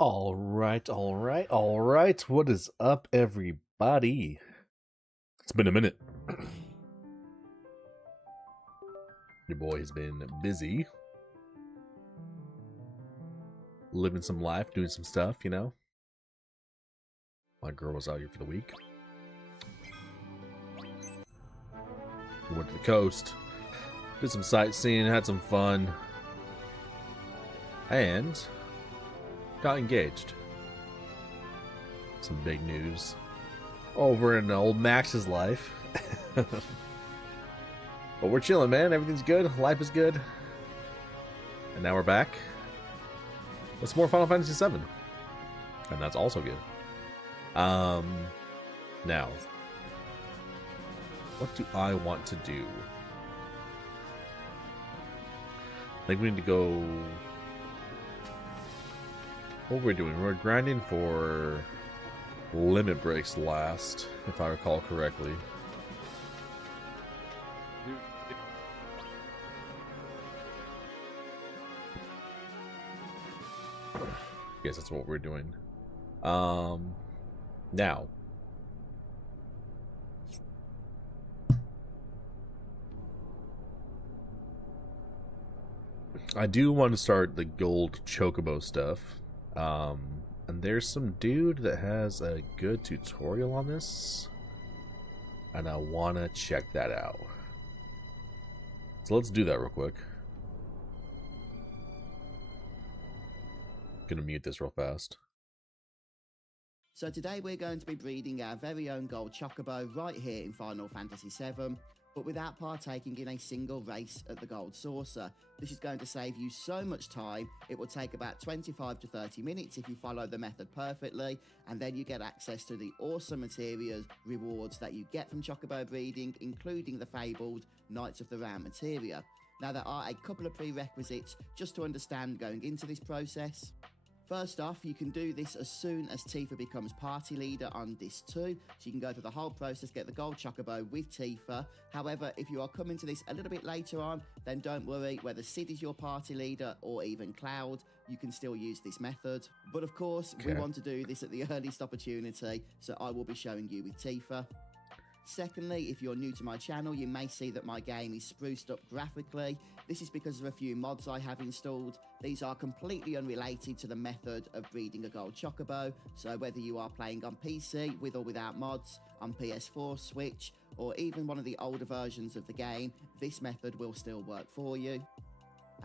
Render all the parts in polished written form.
All right, all right, all right. What is up, everybody? It's been a minute. Your boy has been busy, living some life, doing some stuff. My girl was out here for the week. We went to the coast, did some sightseeing, had some fun, and got engaged. Some big news over in old Max's life. But we're chilling, man. Everything's good. Life is good. And now we're back with some more Final Fantasy VII. And that's also good. Now, what do I want to do? I think we need to go... What we're doing? We're grinding for limit breaks last, if I recall correctly. Yes, that's what we're doing. Now, I do want to start the gold chocobo stuff. And there's some dude that has a good tutorial on this, and I want to check that out. So let's do that real quick. Gonna mute this real fast. So today we're going to be breeding our very own gold chocobo right here in Final Fantasy VII, but without partaking in a single race at the Gold Saucer. This is going to save you so much time. It will take about 25 to 30 minutes if you follow the method perfectly, and then you get access to the awesome materials rewards that you get from chocobo breeding, including the fabled Knights of the Round materia. Now there are a couple of prerequisites just to understand going into this process. First off, you can do this as soon as Tifa becomes party leader on Disc 2, so you can go through the whole process, get the gold chocobo with Tifa. However, if you are coming to this a little bit later on, then don't worry, whether Cid is your party leader or even Cloud, you can still use this method. But of course, we want to do this at the earliest opportunity, so I will be showing you with Tifa. Secondly, if you're new to my channel, you may see that my game is spruced up graphically. This is because of a few mods I have installed. These are completely unrelated to the method of breeding a gold chocobo, so whether you are playing on PC with or without mods, on PS4, Switch, or even one of the older versions of the game, this method will still work for you.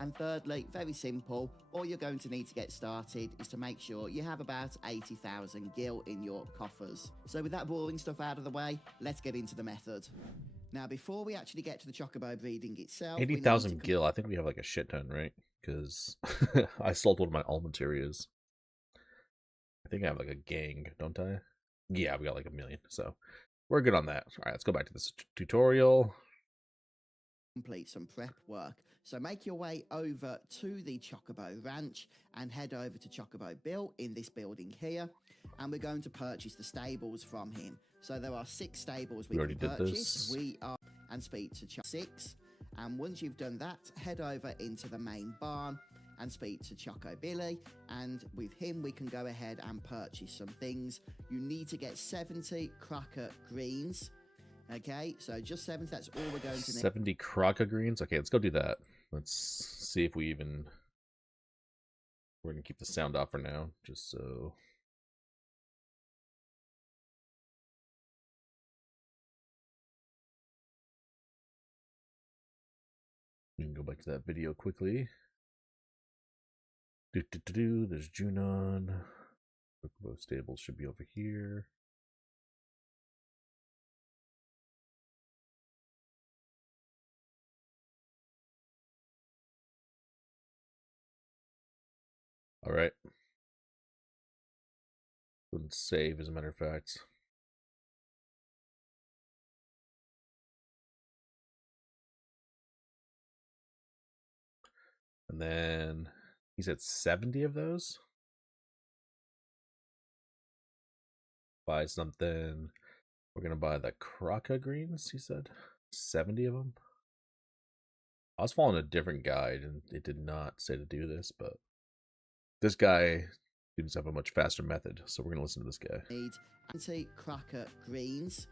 And thirdly, very simple, all you're going to need to get started is to make sure you have about 80,000 gil in your coffers. So with that boring stuff out of the way, let's get into the method. Now, before we actually get to the chocobo breeding itself... 80,000 gil, I think we have like a shit ton, right? Because I sold one of my all materials. I think I have like a gang, don't I? Yeah, we got like 1 million, so we're good on that. All right, let's go back to this tutorial. Complete some prep work. So make your way over to the Chocobo Ranch and head over to Chocobo Bill in this building here. And we're going to purchase the stables from him. So there are 6 stables we can purchase. We are and speak to 6. And once you've done that, head over into the main barn and speak to Choco Billy, and with him we can go ahead and purchase some things. You need to get 70 Cracker Greens. Okay, so just 70, that's all we're going to need. 70 Kraka greens? Okay, let's go do that. Let's see if we even... We're going to keep the sound off for now, just so... We can go back to that video quickly. There's Junon. Chocobo stables should be over here. Alright. Wouldn't save, as a matter of fact. And then he said 70 of those. Buy something. We're gonna buy the Kraka greens, he said. 70 of them. I was following a different guide and it did not say to do this, but this guy Seems to have a much faster method, so we're going to listen to this guy. Need anti-cracker greens.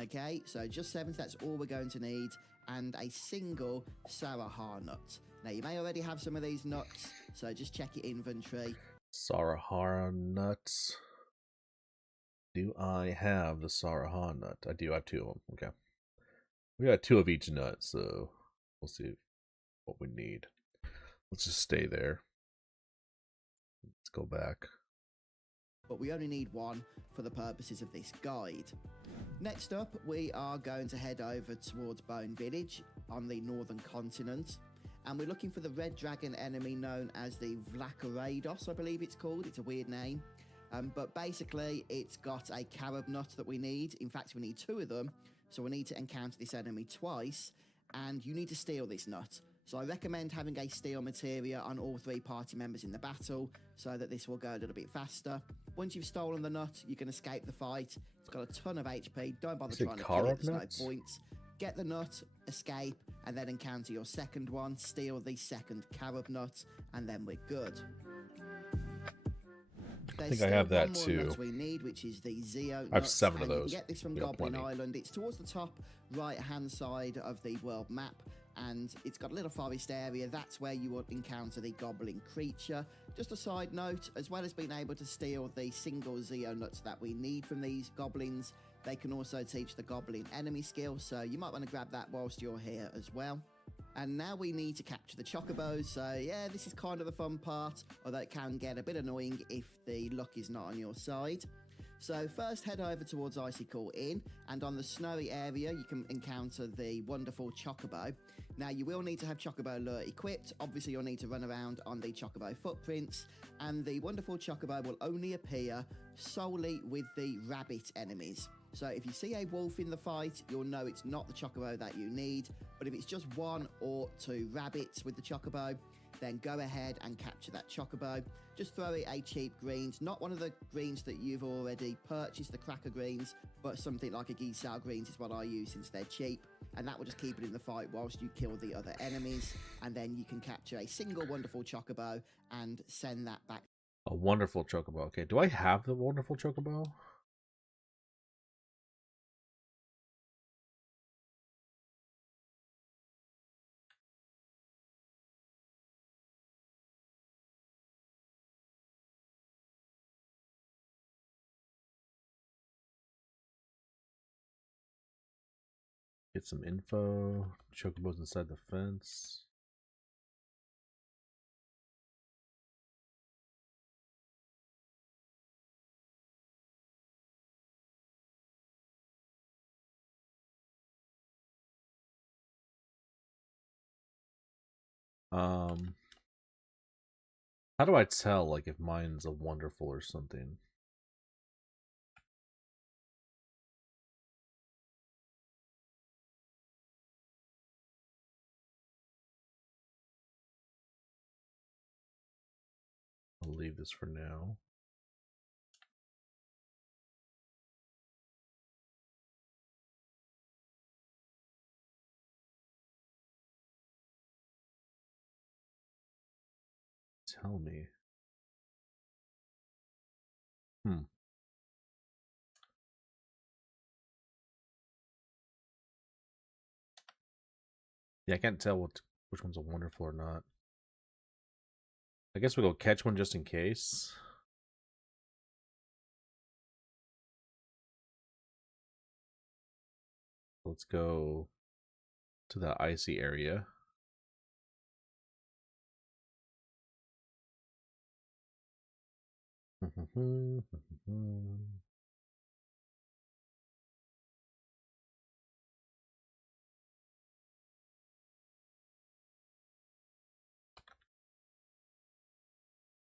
Okay, so just 7, that's all we're going to need. And a single Sarahar nut. Now, you may already have some of these nuts, so just check your inventory. Sarahara nuts. Do I have the Sarahara nut? I do have 2 of them. Okay. We got 2 of each nut, so we'll see what we need. Let's just stay there. Let's go back. But we only need 1 for the purposes of this guide. Next up, we are going to head over towards Bone Village on the northern continent. And we're looking for the red dragon enemy known as the Vlakarados, I believe it's called. It's a weird name. But basically, it's got a carob nut that we need. In fact, we need 2 of them. So we need to encounter this enemy twice. And you need to steal this nut. So I recommend having a steal materia on all 3 party members in the battle so that this will go a little bit faster. Once you've stolen the nut, you can escape the fight. It's got a ton of HP. Don't bother trying to kill it. There's no points. Get the nut, escape, and then encounter your second one. Steal the second carob nut, and then we're good. I think I have that too. We need, which is the Zeo. I have 7 of those. You can get this from Goblin Island. It's towards the top right-hand side of the world map, and it's got a little forest area. That's where you will encounter the goblin creature. Just a side note, as well as being able to steal the single Zeo nuts that we need from these goblins, they can also teach the goblin enemy skill, so you might want to grab that whilst you're here as well. And now we need to capture the chocobos, so yeah, this is kind of the fun part, although it can get a bit annoying if the luck is not on your side. So first head over towards Icicle Inn, and on the snowy area you can encounter the wonderful chocobo. Now you will need to have chocobo lure equipped. Obviously you'll need to run around on the chocobo footprints, and the wonderful chocobo will only appear solely with the rabbit enemies. So if you see a wolf in the fight, you'll know it's not the chocobo that you need. But if it's just 1 or 2 rabbits with the chocobo, then go ahead and capture that chocobo. Just throw it a cheap greens, not one of the greens that you've already purchased, the cracker greens, but something like a Giselle greens is what I use since they're cheap. And that will just keep it in the fight whilst you kill the other enemies. And then you can capture a single wonderful chocobo and send that back. A wonderful chocobo. Okay, do I have the wonderful chocobo? Get some info. Chocobos inside the fence. How do I tell, like, if mine's a wonderful or something? I'll leave this for now. Tell me. Yeah, I can't tell which one's a wonderful or not. I guess we'll go catch one just in case. Let's go to the icy area.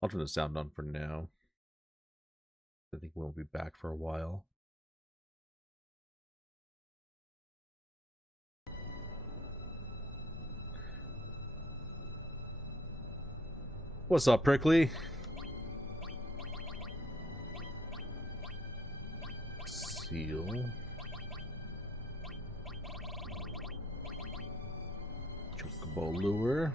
I'll turn the sound on for now. I think we'll be back for a while. What's up, Prickly? Seal. Chocobo lure.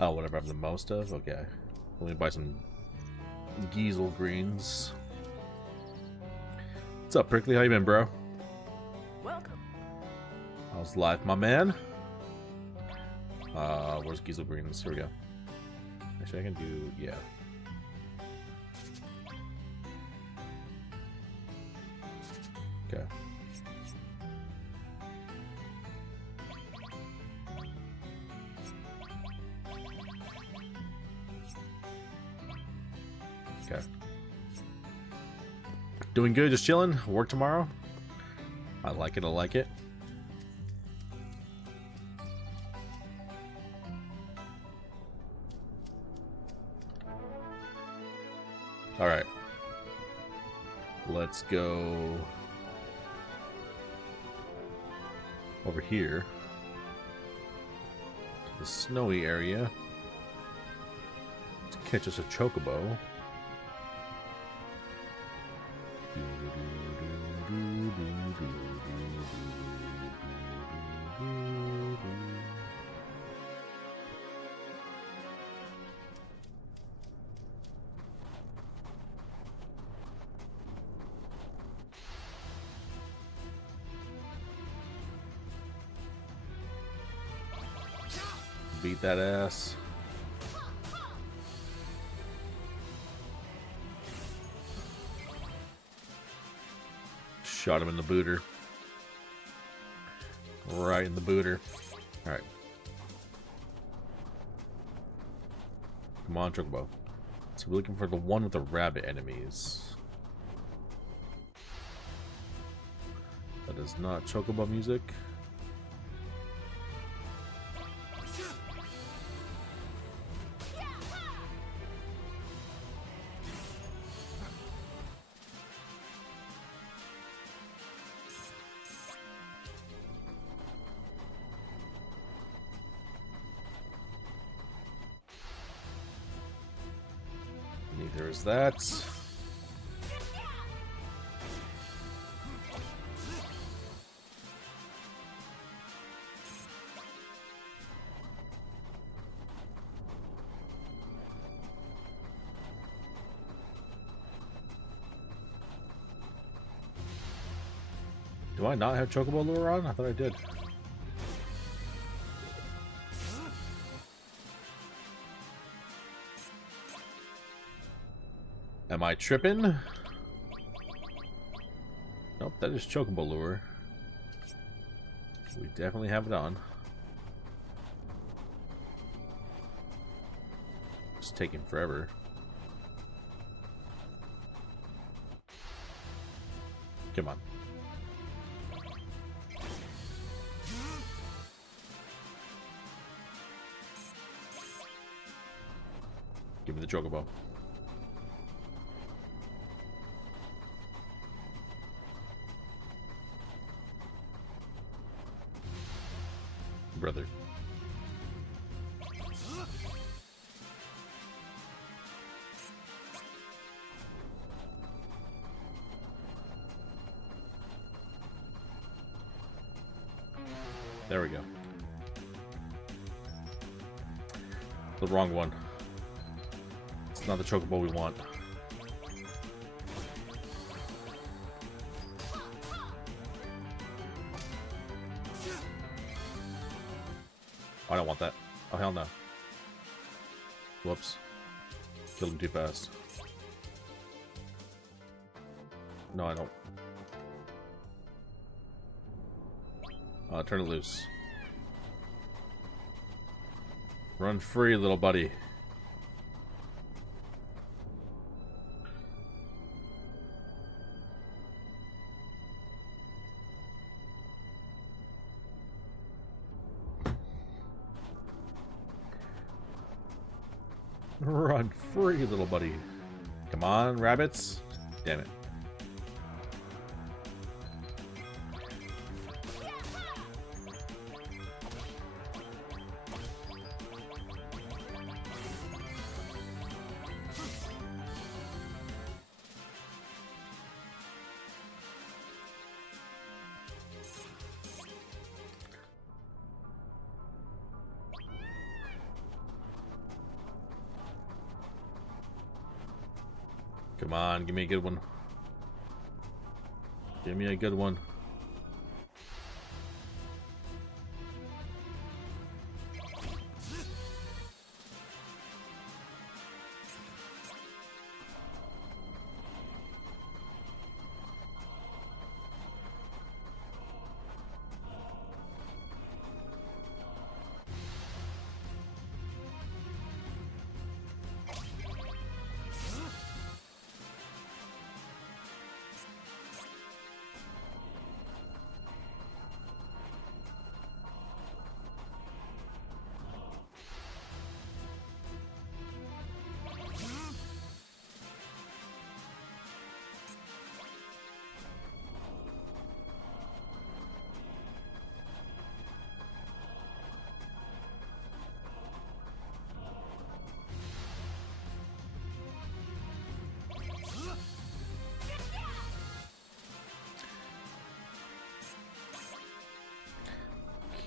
Oh, whatever I have the most of? Okay. Let me buy some Giesel greens. What's up, Prickly? How you been, bro? Welcome. How's life, my man? Where's Giesel greens? Here we go. Actually, I can do... yeah. Okay. Okay. Doing good, just chilling. Work tomorrow. I like it, I like it. Alright. Let's go over here to the snowy area to catch us a chocobo. Beat that ass. Shot him in the booter. Right in the booter. Alright. Come on, Chocobo. So we're looking for the one with the rabbit enemies. That is not Chocobo music. Neither is that. Do I not have Chocobo lure on? I thought I did. Am I tripping? Nope, that is Chocobo lure. We definitely have it on. It's taking forever. Come on. Give me the Chocobo. Brother. There we go. The wrong one. It's not the Chocobo we want. I don't want that. Oh, hell no. Whoops. Killed him too fast. No, I don't. Turn it loose. Run free, little buddy. Run free, little buddy. Come on, rabbits. Damn it. Come on, give me a good one. Give me a good one.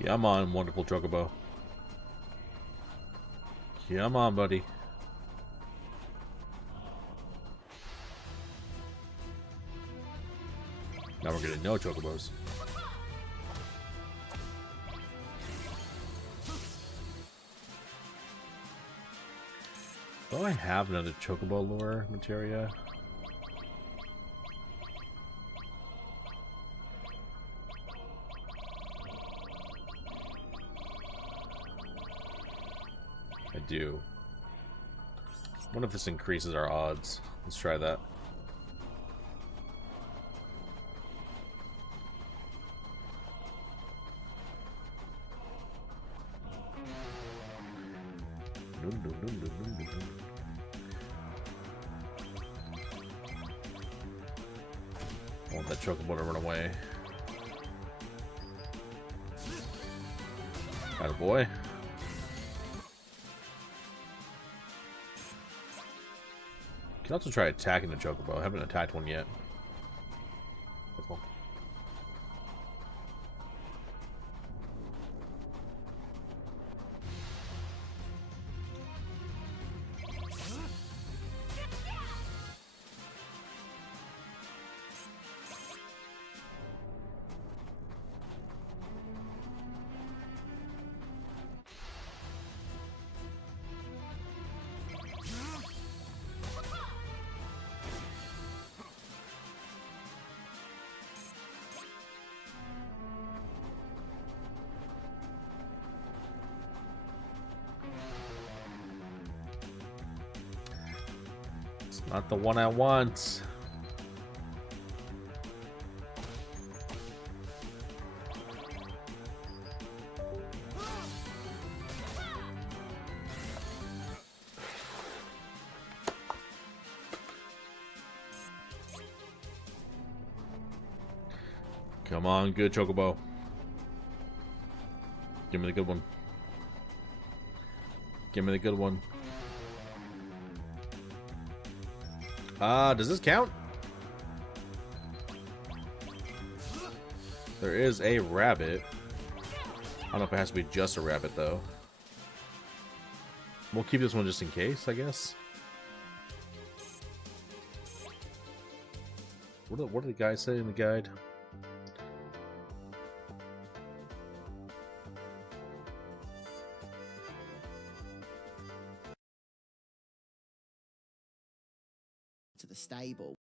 Come on, wonderful Chocobo. Come on, buddy. Now we're getting no Chocobos. Do I have another Chocobo lure materia? I do. I wonder if this increases our odds. Let's try that. I want that Chocobo to run away. Attaboy. Can also try attacking the Chocobo. I haven't attacked one yet. Cool. Not the one I want. Come on, good Chocobo. Give me the good one. Give me the good one. Does this count? There is a rabbit. I don't know if it has to be just a rabbit, though. We'll keep this one just in case, I guess. What did the guy say in the guide? To the stables.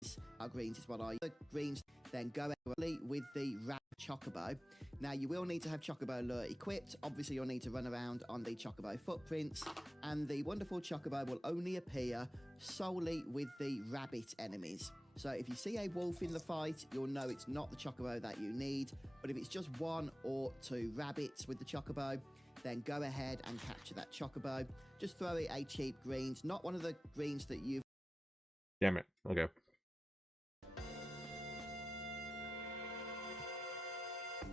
Our greens is what I greens. Then go early with the Rabbit Chocobo. Now you will need to have Chocobo lure equipped. Obviously you'll need to run around on the Chocobo footprints, and the wonderful Chocobo will only appear solely with the rabbit enemies. So if you see a wolf in the fight, you'll know it's not the Chocobo that you need. But if it's just one or two rabbits with the Chocobo, then go ahead and capture that Chocobo. Just throw it a cheap greens, not one of the greens that you've. Damn it. Okay.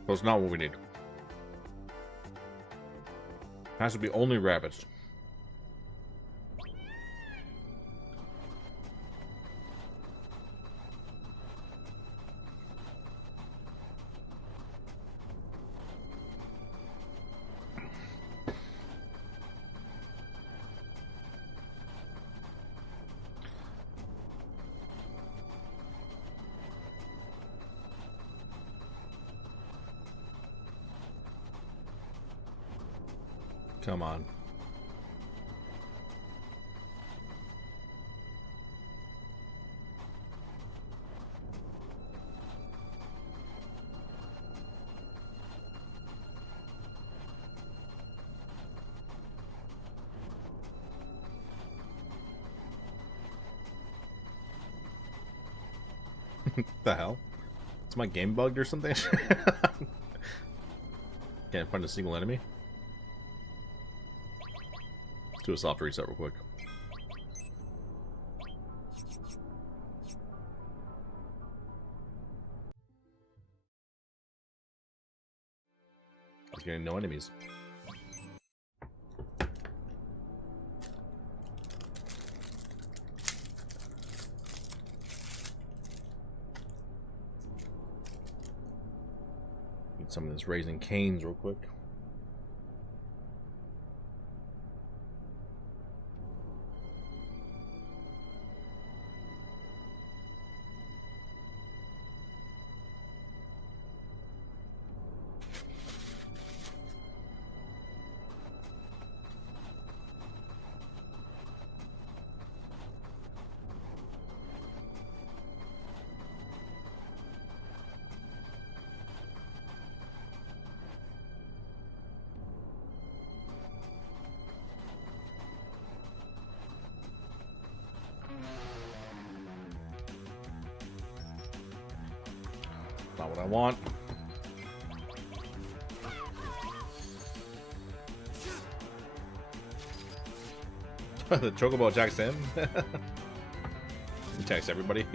That's not what we need. Has to be only rabbits. Come on. The hell? Is my game bugged or something? Can't find a single enemy. Let's do a soft reset real quick. I was getting no enemies. Need some of this Raising Cane's real quick. Not what I want. The Chocobo attacks him. Attacks everybody.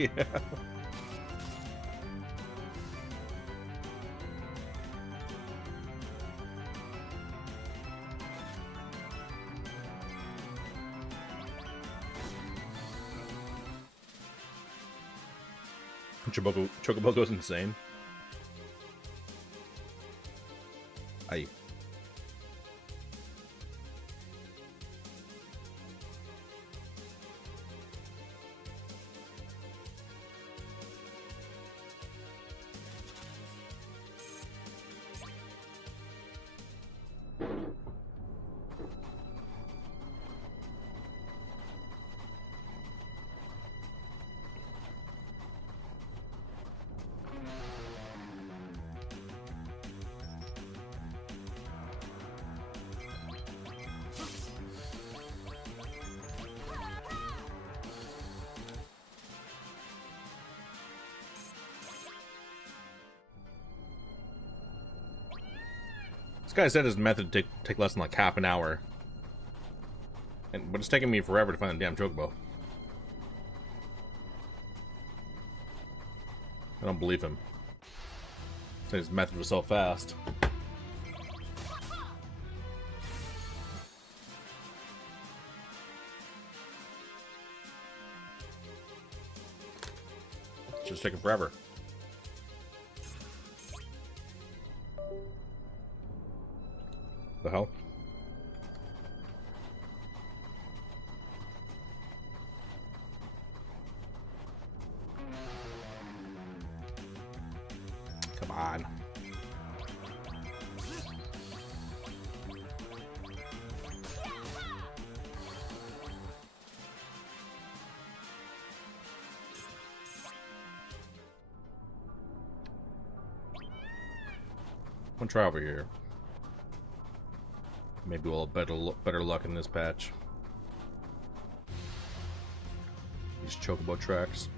Chocobo goes insane. Aye. This guy said his method would take less than like half an hour. But it's taking me forever to find the damn Chocobo. I don't believe him. His method was so fast. It's just taking forever. The hell? Come on. I'm gonna try over here. Maybe we'll have better luck in this patch. These Chocobo tracks.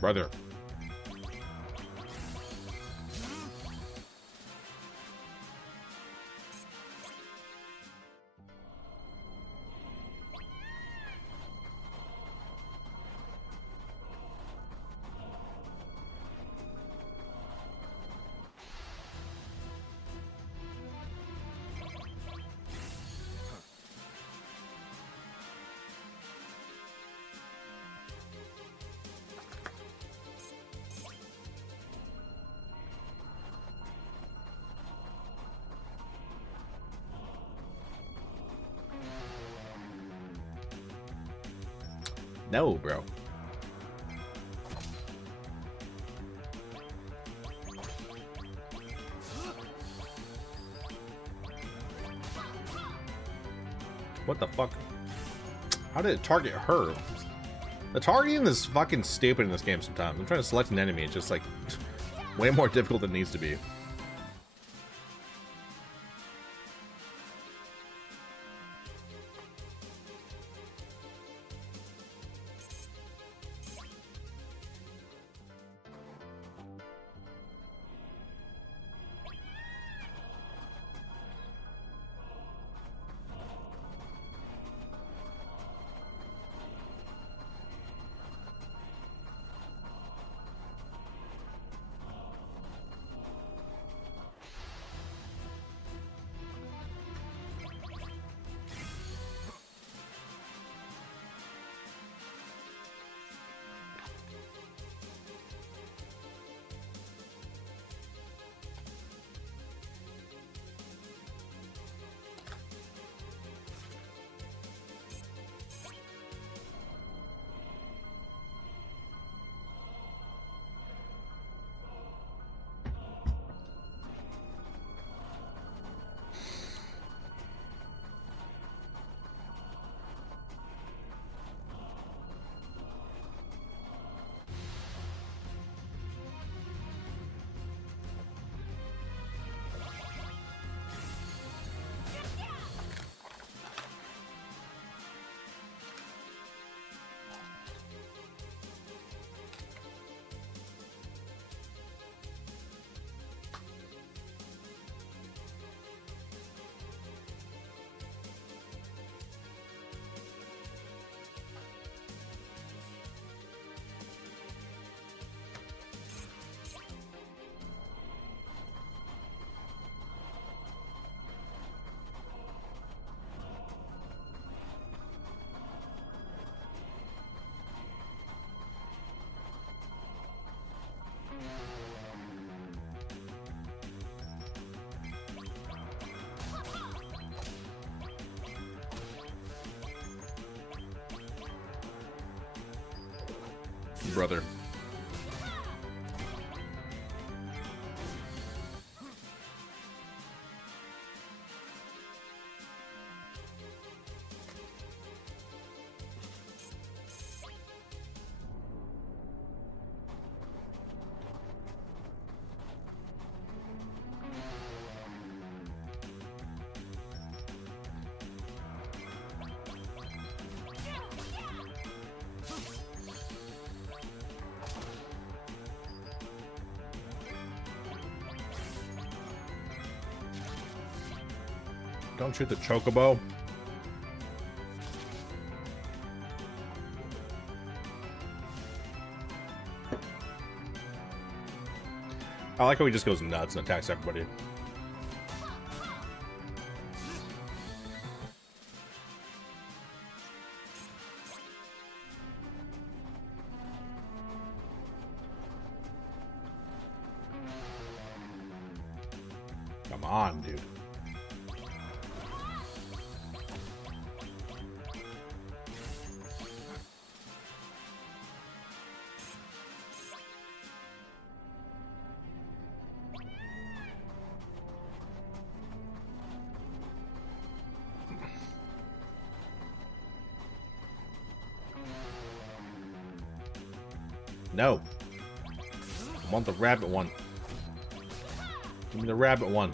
Brother. No, bro. What the fuck? How did it target her? The targeting is fucking stupid in this game sometimes. I'm trying to select an enemy, it's just like way more difficult than it needs to be. Brother. Don't shoot the chocobo. I like how he just goes nuts and attacks everybody. Come on, dude. No. I want the rabbit one. Give me the rabbit one.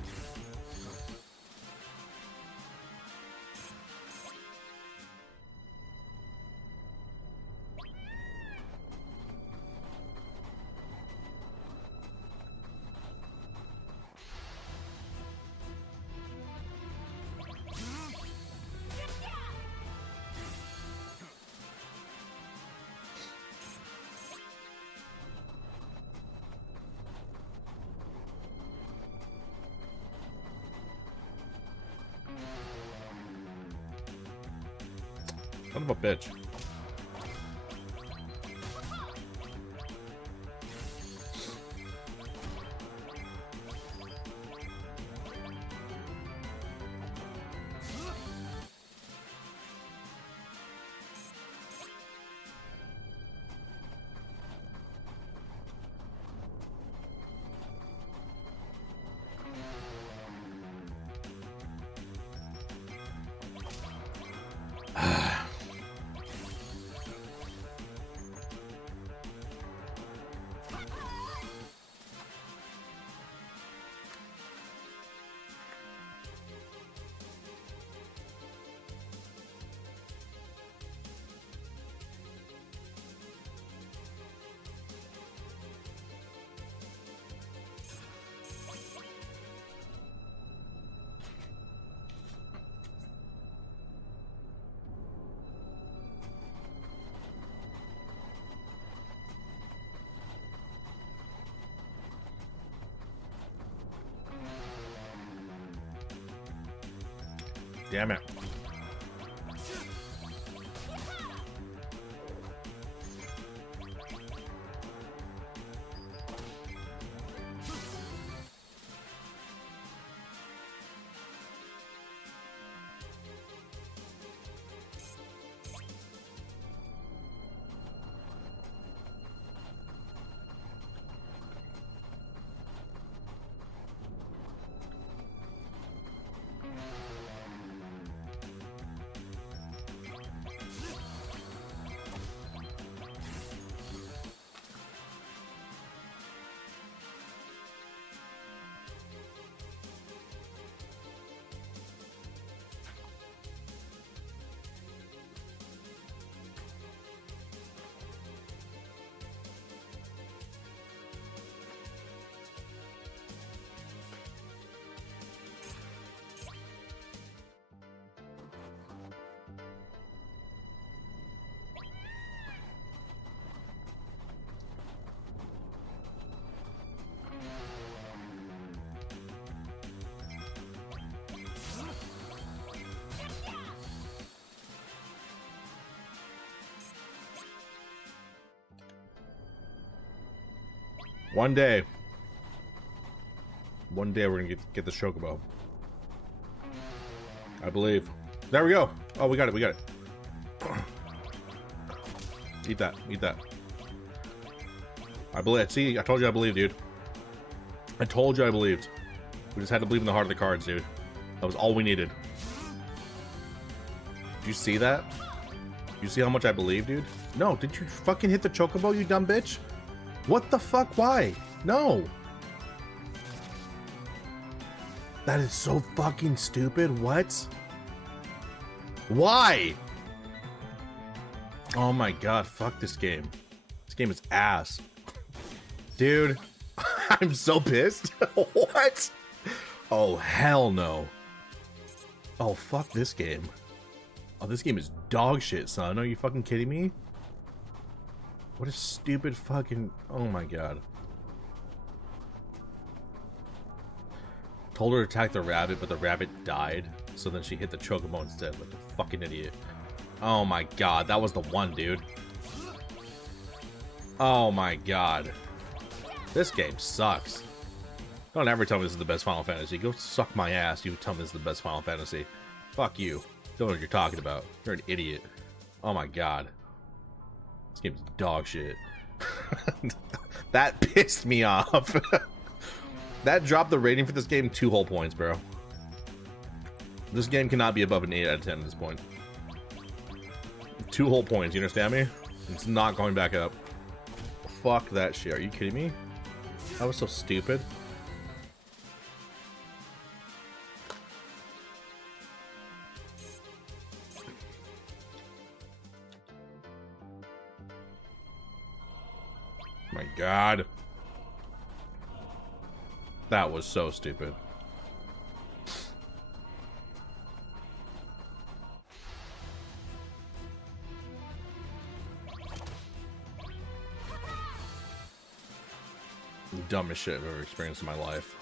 Son of a bitch. Damn it. One day we're gonna get the Chocobo. I believe. There we go. Oh, we got it. We got it. Eat that. Eat that. I believe. See, I told you I believed, dude. I told you I believed. We just had to believe in the heart of the cards, dude. That was all we needed. Did you see that? You see how much I believe, dude? No, did you fucking hit the Chocobo, you dumb bitch? What the fuck? Why? No. That is so fucking stupid. What? Why? Oh my god, fuck this game. This game is ass. Dude, I'm so pissed. What? Oh, hell no. Oh, fuck this game. Oh, this game is dog shit, son. Are you fucking kidding me? What a stupid fucking... Oh my god. Told her to attack the rabbit, but the rabbit died. So then she hit the Chocobo instead, like a fucking idiot. Oh my god, that was the one, dude. Oh my god. This game sucks. Don't ever tell me this is the best Final Fantasy. Go suck my ass, you tell me this is the best Final Fantasy. Fuck you. Don't know what you're talking about. You're an idiot. Oh my god. This game's dog shit. That pissed me off. That dropped the rating for this game 2 whole points, bro. This game cannot be above an 8 out of 10 at this point. 2 whole points, you understand me? It's not going back up. Fuck that shit. Are you kidding me? That was so stupid. My god. That was so stupid. The dumbest shit I've ever experienced in my life.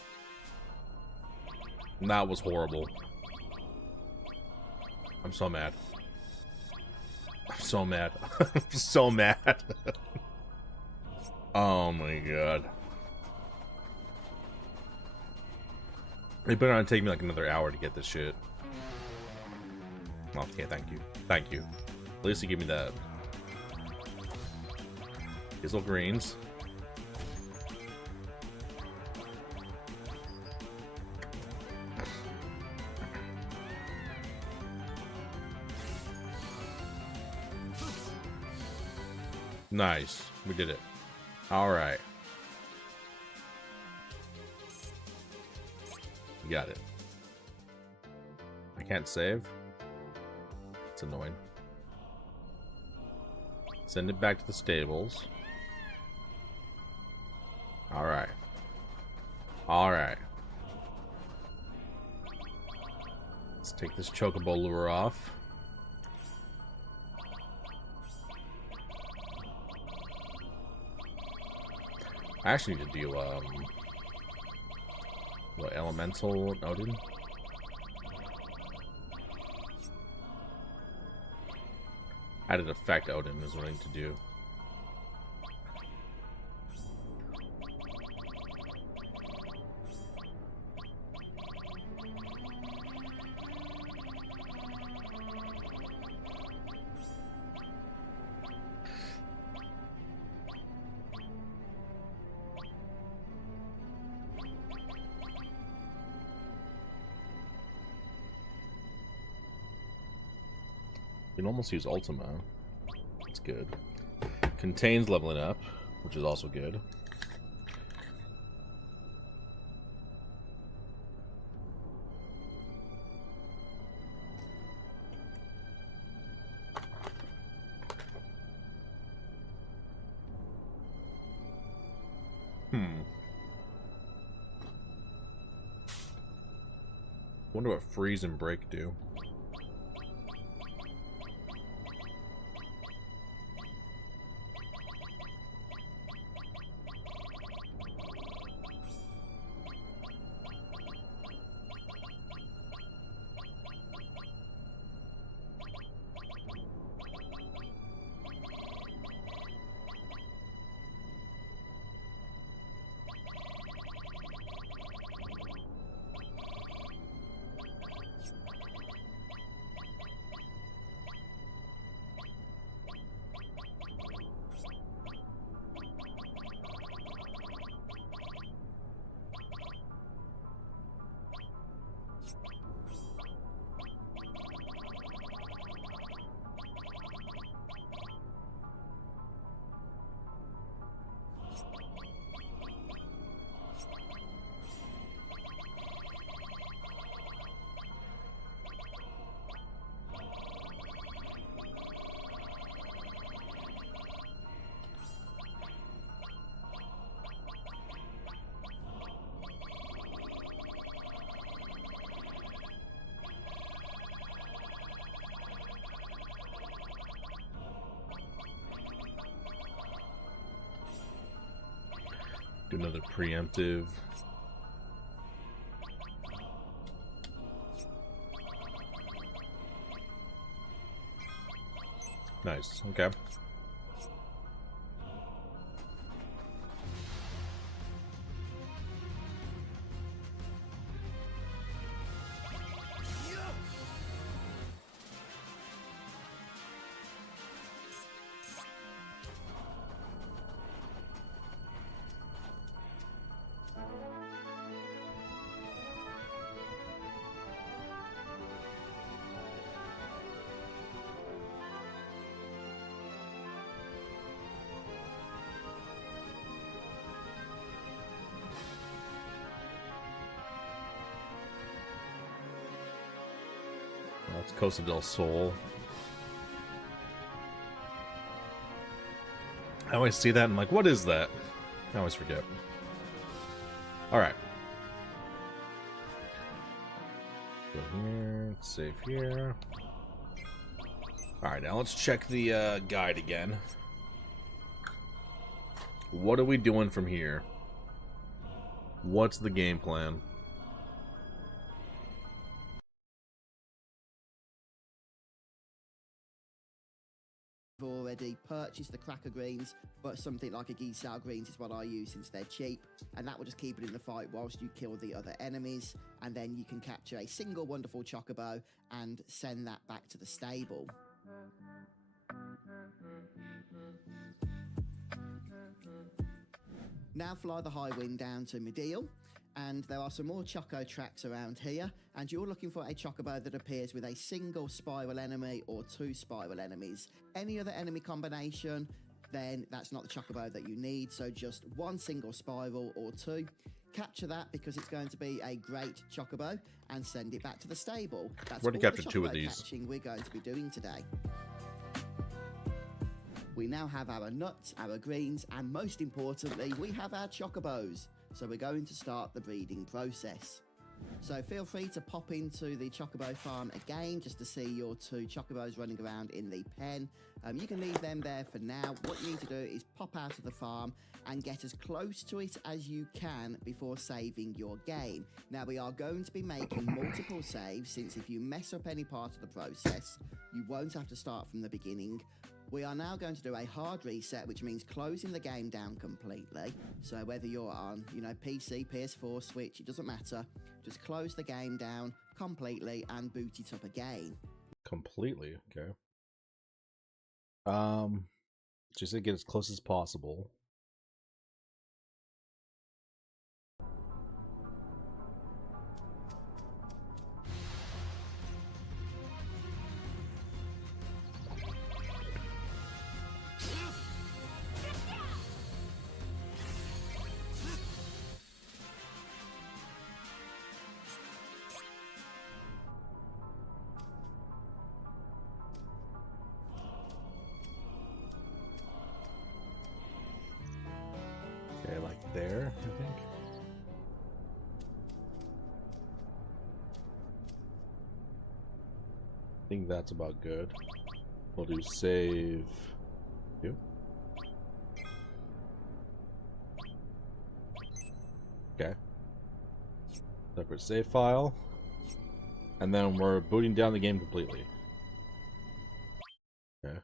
And that was horrible. I'm so mad. I'm so mad. I'm so mad. Oh my god. It better not take me like another hour to get this shit. Oh, okay, thank you. Thank you. At least you give me that. Hazel greens. Nice. We did it. Alright. Got it. I can't save. It's annoying. Send it back to the stables. Alright. Alright. Let's take this Chocobo lure off. I actually need to do, what, Elemental Odin? Added effect Odin is what I need to do. You can almost use Ultima. That's good. Contains leveling up, which is also good. Wonder what freeze and break do. Do another preemptive. Nice. Okay. That's Costa del Sol. I always see that and I'm like, what is that? I always forget. Alright. Go here, save here. Alright, now let's check the guide again. What are we doing from here? What's the game plan? Already purchased the Cracker Greens, but something like a Giselle Greens is what I use since they're cheap, and that will just keep it in the fight whilst you kill the other enemies, and then you can capture a single wonderful Chocobo and send that back to the stable. Now fly the high wind down to Mideel, and there are some more Choco tracks around here, and you're looking for a Chocobo that appears with a single spiral enemy or two spiral enemies. Any other enemy combination, then that's not the Chocobo that you need, so just one single spiral or two. Capture that because it's going to be a great Chocobo and send it back to the stable. That's We're to all capture the two of Chocobo these. catching we're going to be doing today. We now have our nuts, our greens, and most importantly, we have our Chocobos. So we're going to start the breeding process. So feel free to pop into the Chocobo farm again just to see your 2 Chocobos running around in the pen. You can leave them there for now. What you need to do is pop out of the farm and get as close to it as you can before saving your game. Now, we are going to be making multiple saves, since if you mess up any part of the process, you won't have to start from the beginning. We are now going to do a hard reset, which means closing the game down completely. So whether you're on, PC, PS4, Switch, it doesn't matter. Just close the game down completely and boot it up again. Completely, okay. Just to get as close as possible. Okay, like there, I think. I think that's about good. We'll do save. You. Okay. Separate save file. And then we're booting down the game completely. Okay.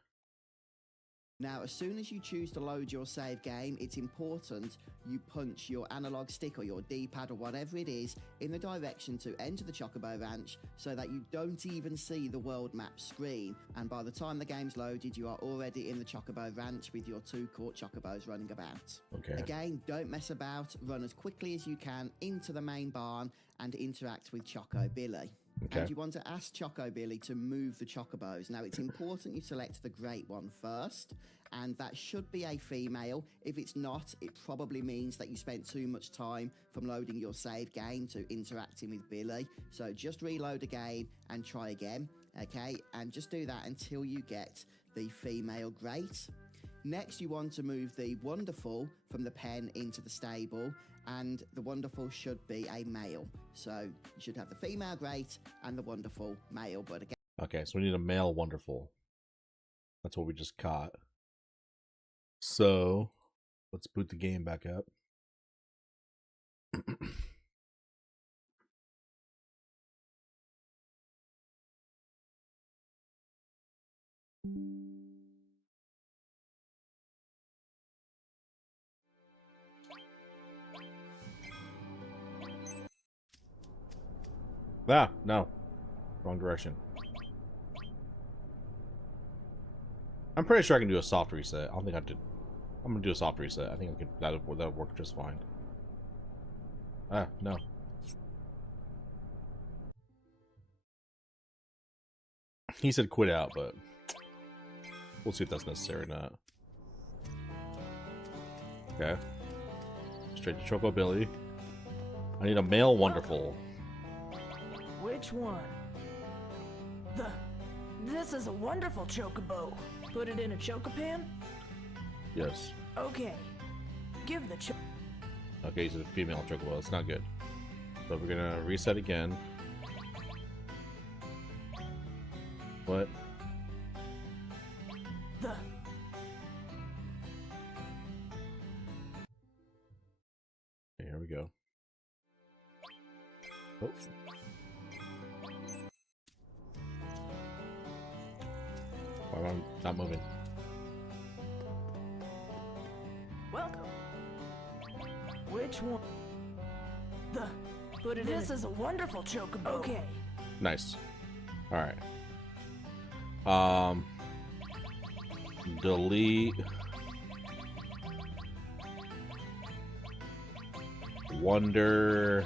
Now, as soon as you choose to load your save game, it's important you punch your analog stick or your D-pad or whatever it is in the direction to enter the Chocobo Ranch so that you don't even see the world map screen. And by the time the game's loaded, you are already in the Chocobo Ranch with your 2 caught Chocobos running about. Okay. Again, don't mess about. Run as quickly as you can into the main barn and interact with Choco Billy. Okay. And you want to ask Choco Billy to move the Chocobos. Now, it's important you select the great one first, and that should be a female. If it's not, it probably means that you spent too much time from loading your save game to interacting with Billy. So just reload again and try again, okay? And just do that until you get the female great. Next, you want to move the Wonderful from the pen into the stable, and the Wonderful should be a male. So you should have the female great and the Wonderful male, but again... Okay, so we need a male Wonderful. That's what we just caught. So, let's boot the game back up. Ah, no. Wrong direction. I'm pretty sure I can do a soft reset. I don't think I did. I'm gonna do a soft reset. I think I could. That'll work just fine. Ah, no. He said quit out, but we'll see if that's necessary or not. Okay. Straight to Choco Billy. I need a male Wonderful. Which one? This is a wonderful Chocobo. Put it in a Chocopan? Yes. Okay. Give the Okay, he's a female Chocobo. It's not good. So we're gonna reset again. What? The Okay, here we go. Oh. Why am I not moving? welcome. Which one? Put it in. This is a wonderful Chocobo. Okay. Nice. Alright. Delete Wonder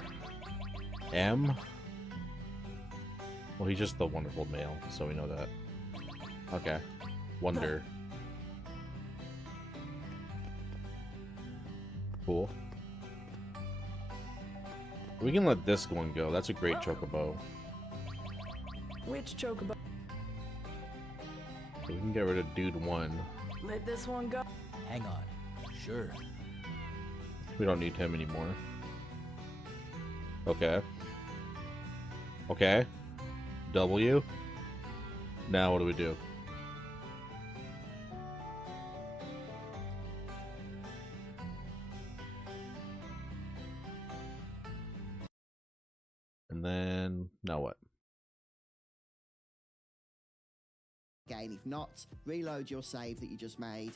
M. Well, he's just the wonderful male, so we know that. Okay. Wonder. Cool. We can let this one go. That's a great Chocobo. Which Chocobo? So we can get rid of Dude 1. Let this one go. Hang on. Sure. We don't need him anymore. Okay. Okay. W. Now what do we do? And then, now what? Again, if not, reload your save that you just made.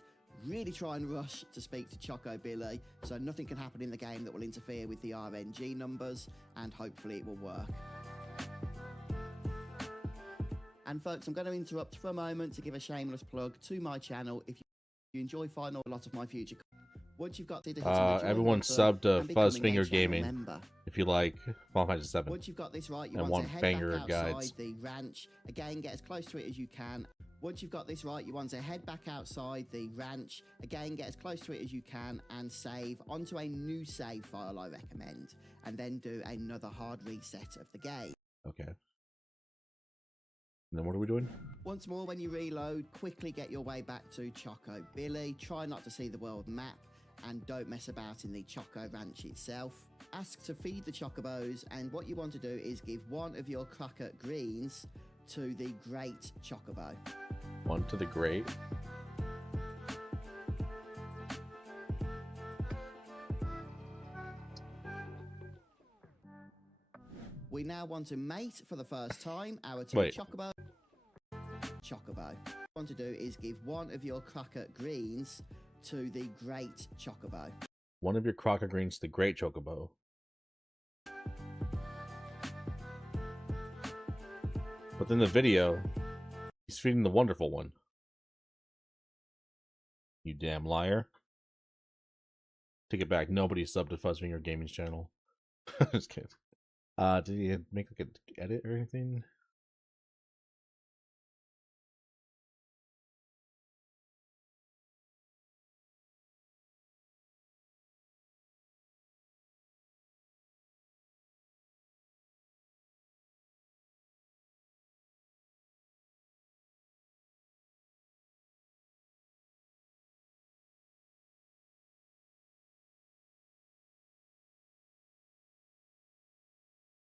Really try and rush to speak to Choco Billy, so nothing can happen in the game that will interfere with the RNG numbers, and hopefully it will work. And folks, I'm going to interrupt for a moment to give a shameless plug to my channel. If you enjoy finding a lot of my future, once you've got everyone subbed to Fuzzfinger Gaming member. If you like Final Fantasy VII. Once you've got this right, you want to head back outside the ranch. Again, get as close to it as you can. Once you've got this right, you want to head back outside the ranch. Again, get as close to it as you can and save onto a new save file, I recommend. And then do another hard reset of the game. Okay. And then what are we doing? Once more, when you reload, quickly get your way back to Choco Billy. Try not to see the world map and don't mess about in the Choco Ranch itself. Ask to feed the Chocobos, and what you want to do is give one of your Crockett Greens to the Great Chocobo. One to the Great. We now want to mate for the first time our two Chocobo. Chocobo. What you want to do is give one of your Crockett Greens to the Great Chocobo. One of your Crockett Greens to the Great Chocobo. But in the video, he's feeding the wonderful one. You damn liar. Take it back. Nobody subbed to Fuzzfinger Gaming's channel. Just kidding. Did he make like an edit or anything?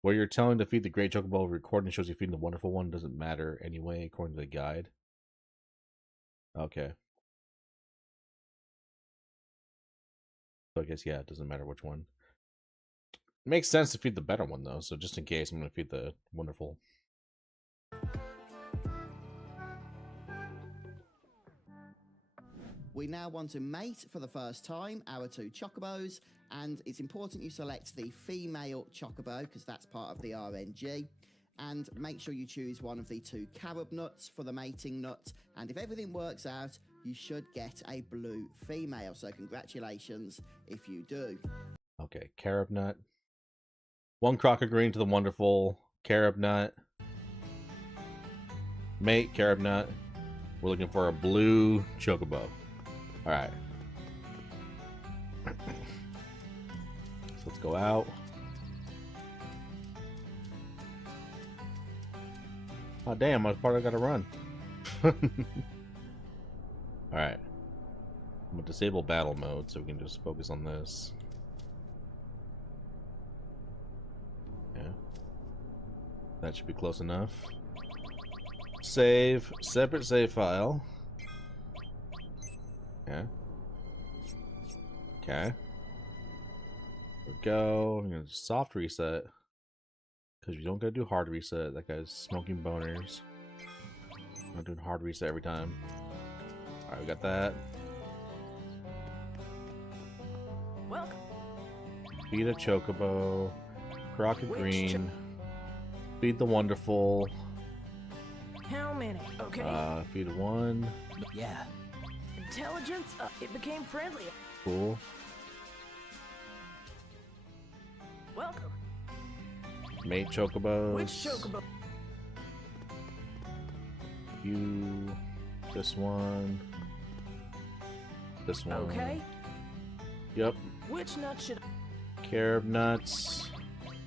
Where you're telling to feed the Great Chocobo, recording shows you feeding the wonderful one doesn't matter anyway, according to the guide. Okay. So I guess, yeah, it doesn't matter which one. It makes sense to feed the better one, though, so just in case, I'm going to feed the wonderful. We now want to mate for the first time our two Chocobos, and it's important you select the female Chocobo because that's part of the RNG, and make sure you choose one of the two carob nuts for the mating nut, and if everything works out, you should get a blue female, so congratulations if you do. Okay, carob nut. One Crockett Green to the wonderful carob nut. Mate, carob nut. We're looking for a blue Chocobo. Alright. So let's go out. Oh damn, I thought I gotta run. Alright. I'm gonna disable battle mode so we can just focus on this. Yeah. That should be close enough. Save. Separate save file. Okay. Okay. There we go. I'm gonna soft reset. Because you don't gotta do hard reset. That guy's smoking boners. I'm doing hard reset every time. Alright, we got that. Welcome. Feed a Chocobo. Crockett Green. Feed the wonderful. How many? Okay. Feed one. Yeah. Intelligence, it became friendly. Cool. Welcome. Mate Chocobos. Which Chocobo? You. This one. This one. Okay. Yep. Which nut should Carob nuts.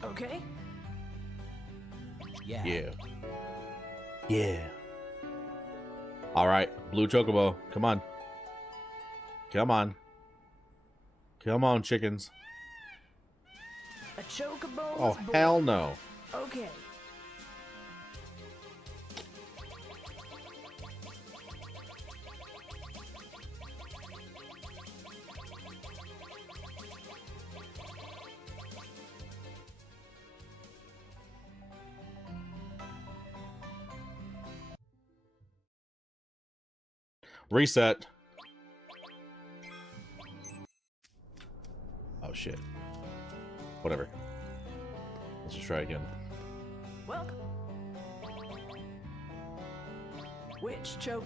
Okay. Yeah. Yeah. Yeah. Alright, blue Chocobo. Come on. Come on. Come on, chickens. A Chocobo Oh, was born. hell no. Okay. Reset. Oh shit. Whatever. Let's just try again. Welcome. Which choke?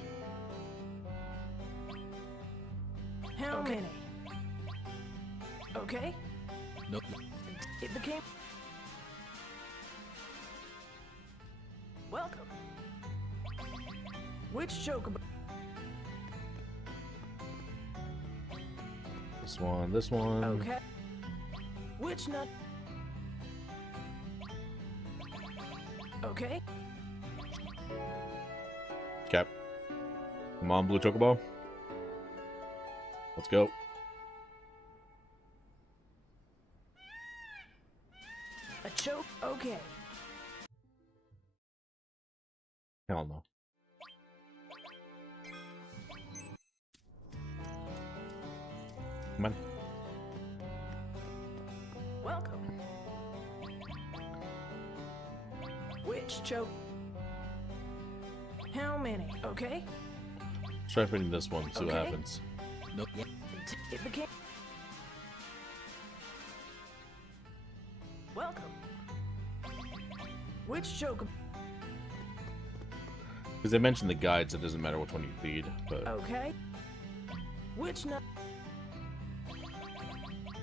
How many? Okay. Nope. It became. Welcome. Which chocobo? This one, this one. Okay. Which nut? Okay. Cap. Come on, blue chocobo. Let's go. A choke. Okay. Hell no. Come on. Welcome. Which choke? How many? Okay. Let's try fitting this one, see what Okay. happens. Nope. Yep. It became. Welcome. Which choke? Because they mentioned the guides, it doesn't matter which one you feed, but Okay. Which nut?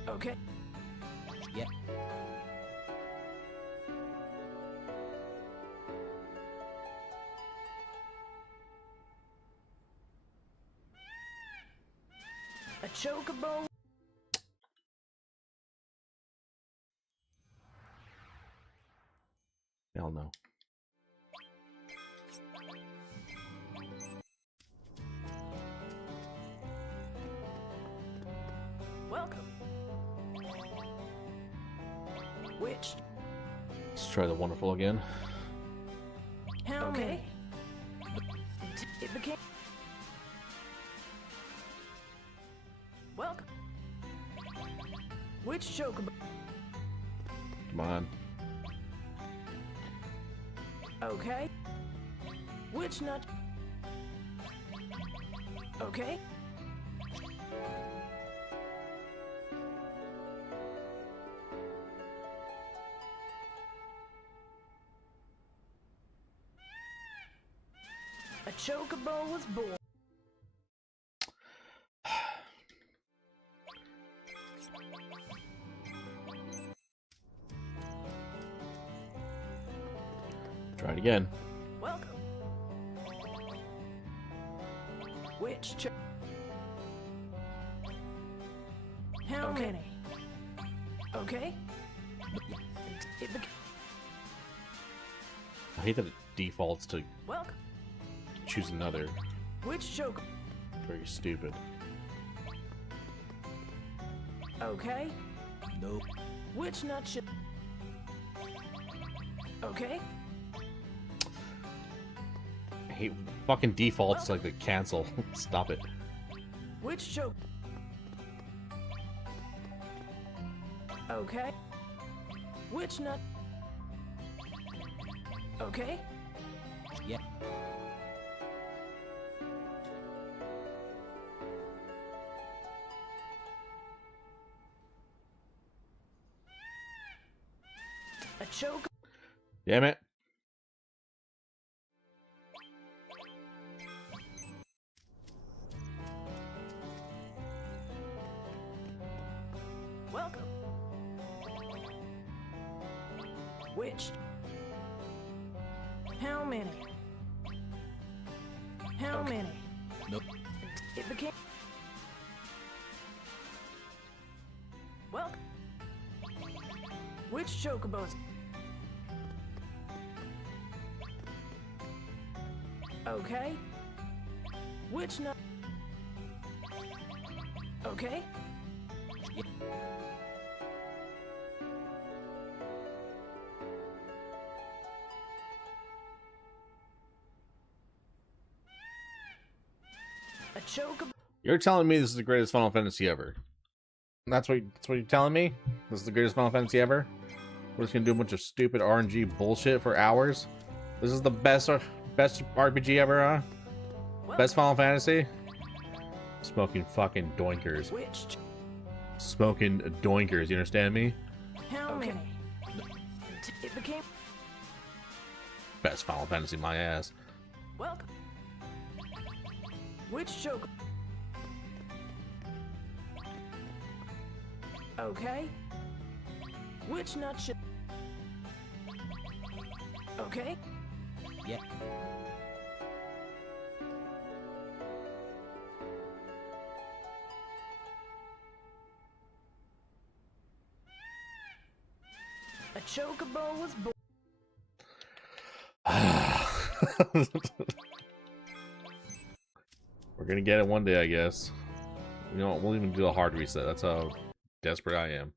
Okay. Yep. A chocobo. hell no. Welcome. Which? Let's try the wonderful again. How many? It became. Welcome. Which chocobo? Come on. Okay. Which nut? Okay. A chocobo was born. Try it again. Welcome. Which How many? Okay. It became. I hate that it defaults to Welcome. choose another. Which chocobo? Very stupid. Okay. Nope. Which nut should? Okay. I hate fucking defaults like the cancel. Stop it. Which choke? Okay. Which nut? Okay. Yep. A choke. Damn it. Welcome. Which? How many? How Okay. many? Nope. It became. Welcome. Which chocobos? Okay. Which nut? Okay. Yep. A chocobo. You're telling me this is the greatest Final Fantasy ever? That's what you're telling me? This is the greatest Final Fantasy ever? We're just gonna do a bunch of stupid RNG bullshit for hours? This is the best RPG ever, huh? Welcome. Best Final Fantasy? Which chocobo? Okay. Which nut? Okay. It became. Welcome. Which chocobo? Welcome. Smoking fucking doinkers. Which? Smoking doinkers, you understand me? How many? It became. Best Final Fantasy, my ass. Welcome. Which choke? Okay. Which nut should? Okay. Yeah. A chocobo was born. We're gonna get it one day, I guess. You know what? We'll even do the hard reset. That's how desperate I am.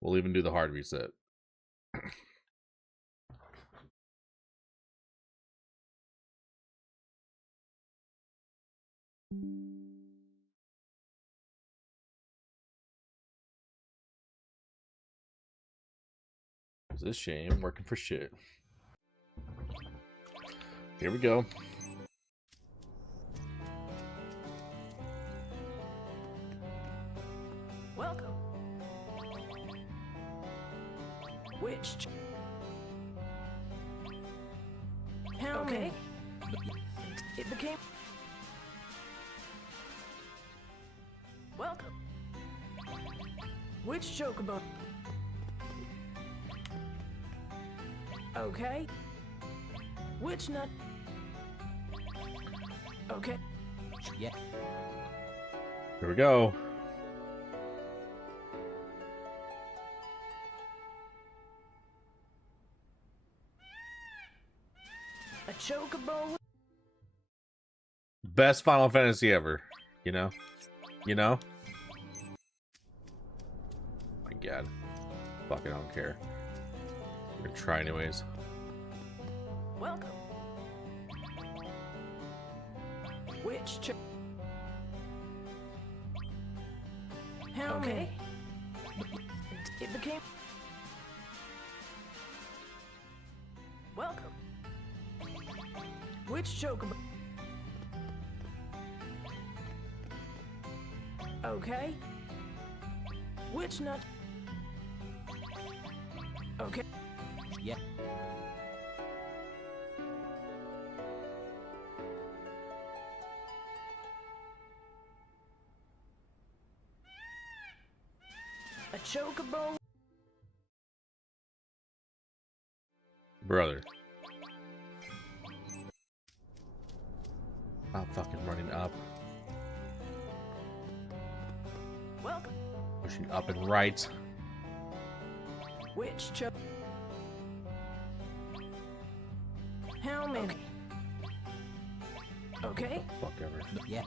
We'll even do the hard reset. It's a shame working for shit. Here we go. Welcome. Which? How many? It became. Welcome. Which chocobo? Okay. Which nut? Okay. Yeah. Here we go. A chocobo. Best Final Fantasy ever. You know? You know? My god. Fucking I don't care. We're gonna try anyways. Welcome. Which cho- How many? It became. Welcome. Which chocobo? Okay. Which nut? Okay. Yeah. A chocobo. Brother. I'm fucking running up. Welcome. Pushing up and right. Which cho- How many? Okay. Fuck ever. Yeah.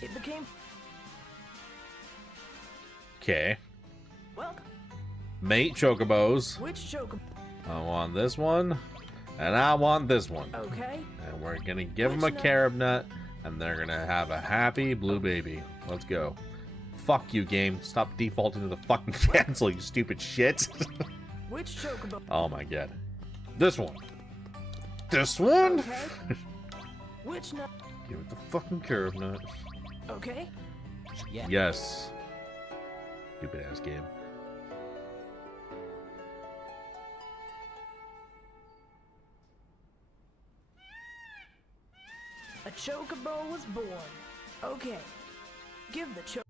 It became. Okay. Welcome. Mate chocobos. Which chocobo? I want this one. And I want this one. Okay. And we're gonna give them a Which nut? carob nut. And they're gonna have a happy blue baby. Let's go. Fuck you, game. Stop defaulting to the fucking cancel, you stupid shit. Which chocobo? Oh my god. This one. This one? Okay. Which nut? Give it the fucking carob nut. Okay. Yeah. Yes. Stupid ass game. A chocobo was born. Okay. Give the cho-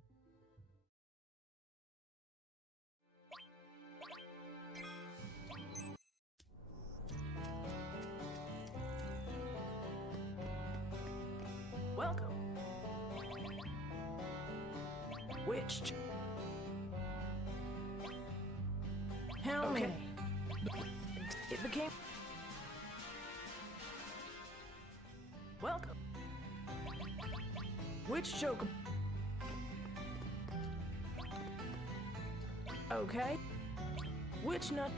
Welcome. Which ch- How many? It became. Welcome. Which chocobo? Okay. Which nut?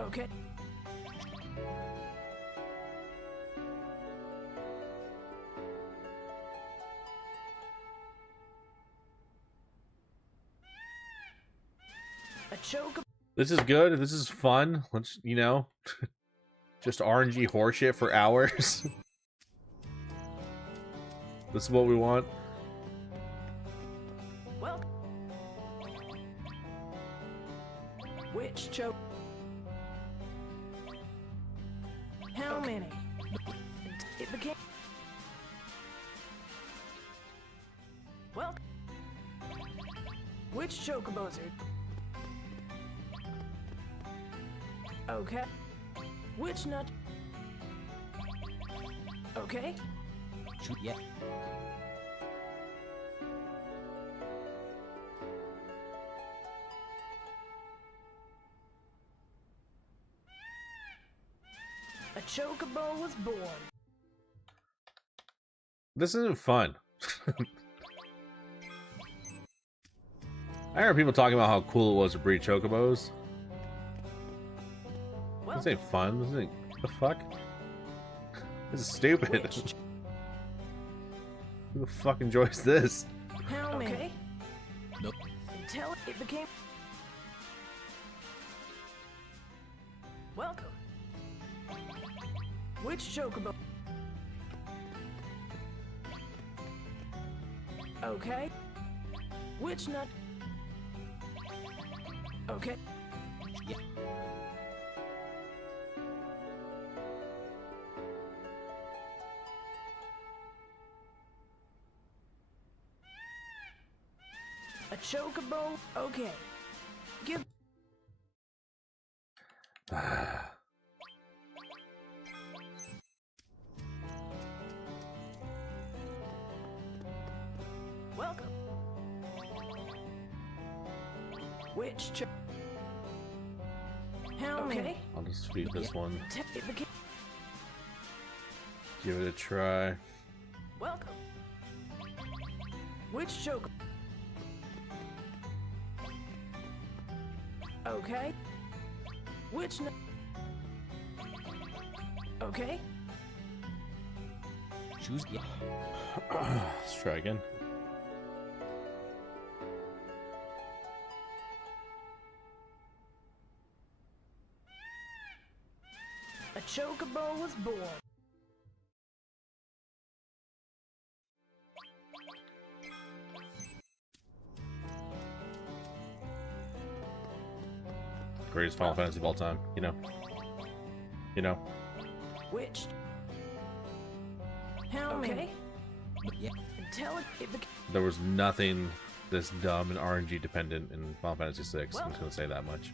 Okay. A chocobo. This is good. This is fun. Let's, you know, just RNG horseshit for hours. This is what we want. Well, which choke? How many? It became. Well, which chocobos are? Okay. Which nut? Okay. Shoot, yeah. A chocobo was born. This isn't fun. I heard people talking about how cool it was to breed chocobos. Well, This ain't fun. This ain't. What the fuck? This is stupid. which? Who the fuck enjoys this? How many? Okay. Nope. Until it became. Welcome. Which chocobo? Okay. Which nut? Okay. Yeah. A chocobo? Okay. Give. Welcome. Which cho- How many? I'll just feed this one. It became. Give it a try. Welcome. Which chocobo? Okay. Which n- Okay. Choose, yeah. Let's try again. A chocobo was born. Greatest Final Fantasy of all time. You know. You know. Which? How many? Yeah. Until it became. There was nothing this dumb and RNG dependent in Final Fantasy VI. I'm just gonna say that much.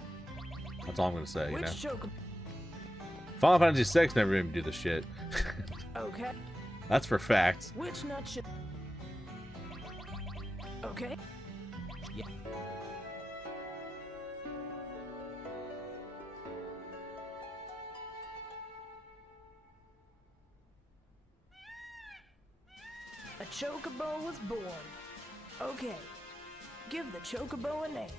That's all I'm gonna say. You Which know. chocobo? Final Fantasy VI never even do this shit. Okay. That's for fact. Which nut should? Okay. Yeah. A chocobo was born. Okay. Give the chocobo a name.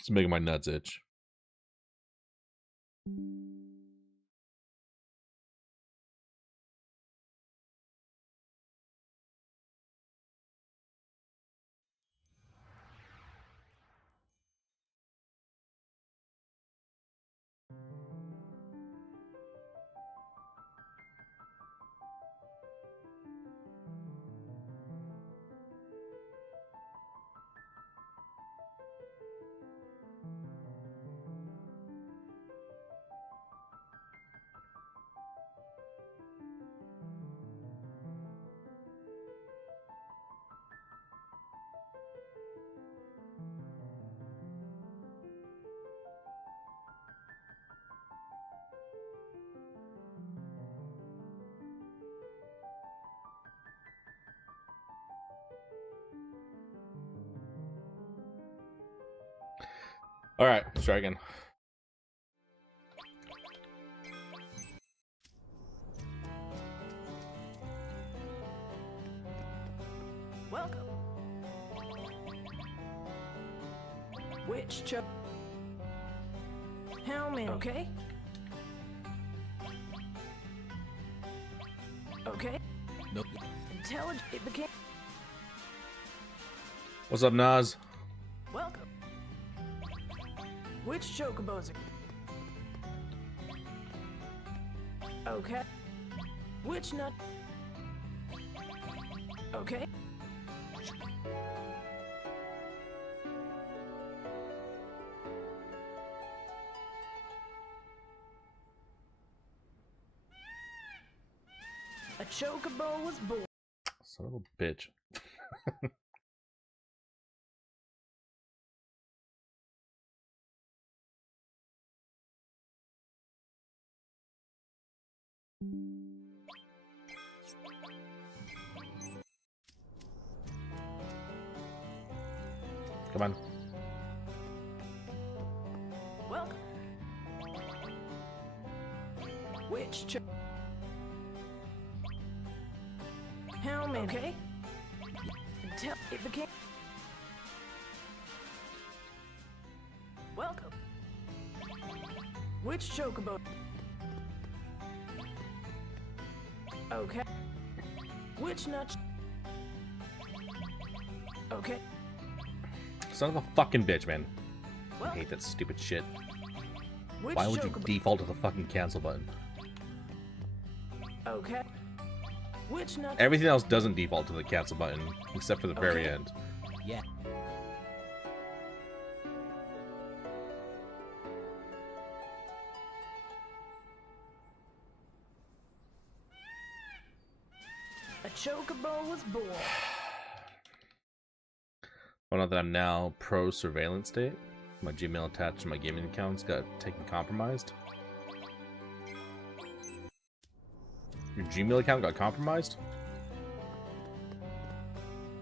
It's making my nuts itch. All right, let's try again. Welcome. Which cho- How many? Okay. Okay. Nope. Until it became. What's up, Nas? Welcome. Which chocobos are... Okay. Which nut... Okay. A chocobo was born. Son of a bitch. Come on. Welcome. Which How many? Okay. Until it became... Welcome. Which chocobo? Okay. Which nut? Okay. Son of a fucking bitch, man. I Well, hate that stupid shit. which Why would you chocobo? default to the fucking cancel button? Okay. Which nut? Everything else doesn't default to the cancel button, except for the very Okay. end. Yeah. A chocobo was born. Well, now that I'm now pro surveillance state, my Gmail attached to my gaming accounts got taken compromised. Your Gmail account got compromised?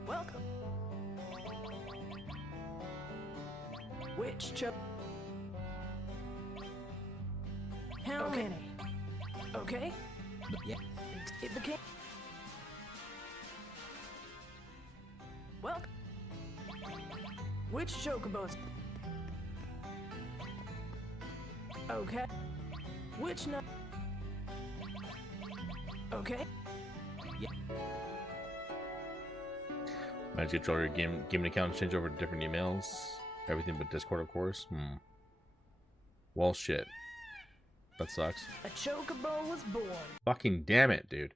Welcome. Which cho... How many? Okay. Yeah. It became... Welcome. Which chocobos? Okay. Which nut? Okay. Yeah. Manage to control your gaming accounts, change over to different emails. Everything but Discord, of course. Well, shit. That sucks. A chocobo was born. Fucking damn it, dude.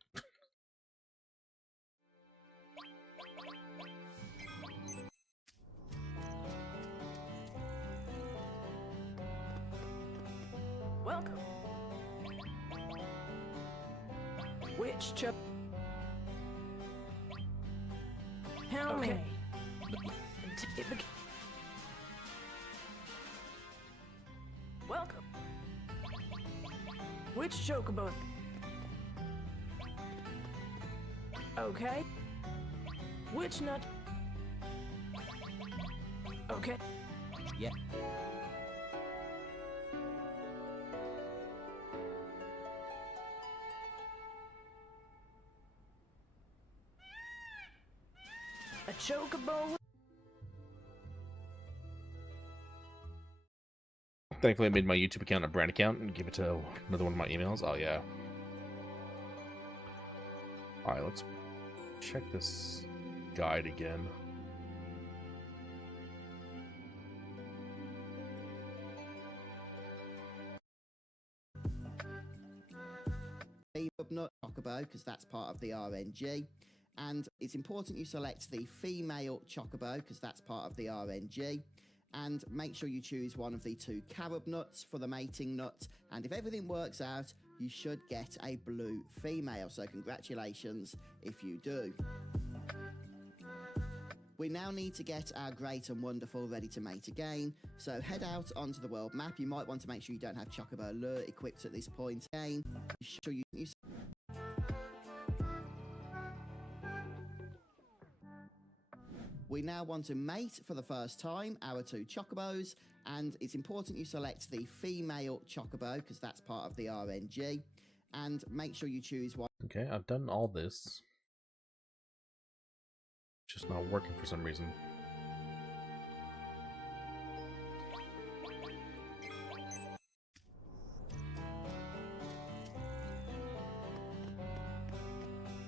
Welcome. Which cho... How many? It became... Welcome. Which chocobo? Okay. Which nut? Okay. Yeah. A chocobo. Thankfully, I made my YouTube account a brand account and give it to another one of my emails. Oh, yeah. Alright, let's check this guide again. Nut Chocobo, because that's part of the RNG. And it's important you select the female Chocobo, because that's part of the RNG. And make sure you choose one of the 2 carob nuts for the mating nut. And if everything works out, you should get a blue female. So congratulations if you do. We now need to get our great and wonderful ready to mate again. So head out onto the world map. You might want to make sure you don't have Chocobo Lure equipped at this point again. Be sure you We now want to mate for the first time our 2 Chocobos, and it's important you select the female Chocobo, because that's part of the RNG, and make sure you choose one. Okay, I've done all this. Just not working for some reason.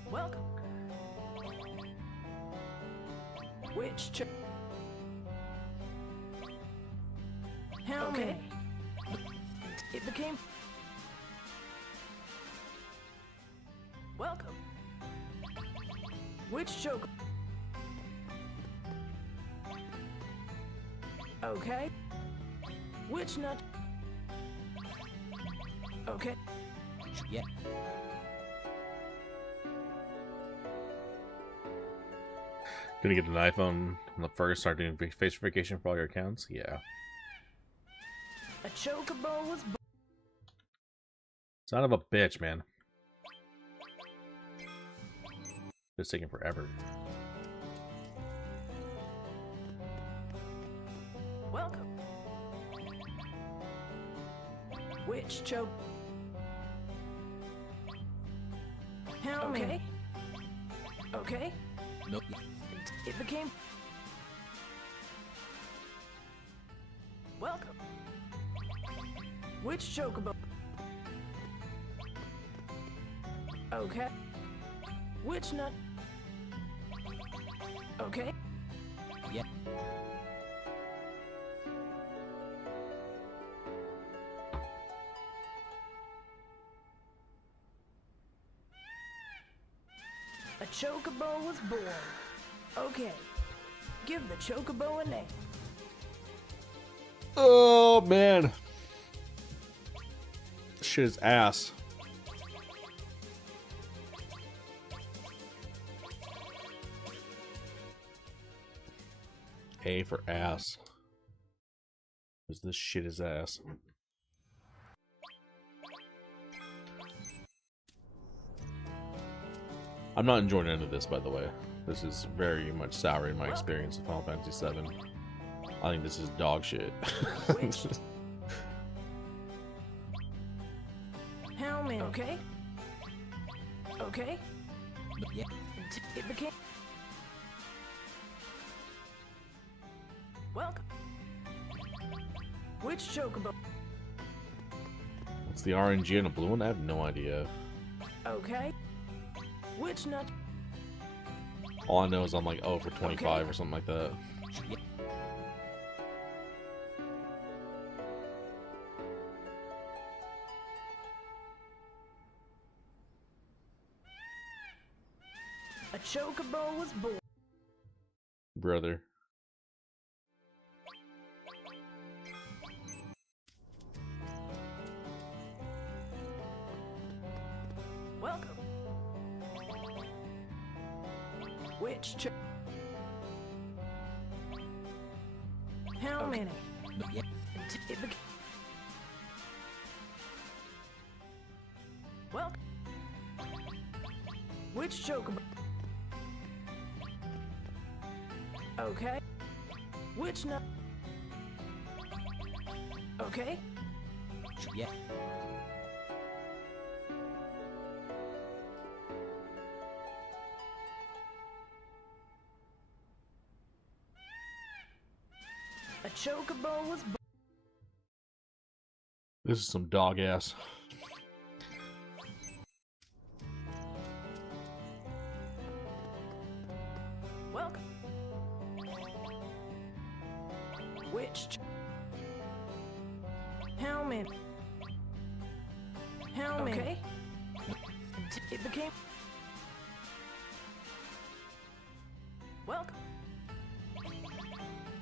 Welcome. Which many? It became... Welcome. Which choke... Okay. Which nut... Okay. Yeah. Gonna get an iPhone on the first, start doing face verification for all your accounts? Yeah. A chocobo was born. Son of a bitch, man. It's taking forever. Welcome. Which choke? How many? Okay. Nope. It became... Welcome. Which chocobo? Okay. Which nut? Okay. Yeah. A chocobo was born. Okay. Give the chocobo a name. Oh, man. Shit is ass. A for ass. Because this shit is ass. I'm not enjoying any of this, by the way. This is very much souring my experience of Final Fantasy VII. I think this is dog shit. Which? How many? Okay. Okay. Yeah. It became... Welcome. Which chocobo? What's the RNG and a blue one? I have no idea. Okay. Which nut? All I know is I'm like 0 for 25 Okay. or something like that. Yeah. A chocobo was born. Brother. Welcome. Which cho... How many? Yeah. It became... Welcome. Which chocobo? Okay. Which nut? Okay. Yeah. A chocobo was born. This is some dog ass. Welcome. Which? How many? How many? Okay. It became... Welcome.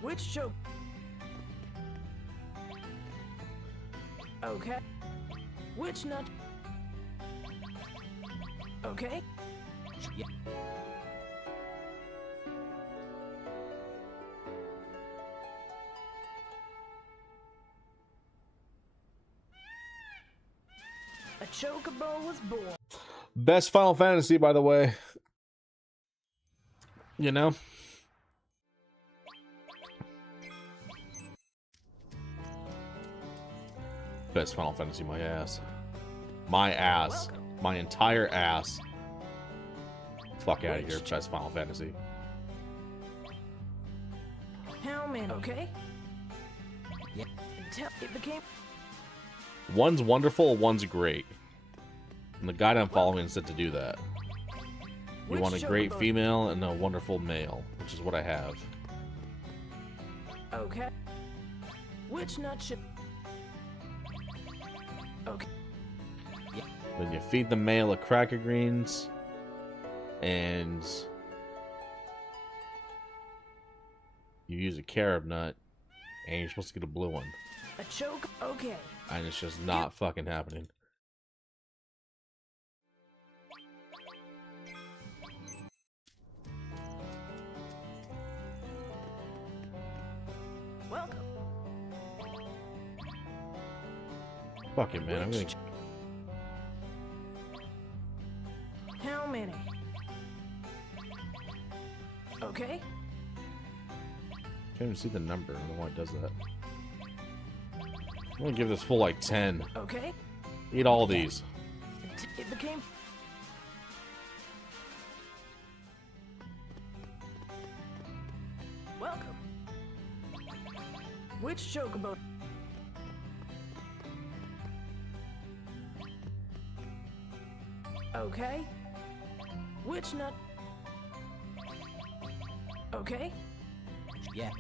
Which choke? Okay. Which nut? Okay. Yeah. A chocobo was born. Best Final Fantasy, by the way. You know? Best Final Fantasy, my ass. My ass. Welcome. My entire ass. Fuck out of here, Best Final Fantasy. How many? Okay. Yeah. Until it became... One's wonderful, one's great. And the guide I'm following said to do that. You Which want a great chocobo? female and a wonderful male, which is what I have. Okay. Which nut should... Okay. Then you feed the male a cracker greens, and you use a carob nut, and you're supposed to get a blue one. A choke. Okay. And it's just not fucking happening. Welcome. Fuck it, man. I'm gonna. How many? Okay. Can't even see the number. I don't know why it does that. I'm gonna give this full like 10. Okay. Eat all these. It became. Welcome. Which chocobo? Okay. Which nut? Okay. Yeah.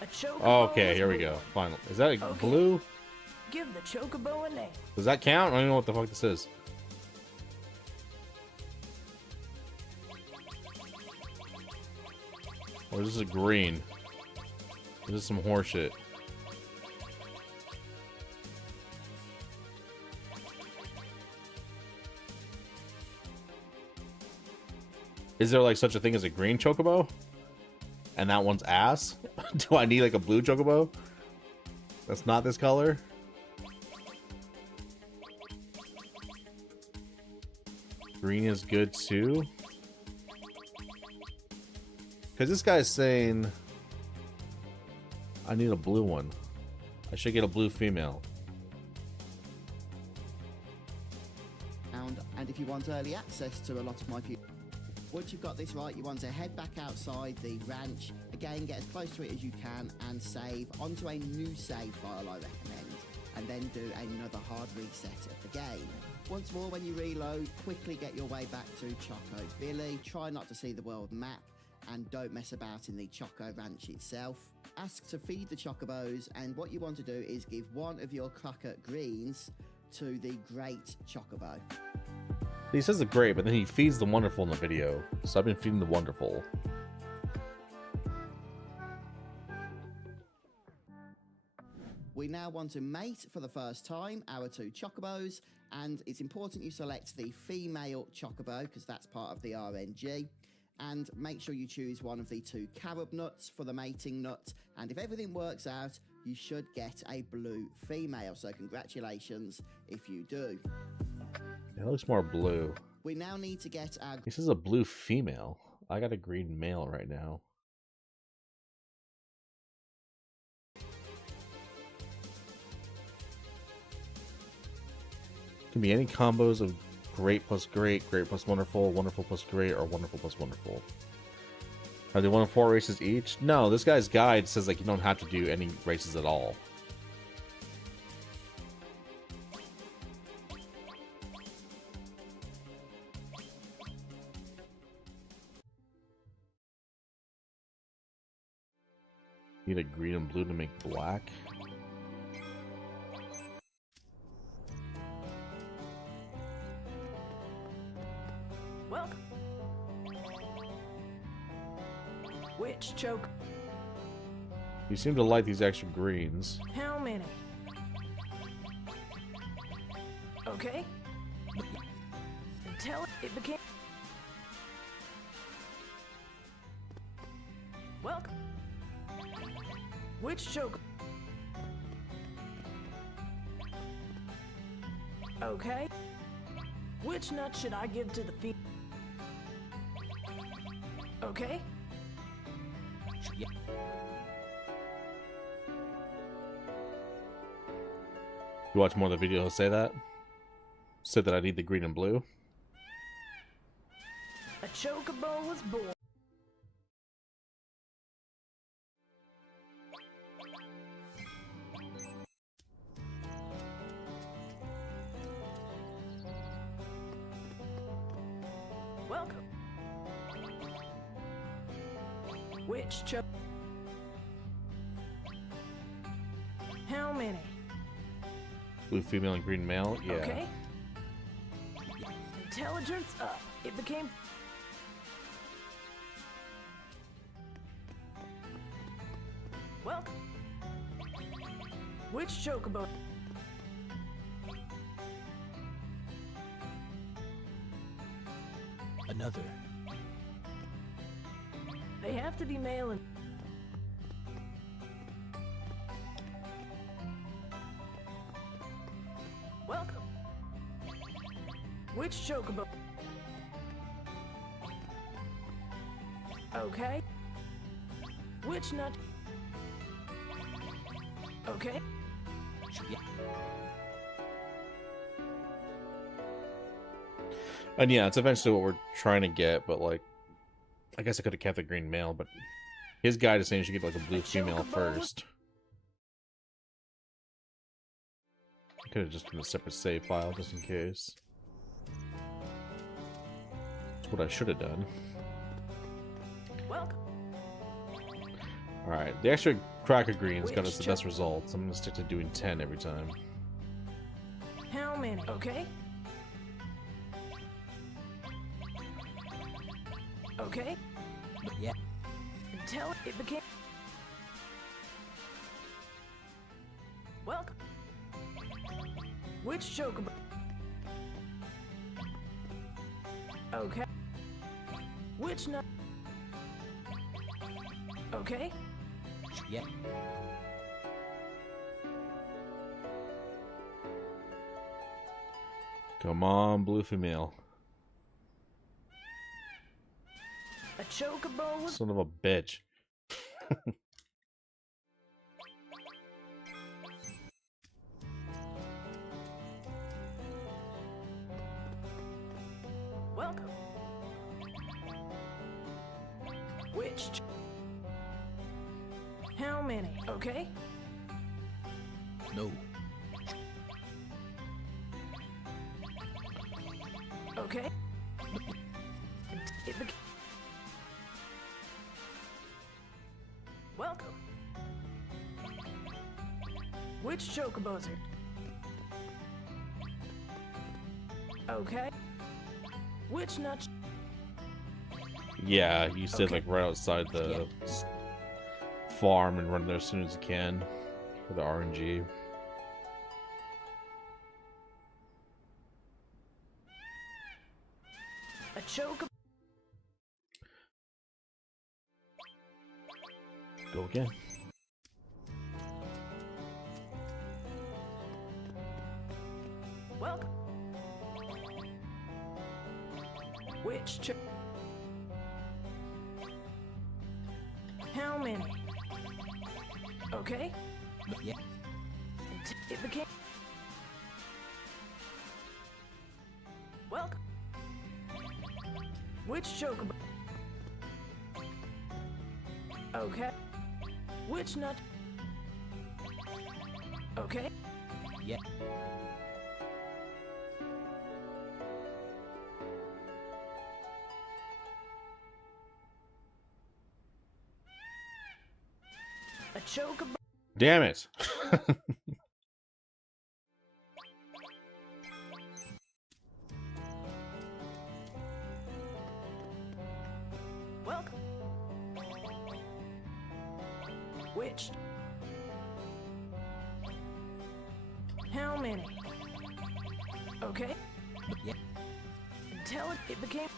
A chocobo. Okay, was here we born. go. Final. Is that a Okay. blue? Give the chocobo a name. Does that count? I don't even know what the fuck this is. Or is this a green? This is some horseshit. Is there like such a thing as a green chocobo? And that one's ass? Do I need like a blue chocobo? That's not this color? Green is good too? Because this guy's saying I need a blue one. I should get a blue female. And if you want early access to a lot of my once you've got this right, you want to head back outside the ranch, again get as close to it as you can and save onto a new save file I recommend, and then do another hard reset of the game. Once more, when you reload, quickly get your way back to Choco Billy, try not to see the world map, and don't mess about in the Choco Ranch itself. Ask to feed the Chocobos, and what you want to do is give one of your Cracker Greens to the Great Chocobo. He says the great, but then he feeds the wonderful in the video. So I've been feeding the wonderful. We now want to mate for the first time our two Chocobos, and it's important you select the female Chocobo because that's part of the RNG. And make sure you choose one of the two carob nuts for the mating nut, and if everything works out, you should get a blue female. So congratulations if you do. It looks more blue. We now need to get our This is a blue female. I got a green male right now. Can be any combos of great plus great, great plus wonderful, wonderful plus great, or wonderful plus wonderful. Are they 1 of 4 races each? No, this guy's guide says like you don't have to do any races at all. Need a green and blue to make black. Welcome. Which choke? You seem to like these extra greens. How many? Okay. Until it became. Welcome. Which choke? Okay. Which nut should I give to the feet? Okay. Yeah. You watch more of the video, he'll say that. Said that I need the green and blue. A chocobo was born. Welcome. Which cho- How many? Blue female and green male? Yeah. Okay. Intelligence up. It became... Welcome. Which chocobo? Another. They have to be male and... Welcome. Which chocobo? Okay. Which nut? Okay. Yeah. And yeah, it's eventually what we're trying to get, but like, I guess I could have kept the green male, but his guide is saying you should get like a blue female first. I could have just done a separate save file just in case. That's what I should have done. Welcome. Alright, the extra cracker greens got us the Which best results. I'm gonna stick to doing 10 every time. How many? Okay. Okay. Yeah. Until it became... Welcome. Which chocobo? Okay. Which nut? Okay. Yeah. Come on, blue female. A chocobo was... Son of a bitch. Welcome. Which... How many? Okay. No. Okay. It became... Welcome. Which chocobos are... Okay. Which nut... Yeah, you said Okay. like right outside the farm and run there as soon as you can for the RNG. A chocobo... Go again. Welcome. Which cho... How many? Okay. Yeah. It became... Welcome. Which chocobo? Okay. Which nut? Okay. Yeah. A chocobo... Damn it! Welcome. Which? How many? Okay. Yeah. Until it became...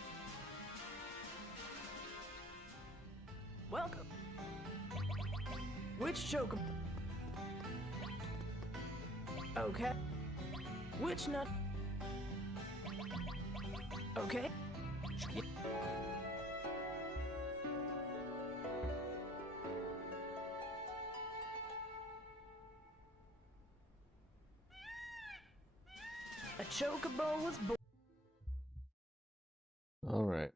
Welcome. Which chocobo? Okay. Which nut? Okay. Yeah. A chocobo was born. All right.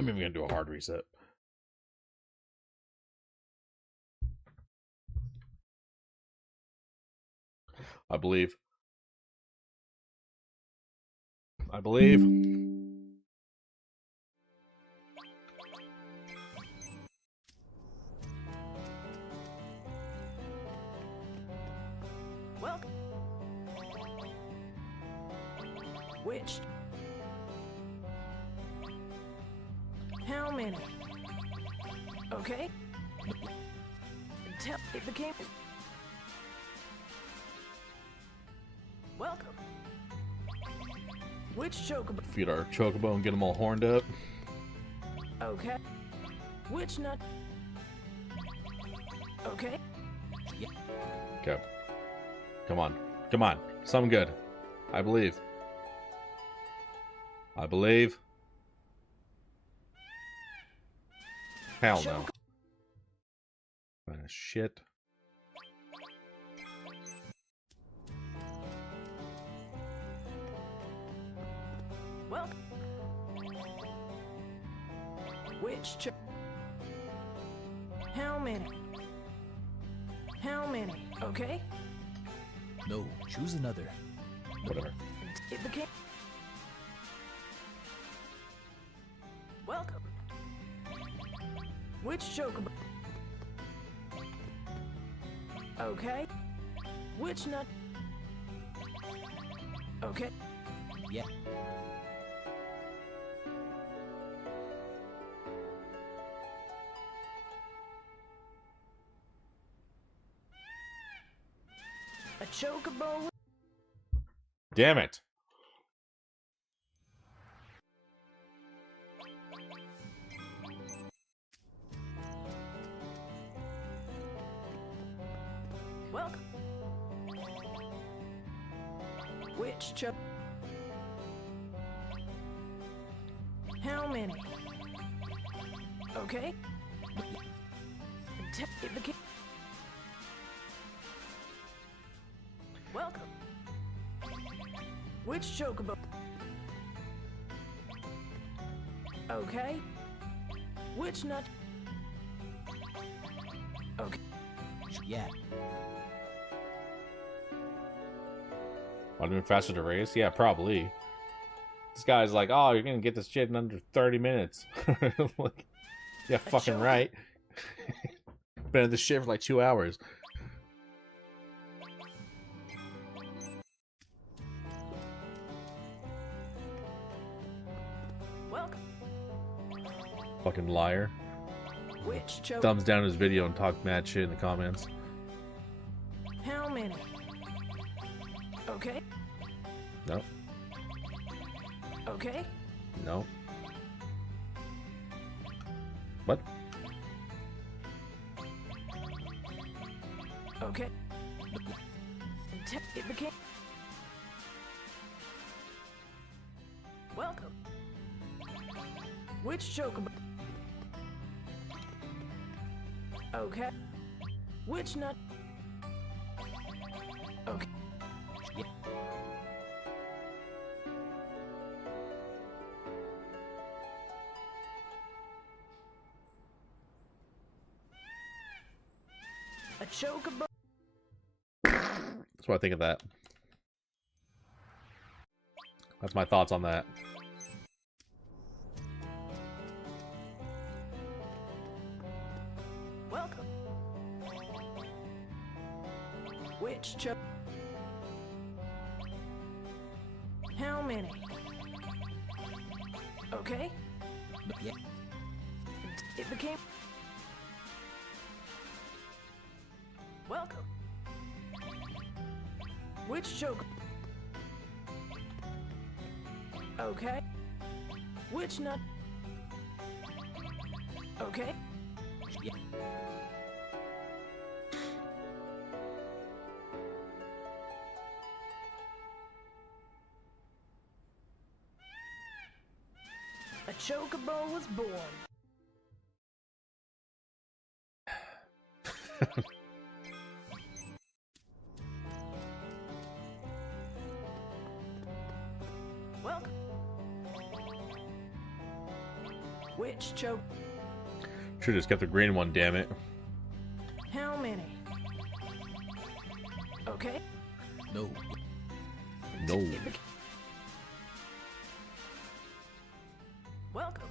I'm even gonna do a hard reset. I believe. I believe. Well, which? How many? Okay. Tell it became. Welcome. Which chocobo? Feed our chocobo and get them all horned up. Okay. Which nut? Okay. Yeah. Okay. Come on. Come on. Something good. I believe. I believe. Hell no. Kind of shit. Well. Which cho? How many? How many? Okay. No, choose another. Whatever. It became. Welcome. Which chocobo? Okay. Which nut? Okay. Yeah. A chocobo. Damn it. Welcome. Which cho? How many? Okay. It became. Welcome. Which chocobo? Okay. Which nut? Okay. Yeah. Would have been faster to race? Yeah, probably. This guy's like, oh, you're gonna get this shit in under 30 minutes. Like, yeah, fucking right. Been in this shit for like 2 hours. Welcome. Fucking liar. Which chocobo? Thumbs down his video and talk mad shit in the comments. How many? Okay. No. Okay. No. What? Okay. It became. Welcome. Which chocobo? Okay. Which nut? Okay. Yeah. A chocobo. That's what I think of that. That's my thoughts on that. Welcome. Which cho? How many? Okay. Yeah. It became. Welcome. Which choke? Okay. Which nut? Okay. Yeah. A chocobo was born. Welcome. Which choke? Should just kept the green one, damn it. How many? Okay. No. No. Welcome.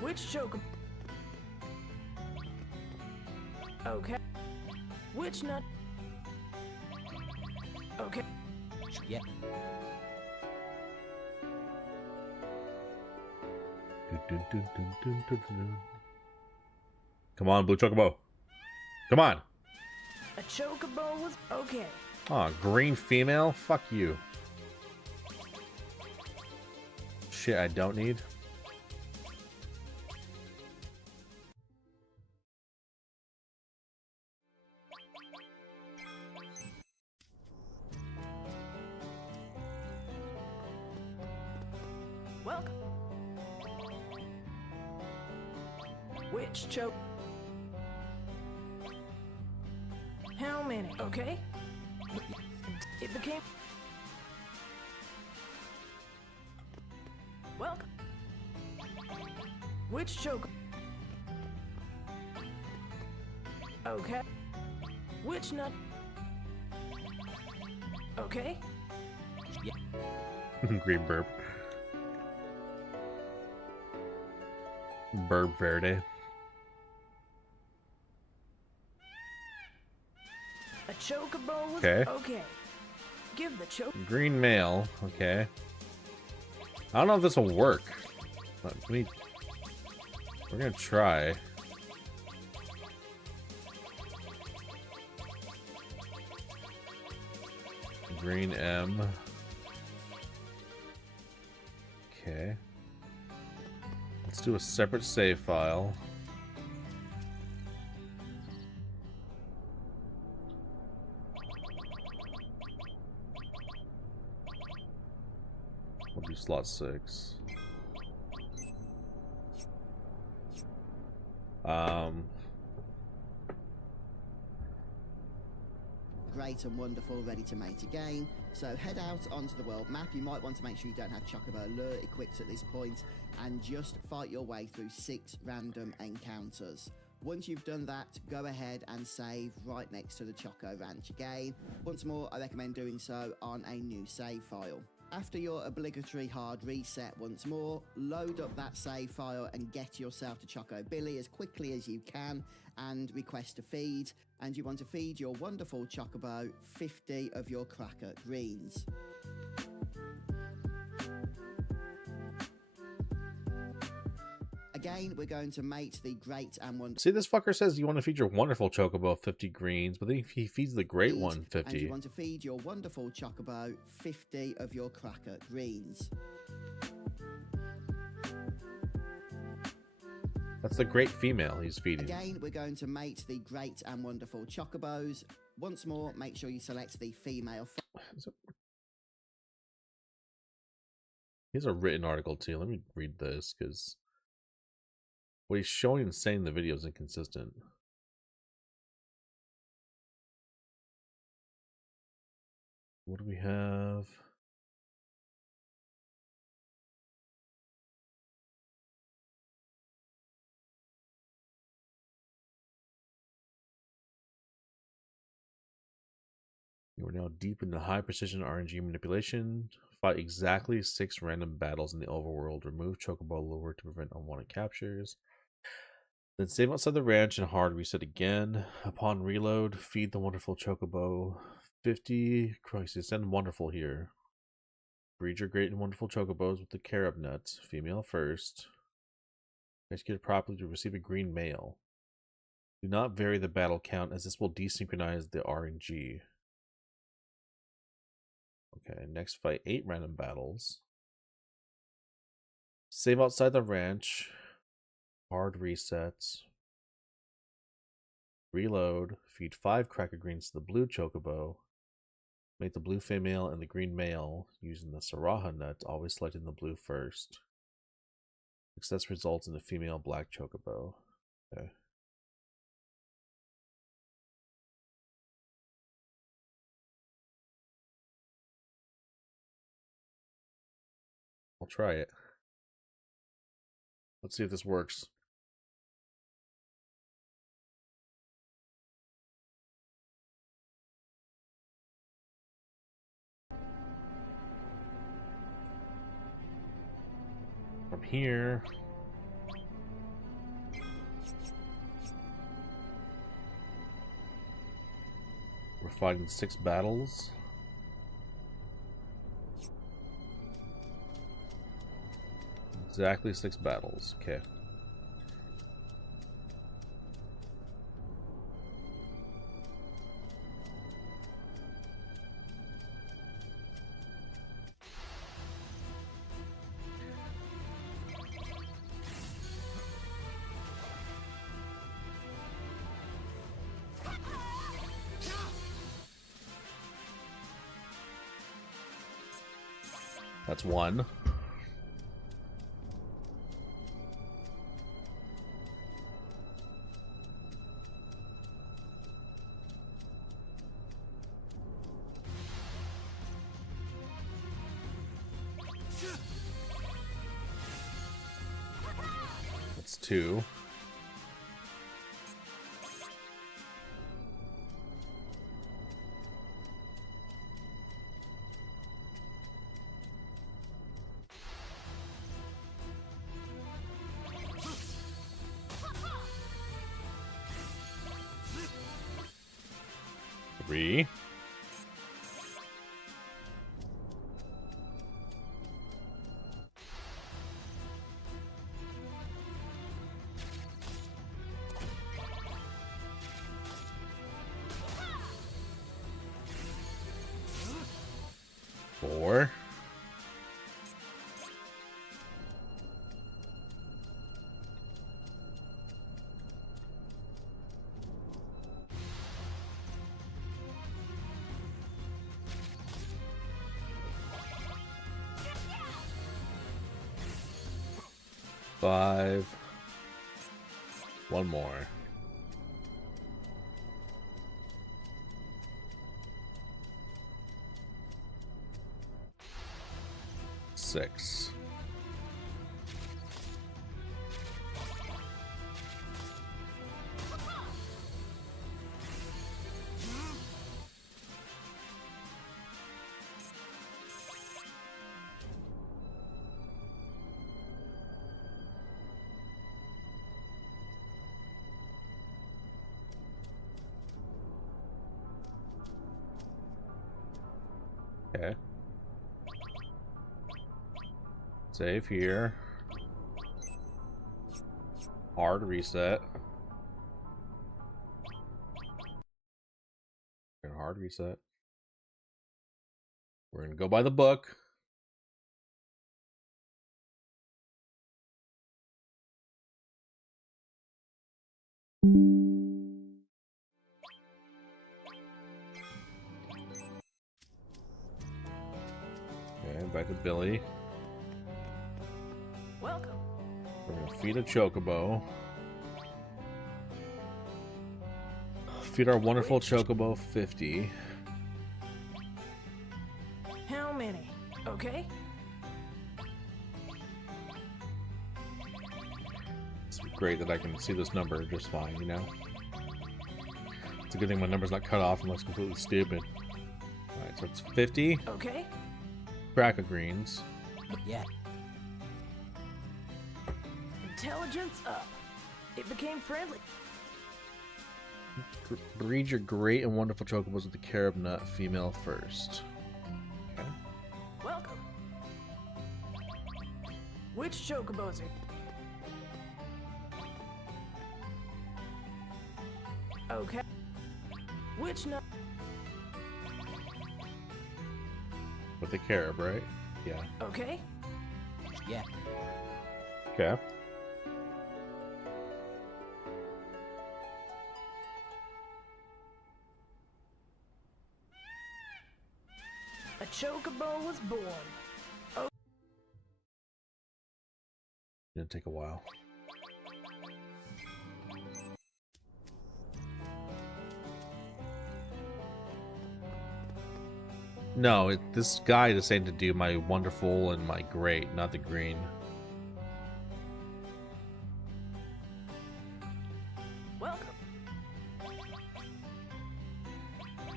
Which chocobo? Okay. Which nut? Okay. Yeah. Dun, dun, dun, dun, dun, dun. Come on, Blue Chocobo. Come on. A chocobo was okay. Aw, green female? Fuck you. Shit, I don't need. Welcome. Which choke? How many? Okay. It became. Welcome. Which choke? Okay. Which nut? Okay. Green burp. Burb Verde. A chocobo was Okay. okay. Give the choke. Green male. Okay. I don't know if this will work. But we're gonna try. Green M. Okay. Let's do a separate save file. We'll do slot 6. Great and wonderful, ready to mate again. So head out onto the world map. You might want to make sure you don't have Chocobo Alert equipped at this point, and just fight your way through 6 random encounters. Once you've done that, go ahead and save right next to the Choco Ranch again. Once more, I recommend doing so on a new save file. After your obligatory hard reset once more, load up that save file and get yourself to Choco Billy as quickly as you can and request a feed. And you want to feed your wonderful Chocobo 50 of your cracker greens. Again, we're going to mate the great and wonderful. See, this fucker says you want to feed your wonderful Chocobo 50 greens, but then he feeds the great one And 50. you want to feed your wonderful Chocobo 50 of your cracker greens. That's the great female he's feeding. Again, we're going to mate the great and wonderful Chocobos. Once more, make sure you select the female. Here's a written article too. Let me read this because what he's showing and saying in the video is inconsistent. What do we have? You are now deep into high precision RNG manipulation. Fight exactly 6 random battles in the overworld. Remove Chocobo lure to prevent unwanted captures. Then save outside the ranch and hard reset again. Upon reload, feed the wonderful Chocobo 50. Crisis and wonderful here. Breed your great and wonderful Chocobos with the carob nuts. Female first. Executed properly to receive a green male. Do not vary the battle count as this will desynchronize the RNG. Okay, next fight 8 random battles. Save outside the ranch. Hard resets. Reload. Feed 5 cracker greens to the blue Chocobo. Make the blue female and the green male using the Saraha nut, always selecting the blue first. Success results in a female black Chocobo. Okay. I'll try it. Let's see if this works. here. We're fighting 6 battles. Exactly 6 battles. Okay. That's 1. That's 2. Three. Four. Five. One more. Six. Okay. Save here. Hard reset. And hard reset. We're gonna go by the book. Okay, back to Billy. Welcome. We're gonna feed a chocobo. Feed our wonderful chocobo 50. How many? Okay. It's great that I can see this number just fine, you know? It's a good thing my number's not cut off and looks completely stupid. Alright, so it's 50 Okay. cracker greens. Yeah. Intelligence up. It became friendly. Breed your great and wonderful chocobos with the carob nut female first. Okay. Welcome. Which chocobos are... Okay. Which nut? With the carob, right? Yeah. Okay. Yeah. Okay. A chocobo was born. Gonna take a while. No, this guide is saying to do my wonderful and my great, not the green. Welcome.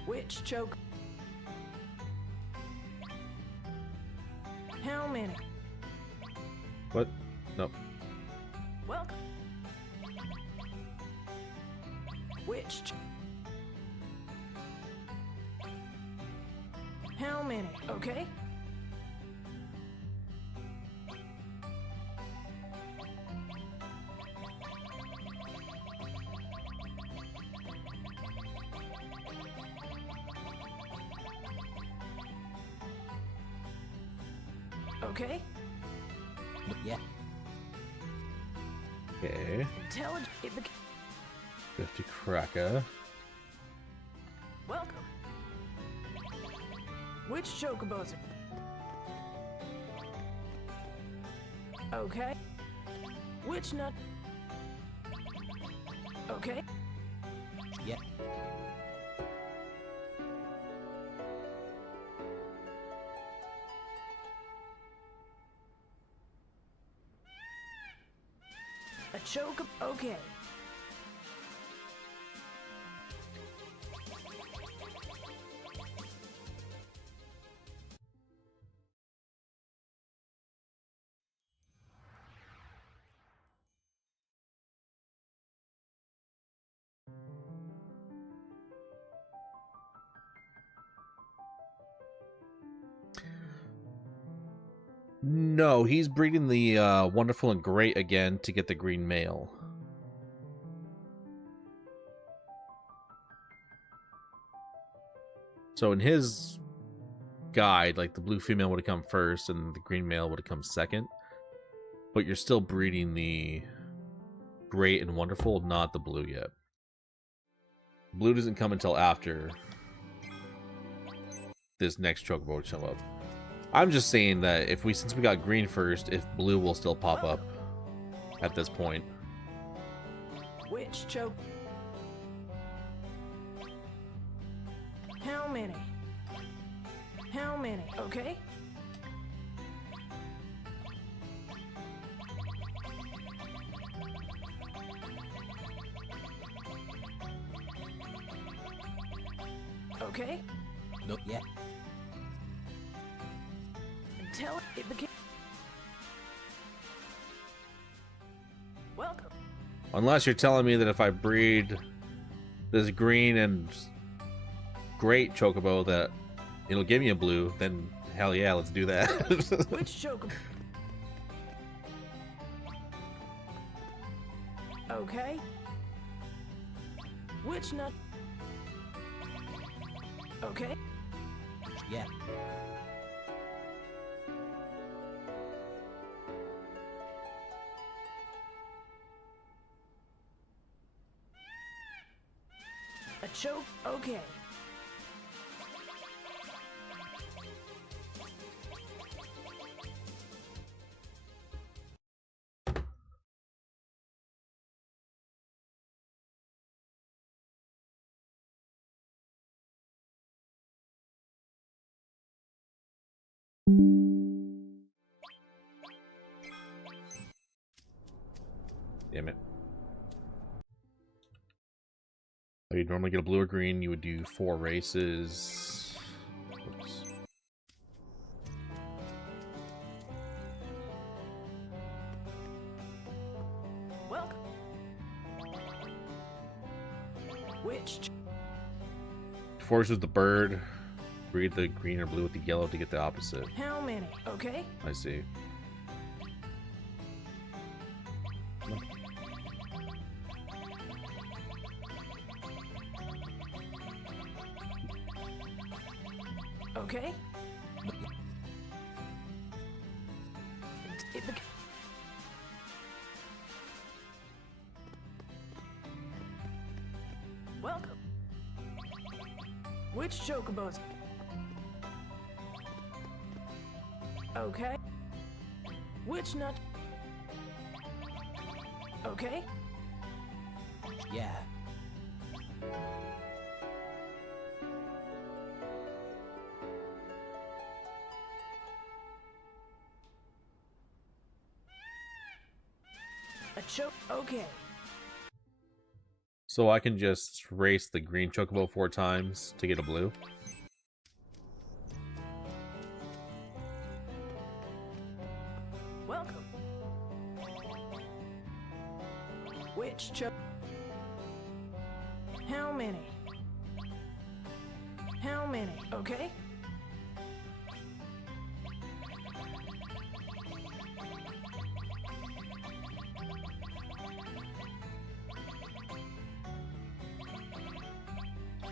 Which choke? How many? What? Nope. Welcome. Which? How many? Okay. Okay. Yeah. Okay. Intelligent. 50 cracker. Welcome. Which chocobos? Okay. Which nut? Okay. Yeah. A choke. Okay. No, he's breeding the wonderful and great again to get the green male. So in his guide, like the blue female would have come first and the green male would have come second. But you're still breeding the great and wonderful, not the blue yet. Blue doesn't come until after this next chocobo would show up. I'm just saying that since we got green first, if blue will still pop up at this point. Which choke? How many? How many? Okay. Okay. Nope. Yeah. Until it became. Welcome. Unless you're telling me that if I breed this green and great chocobo that it'll give me a blue, then hell yeah, let's do that. Which chocobo? Okay. Which nut? Okay. Yeah. A choke? Okay. Damn it. Oh, you'd normally get a blue or green, you would do 4 races. Oops. Welcome. Which? Force with the bird. Breed the green or blue with the yellow to get the opposite. How many? Okay. I see. Okay. It beca- Welcome. Which chocobos? Okay. Which nut? Okay. Yeah. A choke. Okay. So I can just race the green chocobo 4 times to get a blue. Welcome. Which cho- How many? How many? Okay.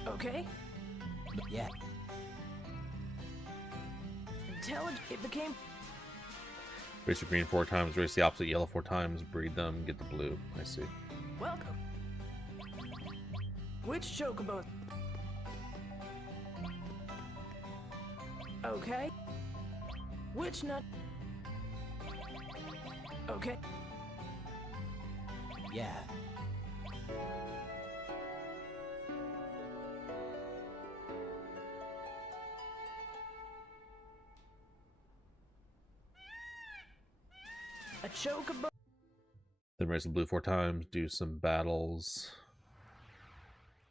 Okay. Yeah. Intelligent. It became. Race the green 4 times, race the opposite yellow 4 times, breed them, get the blue. I see. Welcome. Which chocobo? Okay. Which nut? Okay. Yeah. A chocobo. Then raise the blue 4 times, do some battles.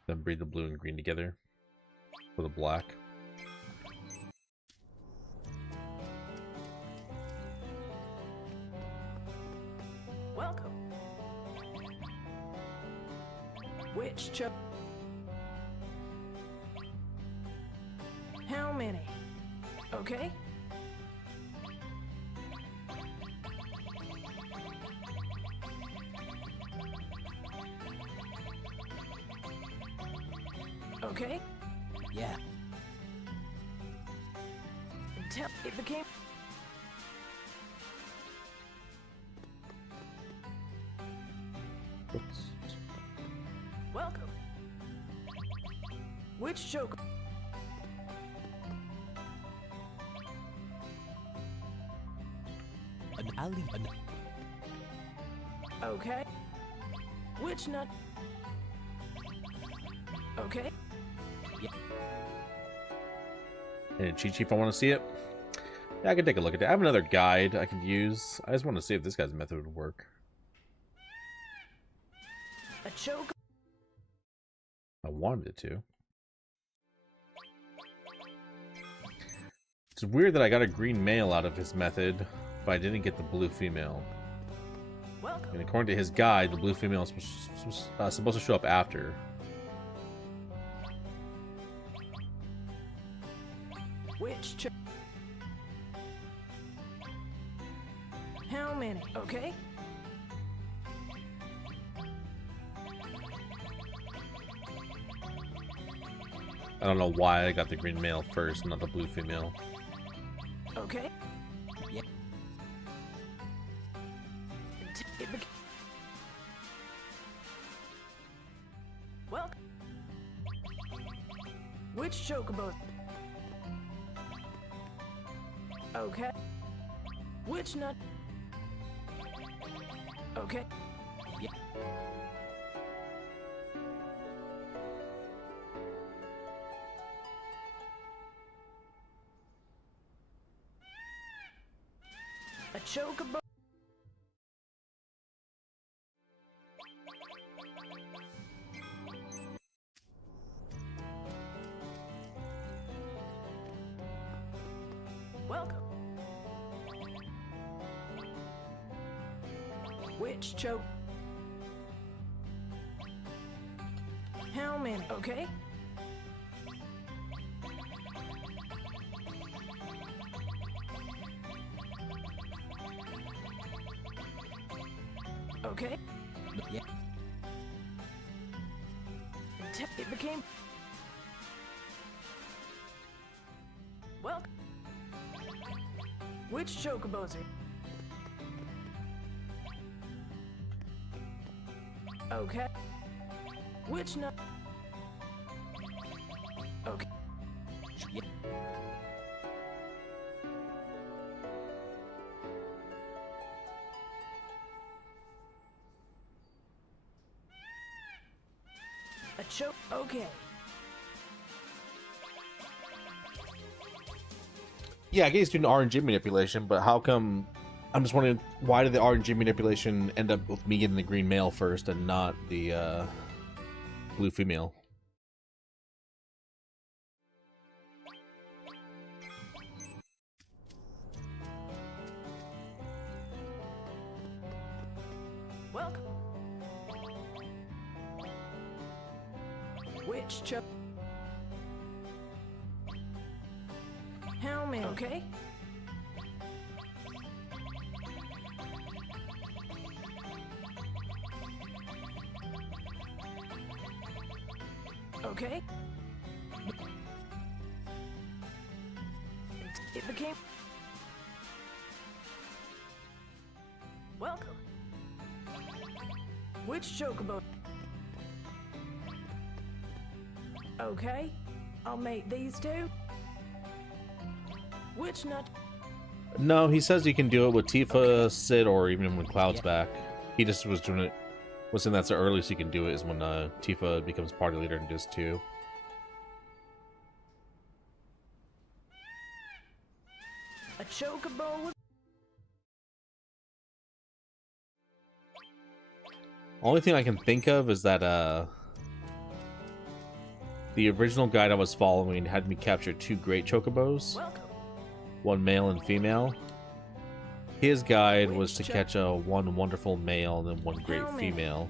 Then breed the blue and green together with a black. Welcome. Which cho? How many? Okay. Okay. Yeah. Until it became. Oops. Welcome. Which choke? An alley. An Okay. Which nut? Okay. And cheat sheet if I want to see it. Yeah, I can take a look at it. I have another guide I can use. I just want to see if this guy's method would work. A choke. I wanted it to. It's weird that I got a green male out of his method, but I didn't get the blue female. Welcome. And according to his guide, the blue female is supposed to show up after. Which choke? How many? Okay. I don't know why I got the green male first, not the blue female. Okay. Yeah. It bec- Welcome. Which chocobo? Okay. Which nut? Okay. Yeah. A chocobo. Welcome. Which choke? How many? Okay. Okay. Yeah. It became. Well. Which chocobos are? Okay. Which nut? Okay. Yeah. A choke. Okay. Yeah, I guess doing RNG manipulation, but how come? I'm just wondering, why did the RNG manipulation end up with me getting the green male first and not the blue female? Welcome. Which choke? How many? Okay. Okay. It became... Welcome. Which chocobo? Okay. I'll make these two. Which nut? No, he says you can do it with Tifa, Okay. Sid, or even when Cloud's Yeah. back. He just was doing it. Was saying that's the earliest you can do it is when Tifa becomes party leader in Disc 2. A chocobo was... Only thing I can think of is that the original guide I was following had me capture 2 great chocobos, Welcome. one male and female. His guide was to Which catch one wonderful male and then one great How many? female.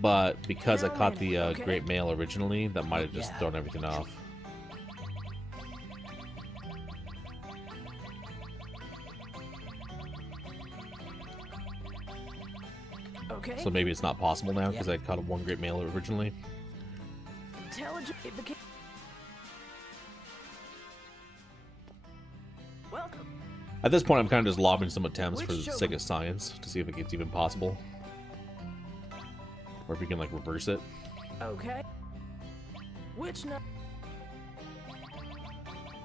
But because I How caught many? the Okay. great male originally, that might have just Yeah. thrown everything off. Okay. So maybe it's not possible now Yeah. because I caught one great male originally. Intelligent. It became... Welcome. At this point, I'm kind of just lobbing some attempts for Which the chocobo? sake of science to see if it's even possible. Or if we can, like, reverse it. Okay. Which nut?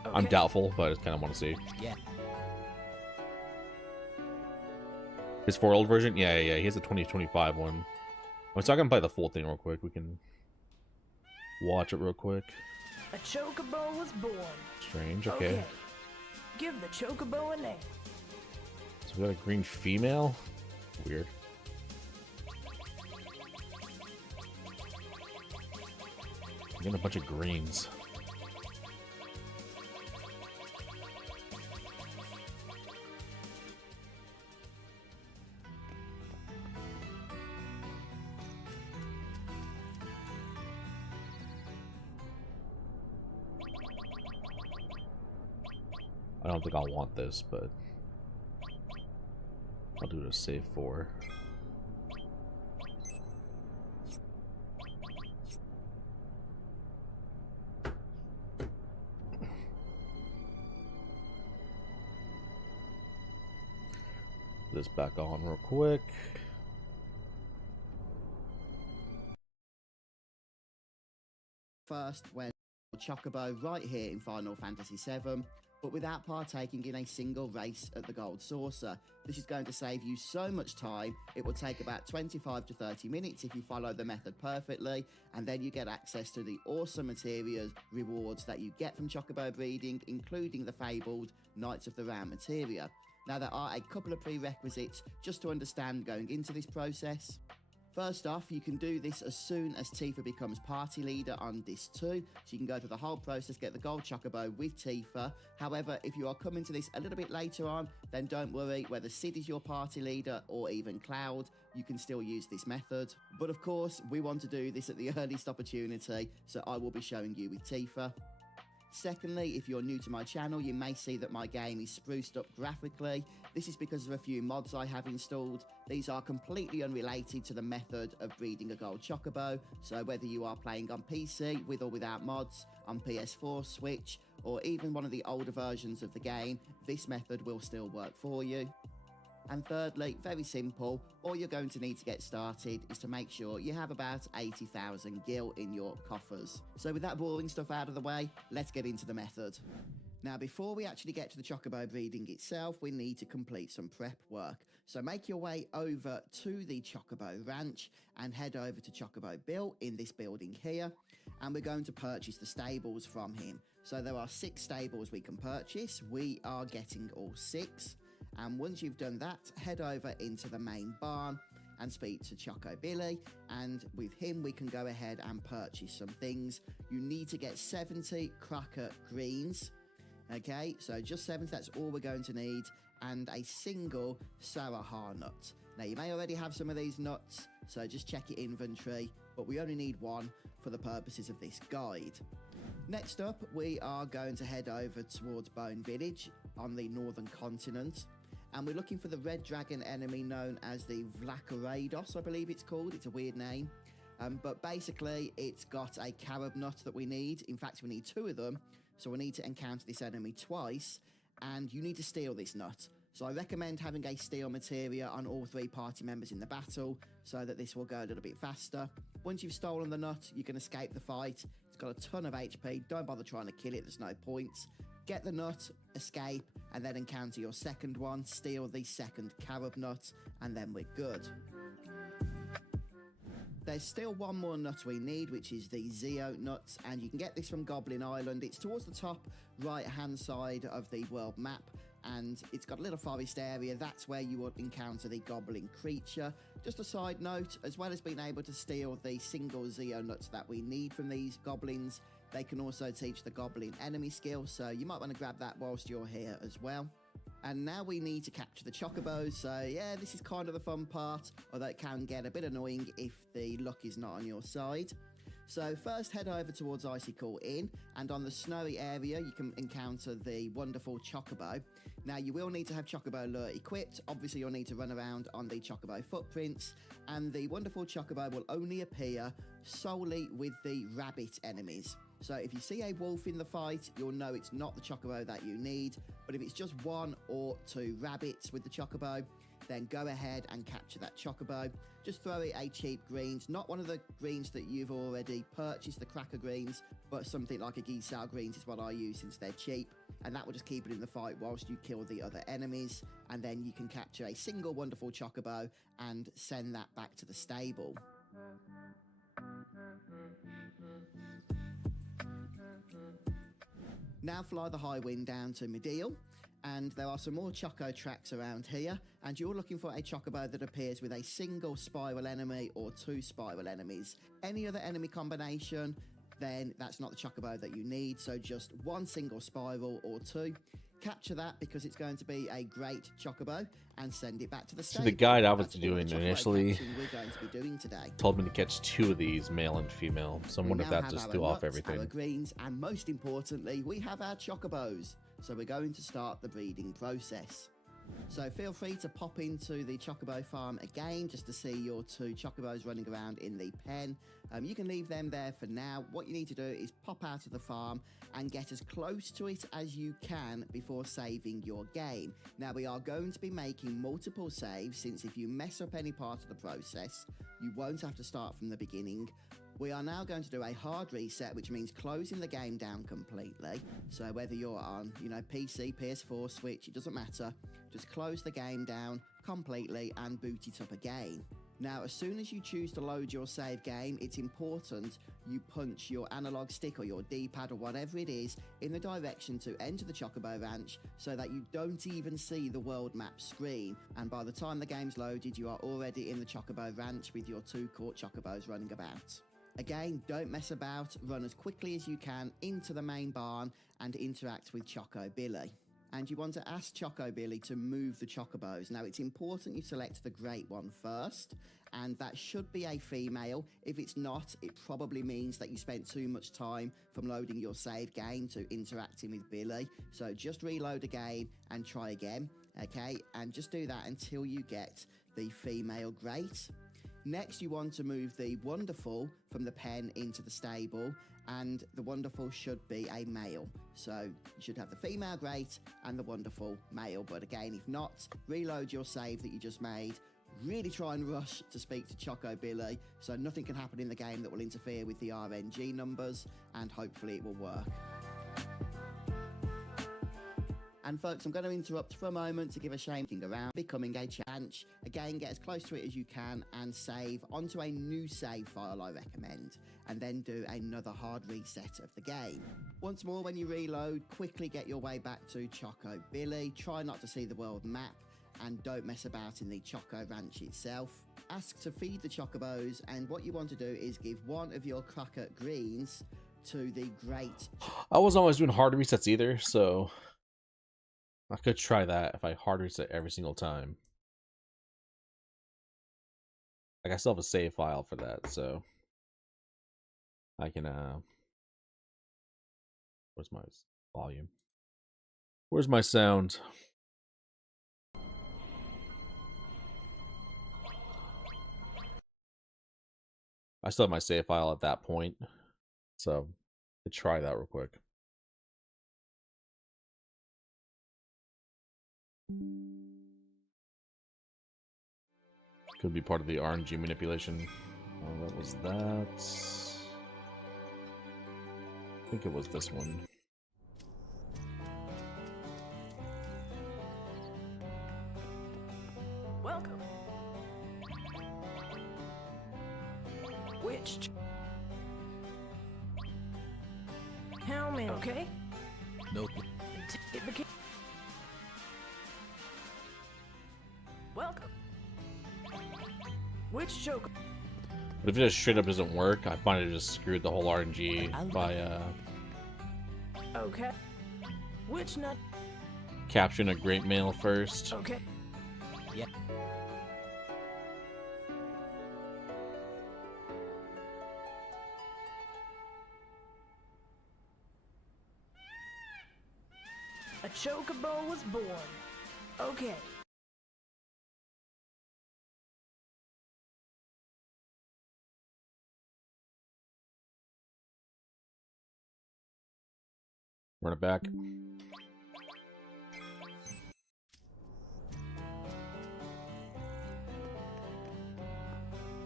I'm Okay. doubtful, but I just kind of want to see. Yeah. His 4-year-old version? Yeah, he has a 2025 one. So I can play the full thing real quick. We can watch it real quick. A chocobo was born. Strange, okay. Give the chocobo a name. So we got a green female? Weird. I'm getting a bunch of greens. I don't think I'll want this, but I'll do a save 4. This back on real quick. First, when Chocobo right here in Final Fantasy VII, but without partaking in a single race at the Gold Saucer. This is going to save you so much time. It will take about 25 to 30 minutes if you follow the method perfectly, and then you get access to the awesome materials rewards that you get from Chocobo breeding, including the fabled Knights of the Round materia. Now, there are a couple of prerequisites just to understand going into this process. First off, you can do this as soon as Tifa becomes party leader on Disc 2, so you can go through the whole process, get the gold chocobo with Tifa. However, if you are coming to this a little bit later on, then don't worry, whether Sid is your party leader or even Cloud, you can still use this method. But of course, we want to do this at the earliest opportunity, so I will be showing you with Tifa. Secondly, if you're new to my channel, you may see that my game is spruced up graphically. This is because of a few mods I have installed. These are completely unrelated to the method of breeding a gold chocobo, so whether you are playing on PC with or without mods, on PS4, Switch, or even one of the older versions of the game, this method will still work for you. And thirdly, very simple, all you're going to need to get started is to make sure you have about 80,000 gil in your coffers. So with that boring stuff out of the way, let's get into the method. Now, before we actually get to the chocobo breeding itself, we need to complete some prep work. So make your way over to the Chocobo Ranch and head over to Chocobo Bill in this building here. And we're going to purchase the stables from him. So there are 6 stables we can purchase. We are getting all 6. And once you've done that, head over into the main barn and speak to Choco Billy, and with him we can go ahead and purchase some things. You need to get 70 cracker greens, okay, so just 70, that's all we're going to need, and a single Sarahar nut. Now, you may already have some of these nuts, so just check your inventory, but we only need one for the purposes of this guide. Next up, we are going to head over towards Bone Village on the northern continent, and we're looking for the red dragon enemy known as the Vlakarados, I believe it's called. It's a weird name, but basically it's got a carob nut that we need. In fact, we need 2 of them, so we need to encounter this enemy twice, and you need to steal this nut. So I recommend having a steal materia on all 3 party members in the battle so that this will go a little bit faster. Once you've stolen the nut, you can escape the fight. It's got a ton of HP. Don't bother trying to kill it. There's no point. Get the nut, escape, and then encounter your second one. Steal the second carob nut, and then we're good. There's still one more nut we need, which is the Zeo nut, and you can get this from Goblin Island. It's towards the top right-hand side of the world map, and it's got a little forest area. That's where you will encounter the goblin creature. Just a side note, as well as being able to steal the single Zeo nuts that we need from these goblins, they can also teach the goblin enemy skill, so you might want to grab that whilst you're here as well. And now we need to capture the chocobos, so yeah, this is kind of the fun part, although it can get a bit annoying if the luck is not on your side. So first head over towards Icicle Inn, and on the snowy area you can encounter the wonderful chocobo. Now you will need to have chocobo lure equipped. Obviously you'll need to run around on the chocobo footprints, and the wonderful chocobo will only appear solely with the rabbit enemies. So if you see a wolf in the fight, you'll know it's not the chocobo that you need, but if it's just 1 or 2 rabbits with the chocobo, then go ahead and capture that chocobo. Just throw it a cheap greens, not one of the greens that you've already purchased, the cracker greens, but something like a Giselle greens is what I use since they're cheap, and that will just keep it in the fight whilst you kill the other enemies, and then you can capture a single wonderful chocobo and send that back to the stable. Now fly the high wind down to Medeal, and there are some more choco tracks around here, and you're looking for a chocobo that appears with a single spiral enemy or 2 spiral enemies. Any other enemy combination, then that's not the chocobo that you need, so just 1 single spiral or 2. Capture that because it's going to be a great chocobo, and send it back to the stable. So the guide I was That's all the doing chocobo initially catching we're going to be doing today. told me to catch 2 of these, male and female. So I We wonder if now that have just our threw off nuts, everything. our greens, and most importantly, we have our chocobos. So we're going to start the breeding process. So feel free to pop into the chocobo farm again just to see your 2 chocobos running around in the pen. You can leave them there for now. What you need to do is pop out of the farm and get as close to it as you can before saving your game. Now we are going to be making multiple saves, since if you mess up any part of the process, you won't have to start from the beginning. We are now going to do a hard reset, which means closing the game down completely. So whether you're on, PC, PS4, Switch, it doesn't matter. Just close the game down completely and boot it up again. Now, as soon as you choose to load your save game, it's important you punch your analog stick or your D-pad or whatever it is in the direction to enter the Chocobo Ranch so that you don't even see the world map screen. And by the time the game's loaded, you are already in the Chocobo Ranch with your 2 caught Chocobos running about. Again, don't mess about, run as quickly as you can into the main barn and interact with Choco Billy. And you want to ask Choco Billy to move the Chocobos. Now, it's important you select the great one first, and that should be a female. If it's not, it probably means that you spent too much time from loading your save game to interacting with Billy. So just reload again and try again, okay? And just do that until you get the female great. Next, you want to move the Wonderful from the pen into the stable, and the Wonderful should be a male. So you should have the female great and the Wonderful male. But again, if not, reload your save that you just made. Really try and rush to speak to Choco Billy so nothing can happen in the game that will interfere with the RNG numbers, and hopefully it will work. And folks, I'm going to interrupt for a moment to give a shaking around becoming a chance. Again, get as close to it as you can and save onto a new save file, I recommend, and then do another hard reset of the game. Once more, when you reload, quickly get your way back to Choco Billy. Try not to see the world map, and don't mess about in the Choco Ranch itself. Ask to feed the Chocobos, and what you want to do is give one of your cracker greens to the great... I wasn't always doing hard resets either, so I could try that if I hard reset every single time. Like I still have a save file for that, so I can where's my volume? Where's my sound? I still have my save file at that point, so let's try that real quick. Could be part of the RNG manipulation. Oh, what was that? I think it was this one. Welcome. Which? How many? Okay. No. It became. Welcome. Which choke? But if it just straight up doesn't work, I might have just screwed the whole RNG by Okay. Which nut? capturing a great male first. Okay. Yeah. A chocobo was born. Okay. Run it back.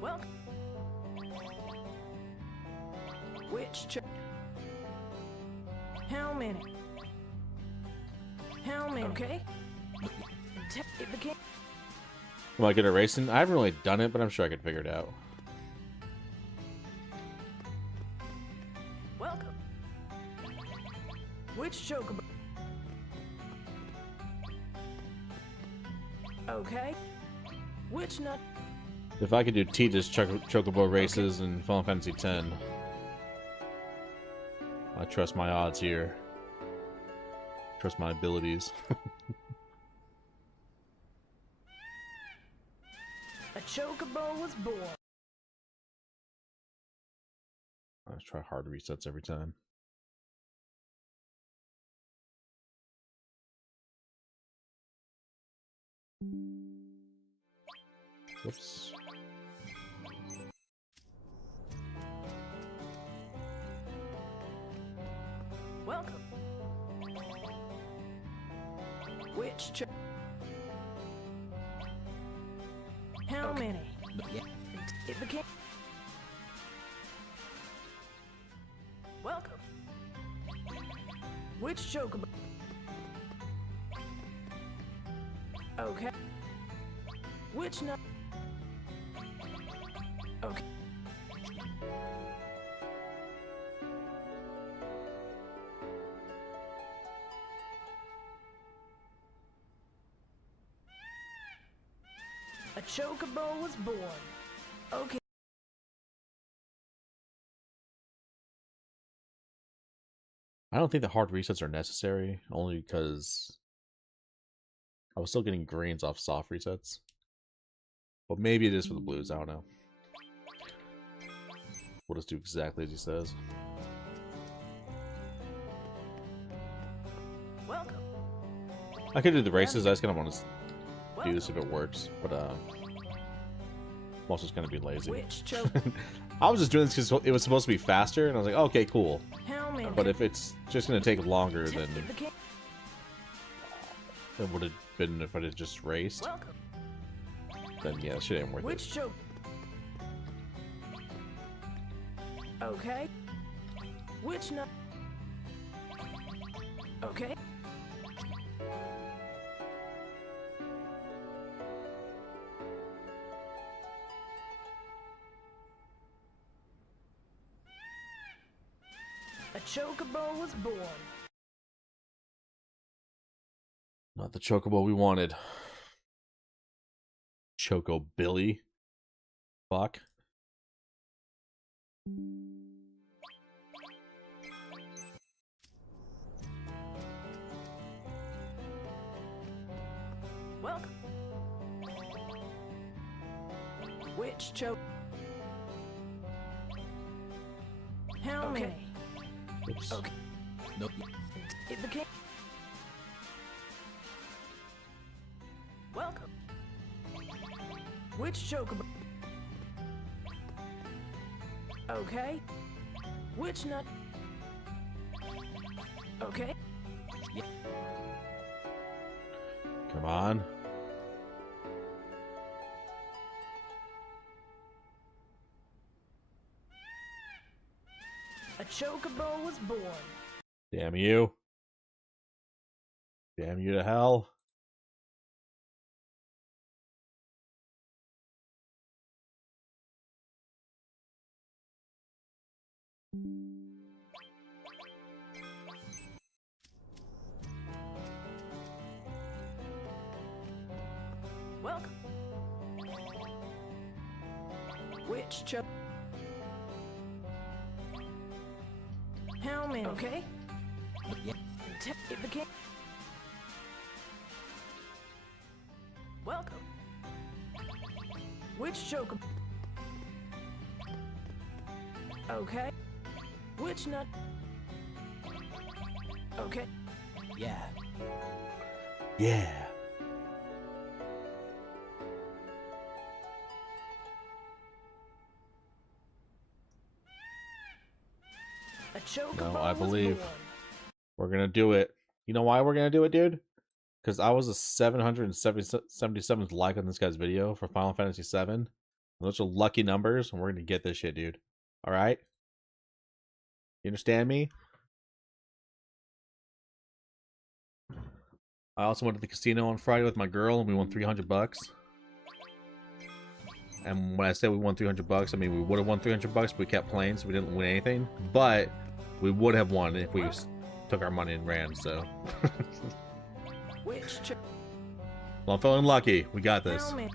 Welcome. Which cho- How many? How many? Okay. It became. Am I good at racing? I haven't really done it, but I'm sure I could figure it out. Welcome. Which chocobo? Okay. Which nut? If I could do Tita's Chocobo races in Final Fantasy X, I trust my odds here. Trust my abilities. A chocobo was born. I try hard resets every time. Whoops. Welcome. Which cho- How many? Yeah. It became. Welcome. Which chocobo? Okay. Which nut? Okay. A chocobo was born. Okay. I don't think the hard resets are necessary, only because I was still getting greens off soft resets. But maybe it is for the blues, I don't know. We'll just do exactly as he says. Welcome. I could do the races, I just kind of want to do this Welcome. if it works, but I'm also just gonna be lazy. Which choke? I was just doing this because it was supposed to be faster, and I was like, okay, cool. How many? But if it's just gonna take longer than It became. it would have been if I had just raced, Welcome. then yeah, shit ain't worth it. Which choke? Okay. Which nut? Okay. A chocobo was born. Not the chocobo we wanted. Choco Billy. Fuck. Welcome. Which Which choke? How Okay. many? Oops. Okay. Nope. It became. Welcome. Which chocobo? Okay. Which nut? Okay. Come on. A chocobo was born. Damn you. Damn you to hell. Welcome. Which choke? How many? Okay. Yeah. It became. Welcome. Which chocobo? Okay. Which nut? Okay. Yeah. Yeah. A chocobo No, I was believe. born. We're gonna do it. You know why we're gonna do it, dude? Because I was a 777th like on this guy's video for Final Fantasy VII. Those are lucky numbers, and we're gonna get this shit, dude. All right? You understand me? I also went to the casino on Friday with my girl, and we won $300. And when I say we won $300, I mean we would have won $300, but we kept playing, so we didn't win anything. But we would have won if we took our money and ran. So, Which cho- well, I'm feeling lucky. We got this. How many?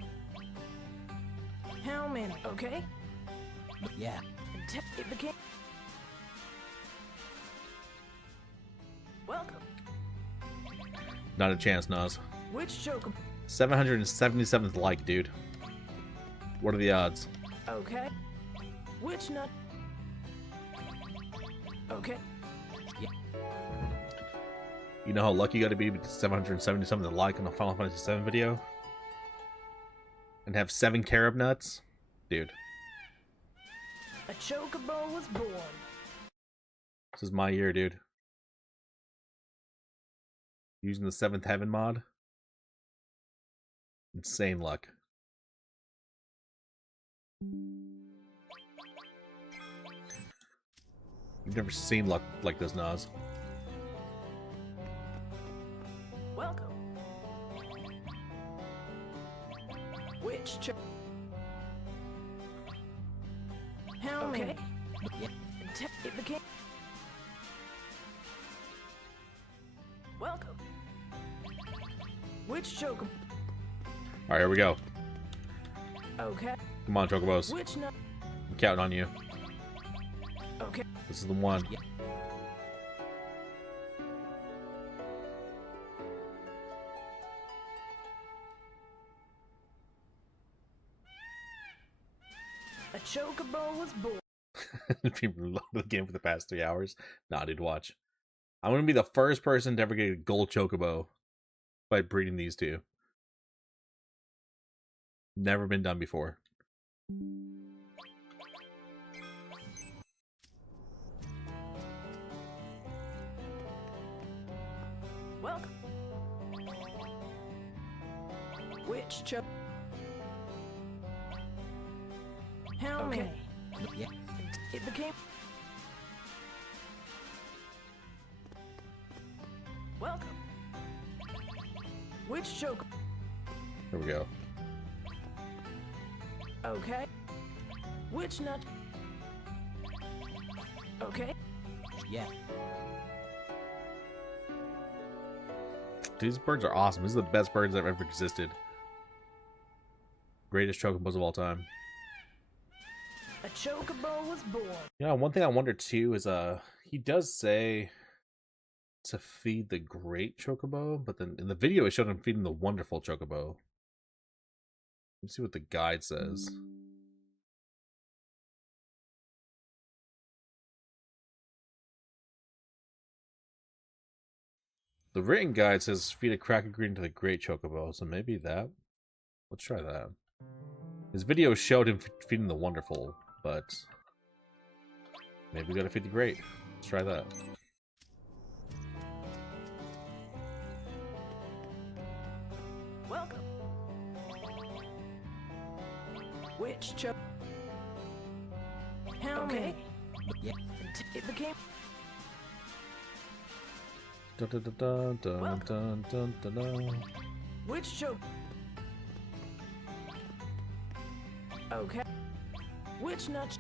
How many? Okay. Yeah. It became. Welcome. Not a chance, Nas. Which chocobo? 777th like, dude. What are the odds? Okay. Which nut? Okay. You know how lucky you gotta be with 777th like on the Final Fantasy VII video? And have 7 carob nuts? Dude. A chocobo was born. This is my year, dude. Using the 7th Heaven mod. Insane luck. You've never seen luck like this, Nas. Welcome. Which cho- How many? Yeah. It became. Welcome. Which chocobo? Alright, here we go. Okay. Come on, Chocobos. Which nut? I'm counting on you. Okay. This is the one. Yeah. A chocobo was born. People love the game for the past 3 hours. Nah, dude, watch. I'm gonna be the first person to ever get a gold Chocobo by breeding these two. Never been done before. Welcome. Which cho- How Okay. many? Yeah. It became. Welcome. Which chocobo? Here we go. Okay. Which nut? Okay. Yeah. These birds are awesome. These are the best birds that have ever existed. Greatest Chocobos of all time. A chocobo was born. Yeah, one thing I wonder too is he does say to feed the great Chocobo, but then in the video it showed him feeding the wonderful Chocobo. Let's see what the guide says. The written guide says feed a crack ingredient to the great chocobo, so maybe that. Let's try that. His video showed him feeding the wonderful, but maybe we gotta feed the great. Let's try that. Welcome. Which choke? How many? Yeah. It became. Dun, dun, dun, dun, dun, dun, dun, dun. Which choke? Okay. Which nut?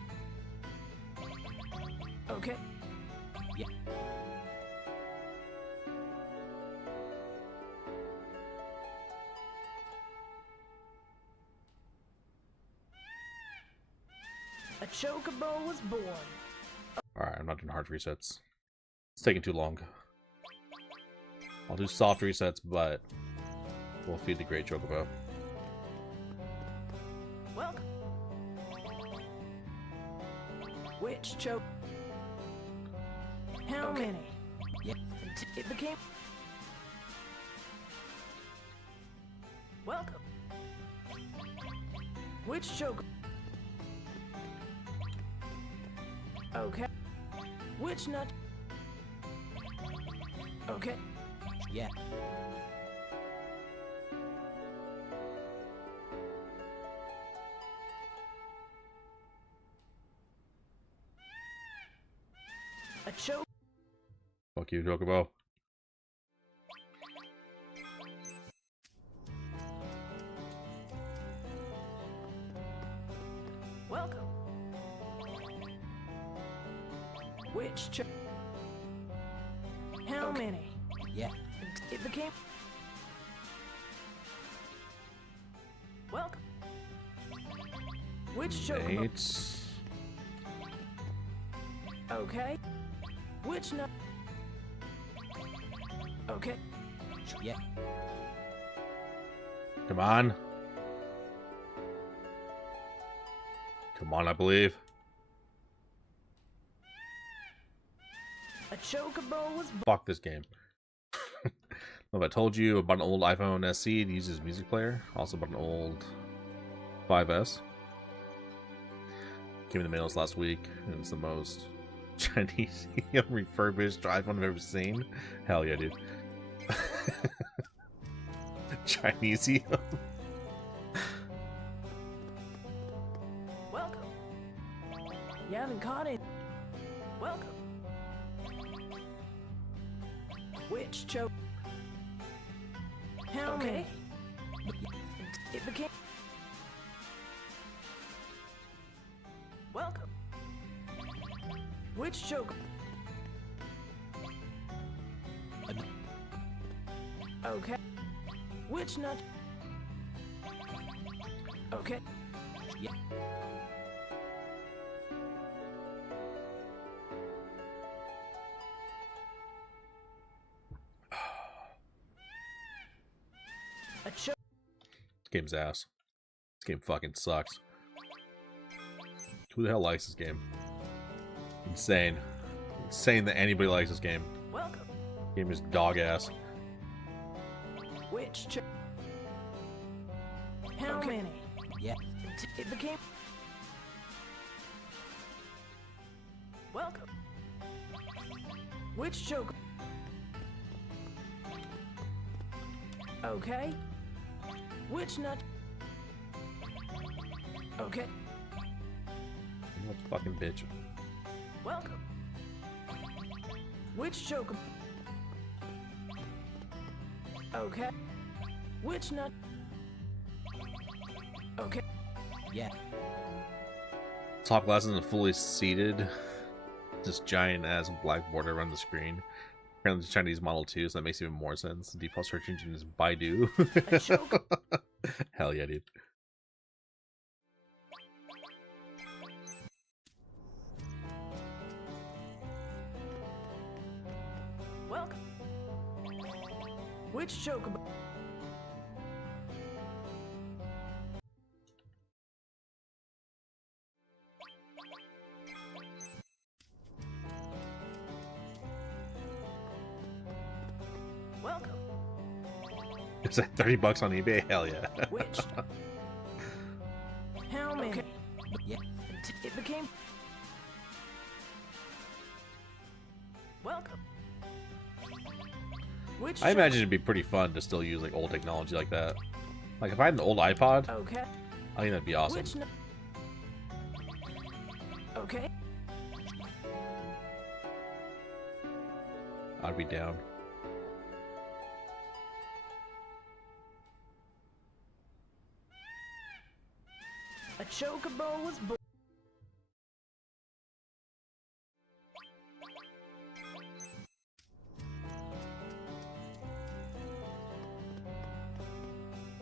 Okay. Yeah. A chocobo was born. Alright, I'm not doing hard resets. It's taking too long. I'll do soft resets, but we'll feed the great chocobo. Welcome. Which choke? How many? Yeah. It became. Welcome. Which choke? Okay. Which nut? Okay. Yeah. A choke. Fuck you, chocobo. Welcome. Which choke? How many? Yeah. It became. Welcome. Which chocobo? Mates. Okay. Which nut? Okay. Yeah. Come on. Come on, I believe. A chocobo was Fuck this game. If I told you about an old iPhone SE, it uses music player. Also about an old 5S. Came in the mails last week, and it's the most Chinese refurbished iPhone I've ever seen. Hell yeah, dude. Chinese. welcome. You haven't caught it. Welcome. Which choke? How many? It became. Welcome. Which choke? Okay. Which nut? Okay. Yeah. A choke. This game's ass. This game fucking sucks. Who the hell likes this game? Insane. Insane that anybody likes this game. Welcome. Game is dog ass. Which choke? How many? Yeah. It became. Welcome. Which choke? Okay. Which nut? Okay. What fucking bitch. Welcome. Which choke? Okay. Which nut? Okay. Yeah. Top class isn't fully seated. Just giant ass black border around the screen. Apparently it's Chinese model too, so that makes even more sense. The default search engine is Baidu. A choke. Hell yeah, dude. Welcome. Which chocobo? Welcome. Is that $30 on eBay? Hell yeah. Which? How many? Okay. Yeah. It became. Welcome. Which? I imagine it'd be pretty fun to still use like old technology like that. Like if I had an old iPod, Okay. I think that'd be awesome. Which? Okay. I'd be down. A chocobo was born.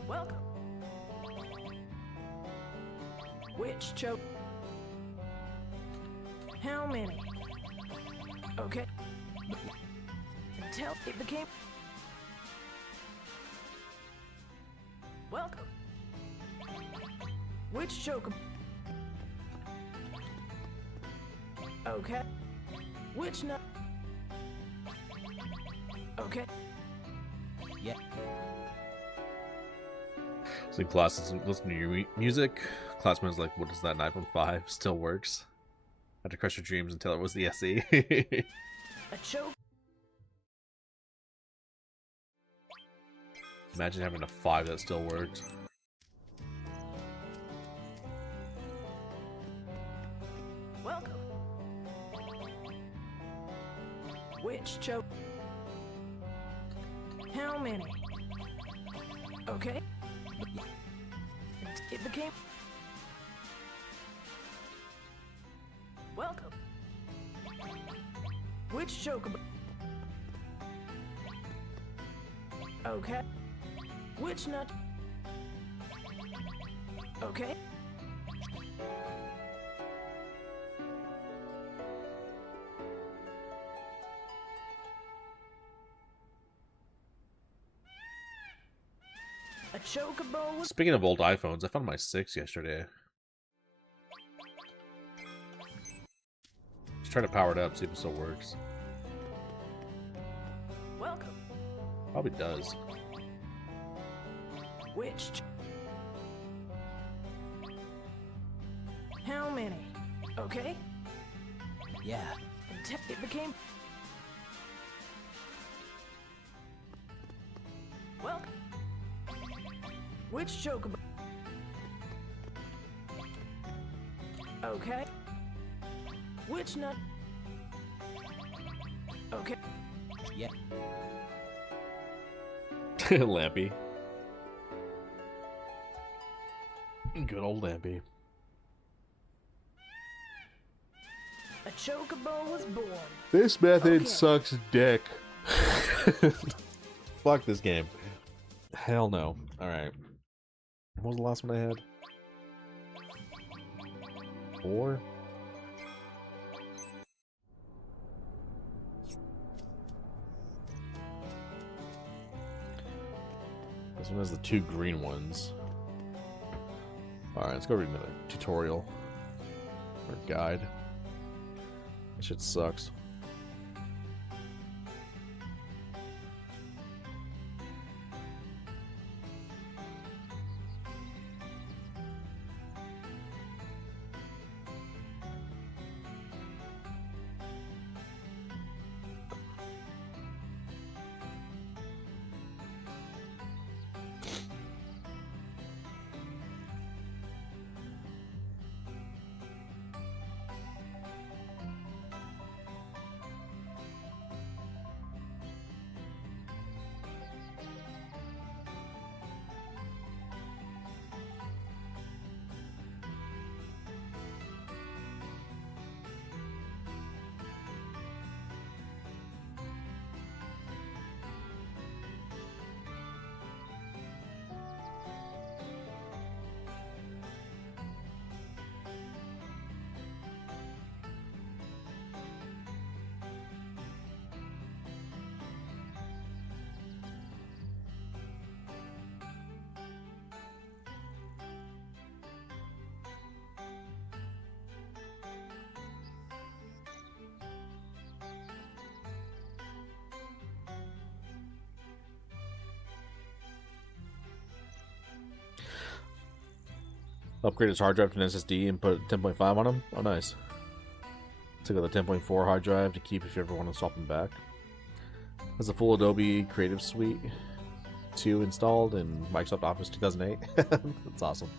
Welcome. Which choke? How many? Okay. Until it became. Welcome. Which chocobo? Okay. Which nut? Okay. Yeah. So in class, listen to your music. Classman's like, what is that, an iPhone 5? Still works. Had to crush your dreams until it was the SE. A choke. Imagine having a 5 that still worked. Welcome. Which choke? How many? Okay. It became. Welcome. Which chocobo? Okay. Which nut? Okay. A chocobo was. Speaking of old iPhones, I found my 6 yesterday. Just try to power it up, see if it still works. Welcome. Probably does. Which? How many? Okay. Yeah. Until it became. Welcome. Which chocobo? Okay. Which nut? Okay. Yeah. Lampy. Good old Lampy. A chocobo was born. This method Okay. sucks dick. Fuck this game. Hell no. Alright. What was the last one I had? 4? This one has the 2 green ones. Alright, let's go read another tutorial. Or guide. That shit sucks. Upgrade his hard drive to an SSD and put 10.5 on him. Oh, nice. Took out the 10.4 hard drive to keep if you ever want to swap them back. Has a full Adobe Creative Suite 2 installed in Microsoft Office 2008. That's awesome.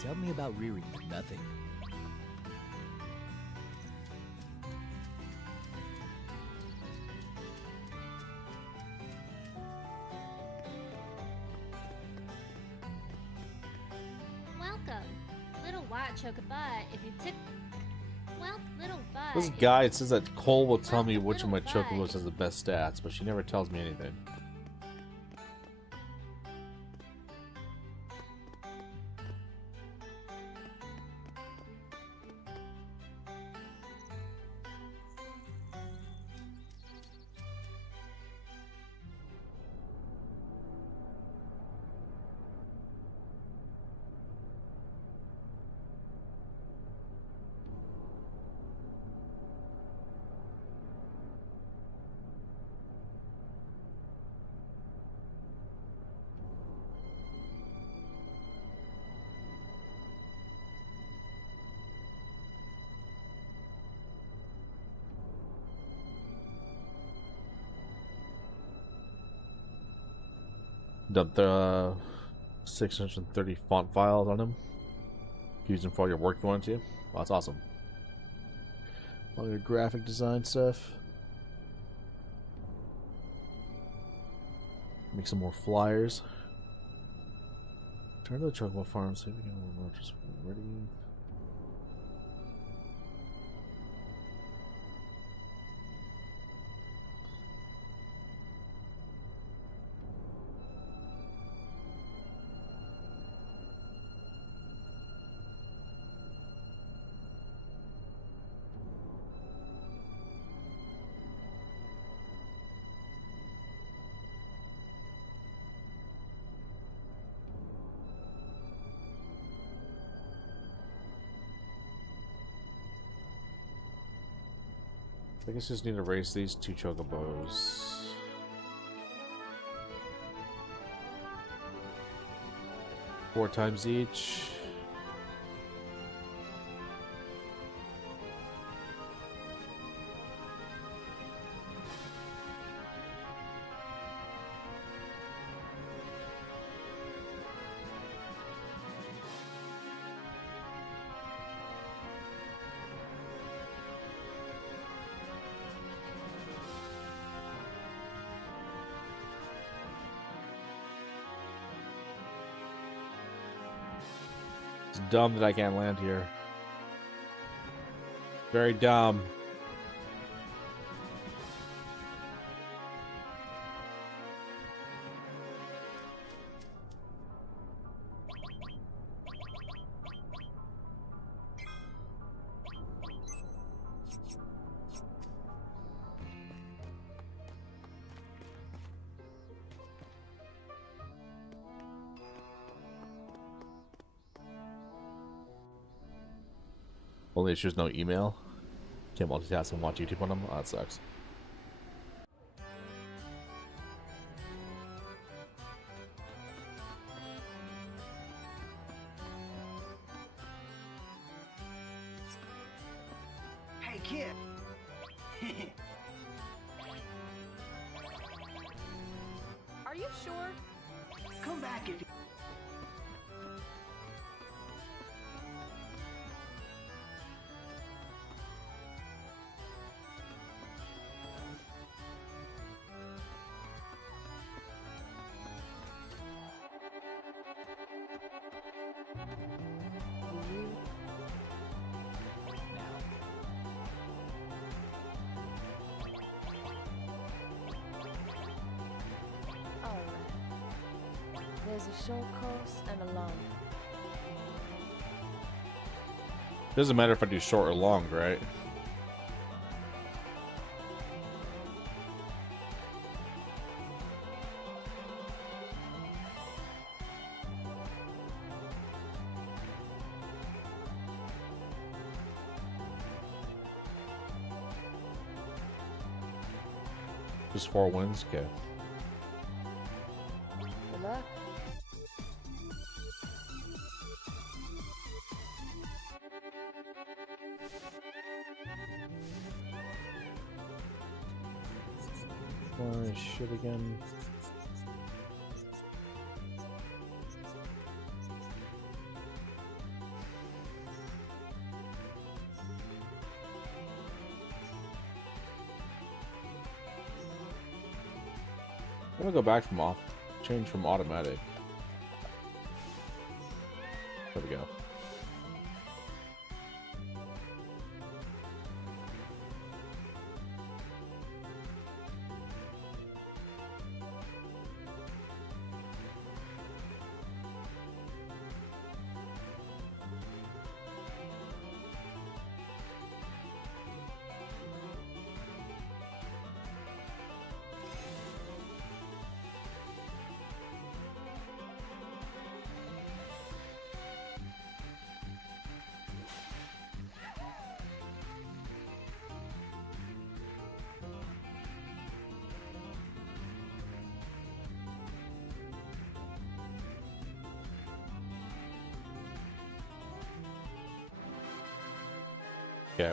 Tell me about Riri. Nothing. Welcome, little white chocobutt. If you took, well, little butt. This guide says that Cole will tell me which of my chocobos has the best stats, but she never tells me anything. Dumped 630 font files on him. Use them for all your work if you wanted to. Well, that's awesome. All your graphic design stuff. Make some more flyers. Turn to the chocobo farm, see if we can just ready. I guess just need to race these 2 chocobos. Four times each. It's dumb that I can't land here. Very dumb. Only issues, no email. Can't multitask and watch YouTube on them. Oh, that sucks. Hey, kid. Are you sure? Come back if you... There's a short course and a long. Doesn't matter if I do short or long, right? Just 4 wins? Okay. Good luck. Oh, shit again. I'm gonna go back from off, change from automatic. There we go. Okay.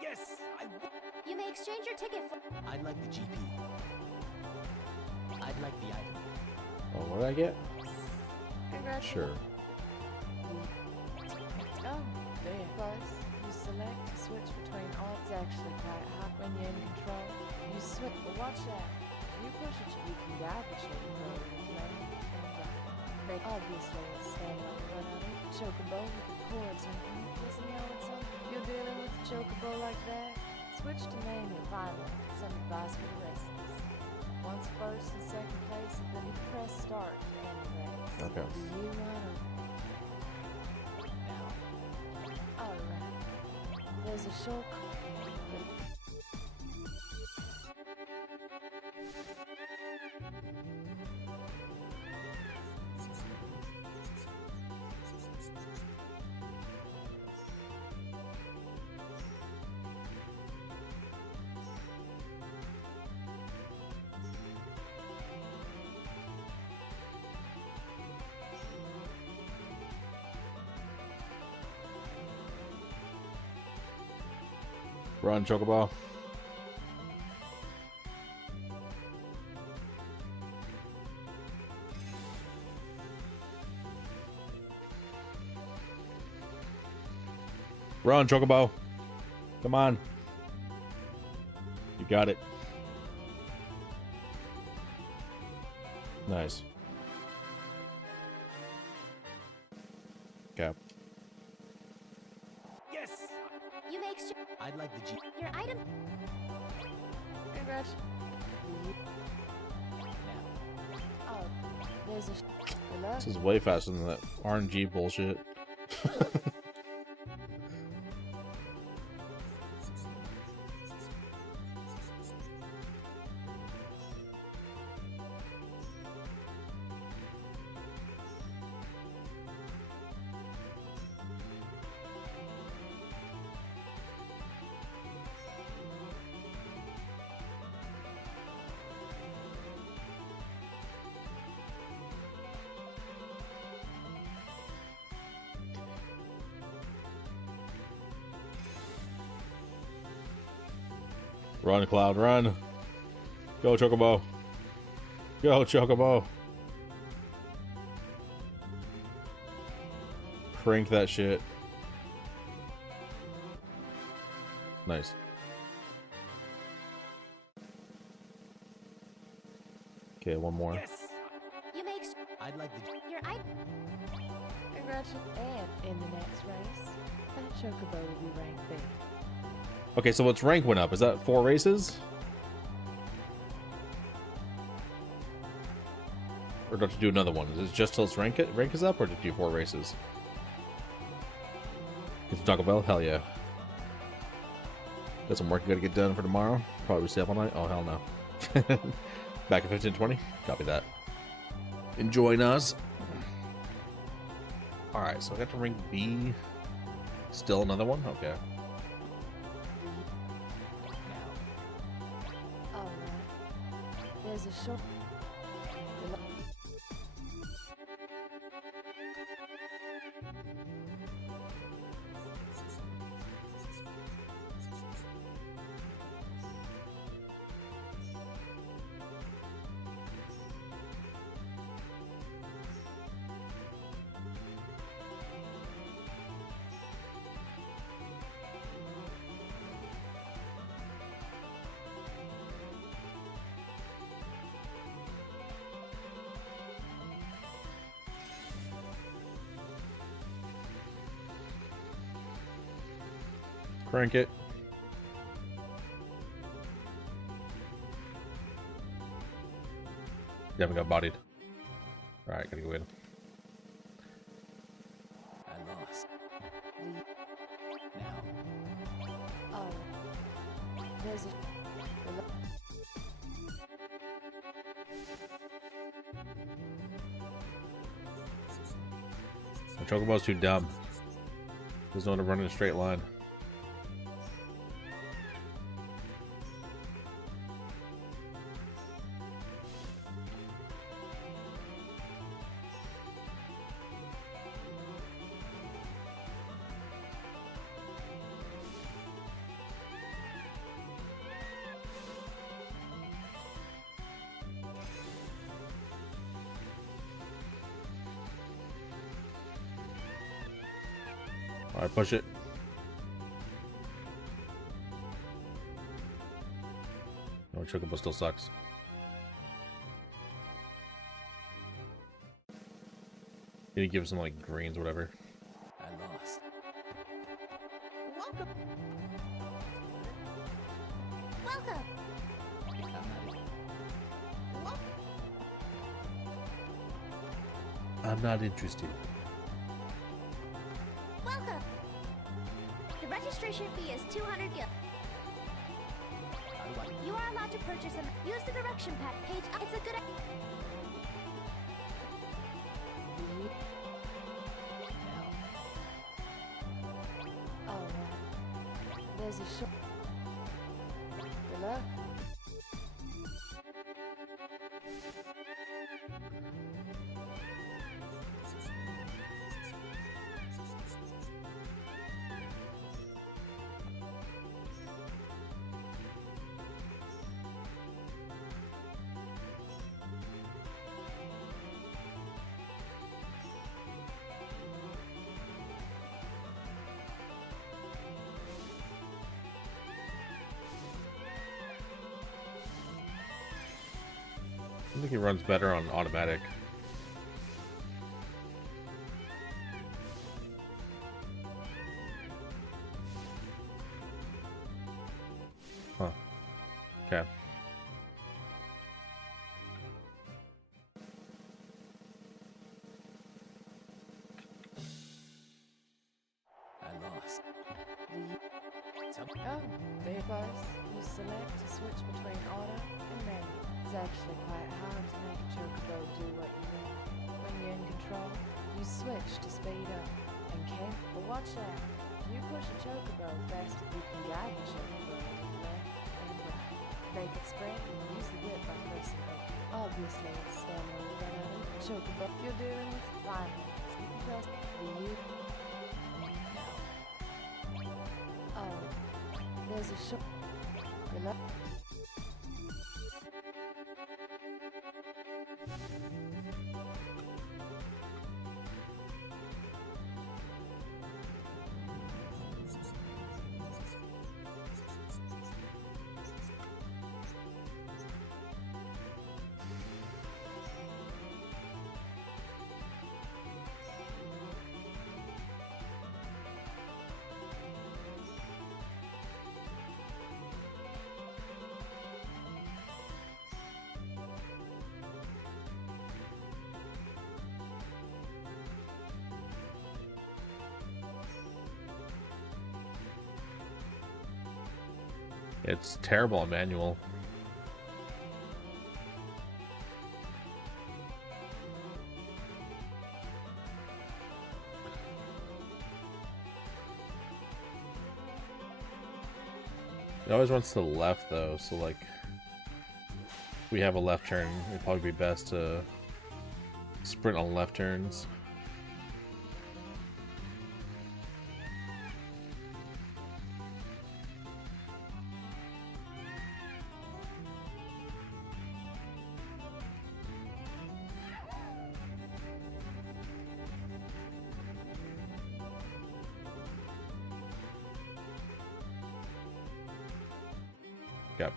Yes! You may exchange your ticket for. I'd like the GP. I'd like the item. Oh, what did I get? Congrats. Sure. Oh, there. First, you select to switch between odds actually quite hot when you're in control. You switch, but watch out. You push it, you can guide the shape of the left and right. They obviously stand on the run out of chocobo with the cords and doesn't know it's on. You're dealing with a chocobo like that? Switch to name your final. Some advice for the rest of us. Once first and second place, and then you press start to end the race. Okay. Do you want to? Now. Alright. There's a short. Run, Chocobo. Run, Chocobo. Come on. You got it. Nice. Okay. Yes! You may exchange I'd like the GP. your item. Congrats. Now. Oh, there's a. Good luck. This is way faster than that RNG bullshit. Run, Cloud, run. Go, Chocobo. Go, Chocobo. Crank that shit. Nice. Okay, one more. Yes! You may I'd like the GP. your item. Congratulations. And in the next race, that chocobo will be ranked B. Okay, so its rank went up. Is that 4 races? Or do I have to do another one? Is it just till its rank is up, or did you do 4 races? Get some Taco Bell? Hell yeah. Got some work I gotta get done for tomorrow. Probably stay up all night. Oh, hell no. Back at 15:20. Copy that. Enjoying us. Alright, so I got to rank B. Still another one? Okay. Now. Alright. There's a short. Crank it. You haven't got bodied. Alright, gotta go in. I lost. Now. Alright. There's a. The Chocobo's too dumb. Doesn't know how to run in a straight line. Alright, push it. No, Chocobo still sucks. You need to give some like greens, whatever. I lost. Welcome. Welcome. I'm not in. I'm not interested. Welcome. The registration fee is 200 gil. How do I? You are allowed to purchase and use the direction pad page. It's a good. Now. Alright. There's a short. Good luck. I think he runs better on automatic. Huh. Okay. I lost. Tell me. Oh, there goes. You select to switch between auto and manual. It's actually quite hard to make a chocobo do what you want. When you're in control, you switch to speed up and camp. But watch out. If you push a chocobo faster, you can guide the chocobo with left and right. Make it sprint and use the whip by pressing OK. Obviously, it's stamina will run out of chocobo. You're dealing with finally. You can press the U. Oh, there's a short. Good luck. It's terrible on manual. It always runs to the left though, so like if we have a left turn, it'd probably be best to sprint on left turns. Yep.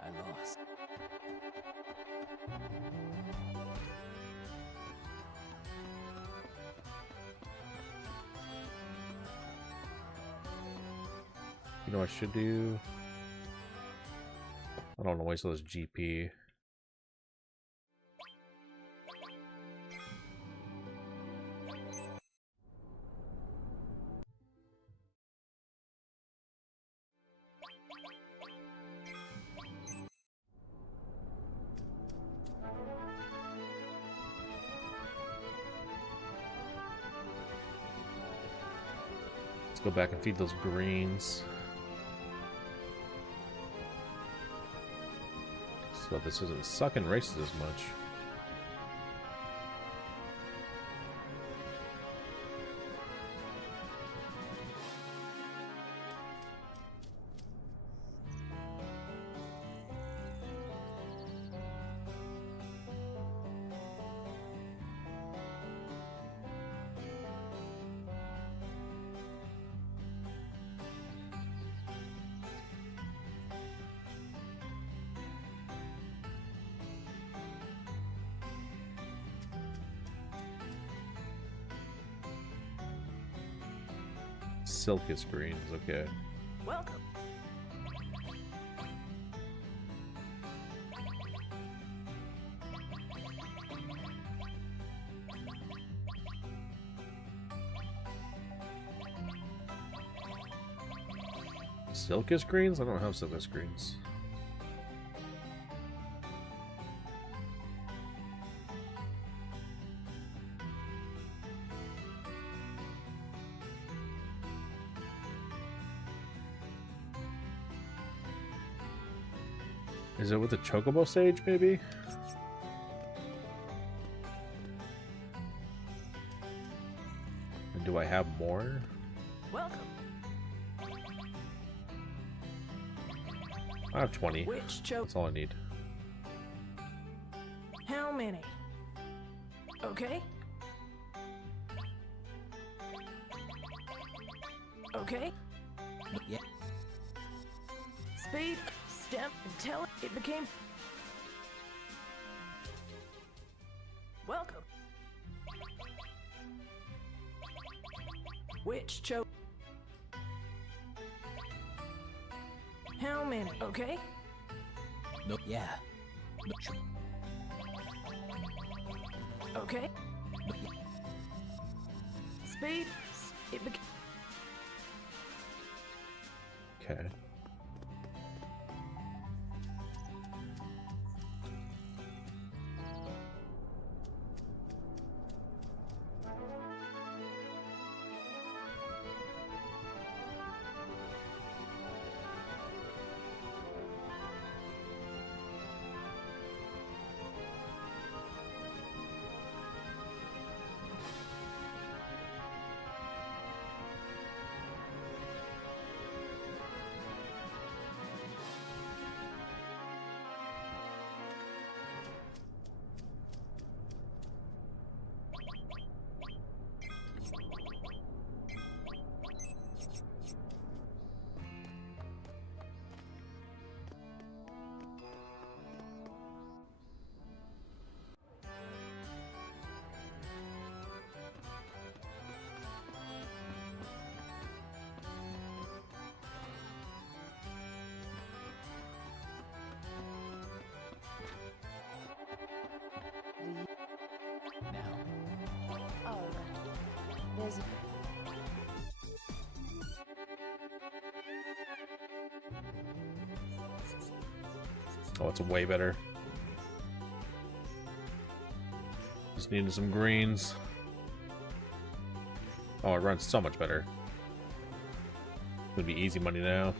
I lost. You know what I should do? I don't want to waste all this GP. Let's go back and feed those greens. So this isn't sucking races as much. Silkus greens, okay. Welcome. Silkus greens? I don't have Silkus greens. Is it with the Chocobo Sage, maybe? And do I have more? Welcome. I have 20. Which choke? That's all I need. How many? Okay. Okay. Yeah. Speed, step, until it became. Welcome. Which choke? How many? Okay. No. Yeah. No. Okay. No. Speed, it became. Okay. There's a Oh, it's way better. Just needed some greens. Oh, it runs so much better. It'll be easy money now.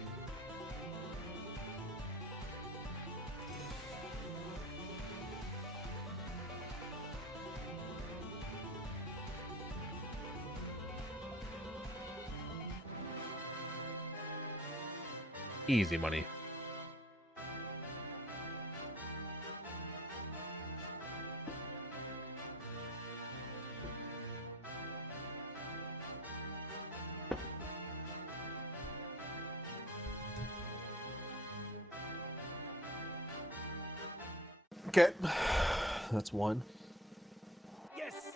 Easy money. Okay, that's one. Yes!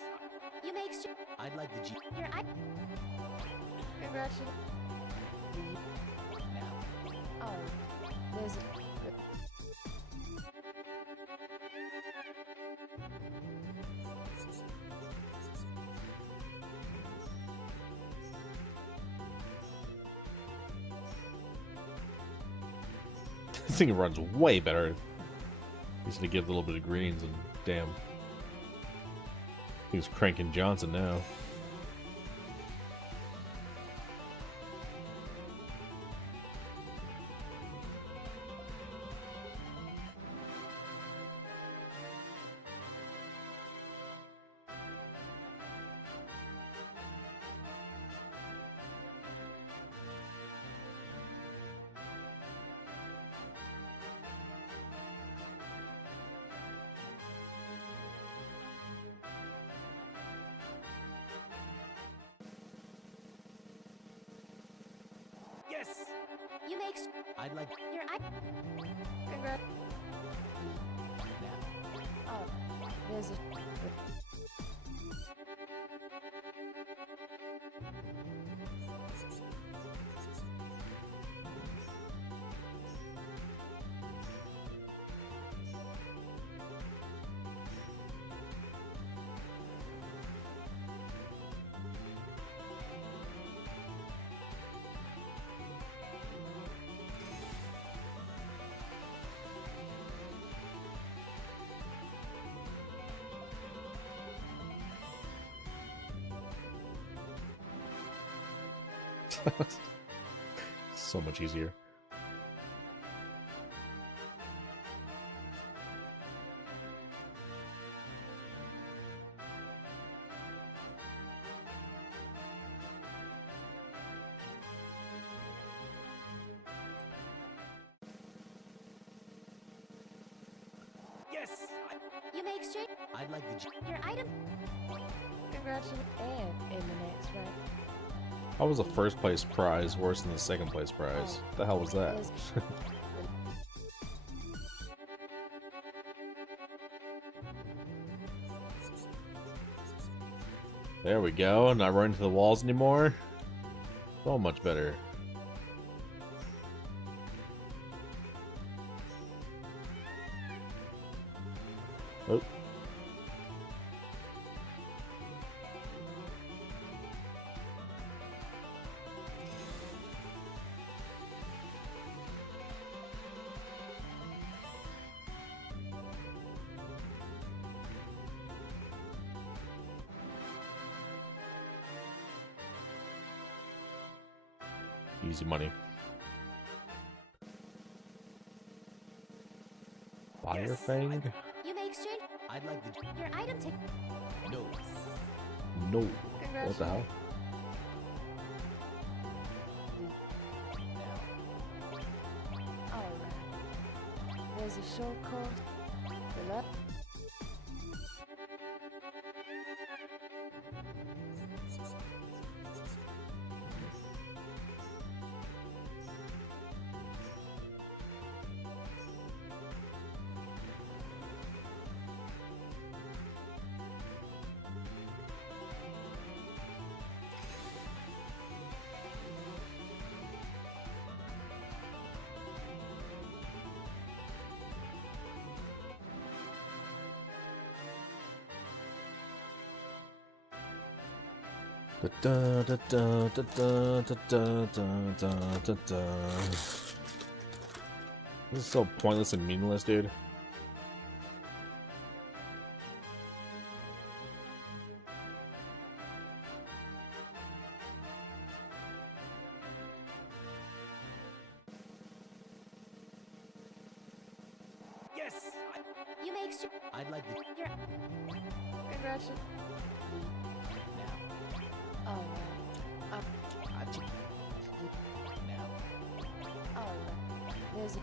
You make sure I'd like the G. your I congratulations. Now. Oh, there's a This thing runs way better. He's gonna give a little bit of greens and damn. He's cranking Johnson now. Yes! you make sure I'd like your I congrat. now. Oh, there's a So much easier. Yes! you make sure I'd like the G. your item congratulations. And in the next round, How was the first place prize worse than the second place prize? What the hell was that? there's There we go. Not running to the walls anymore. So much better. Oh. Easy money. Fire Yes. Fang? you make sure I'd like the G. your item take No. No. What the congratulations. hell? Now. Alright. There's a short course. The left. Da, da, da, da, da, da, da, da, da, da. This is so pointless and meaningless, dude. Yes! You make sure I'd like the you're Congratulations. now. Alright. I've ch- now. Alright. There's a.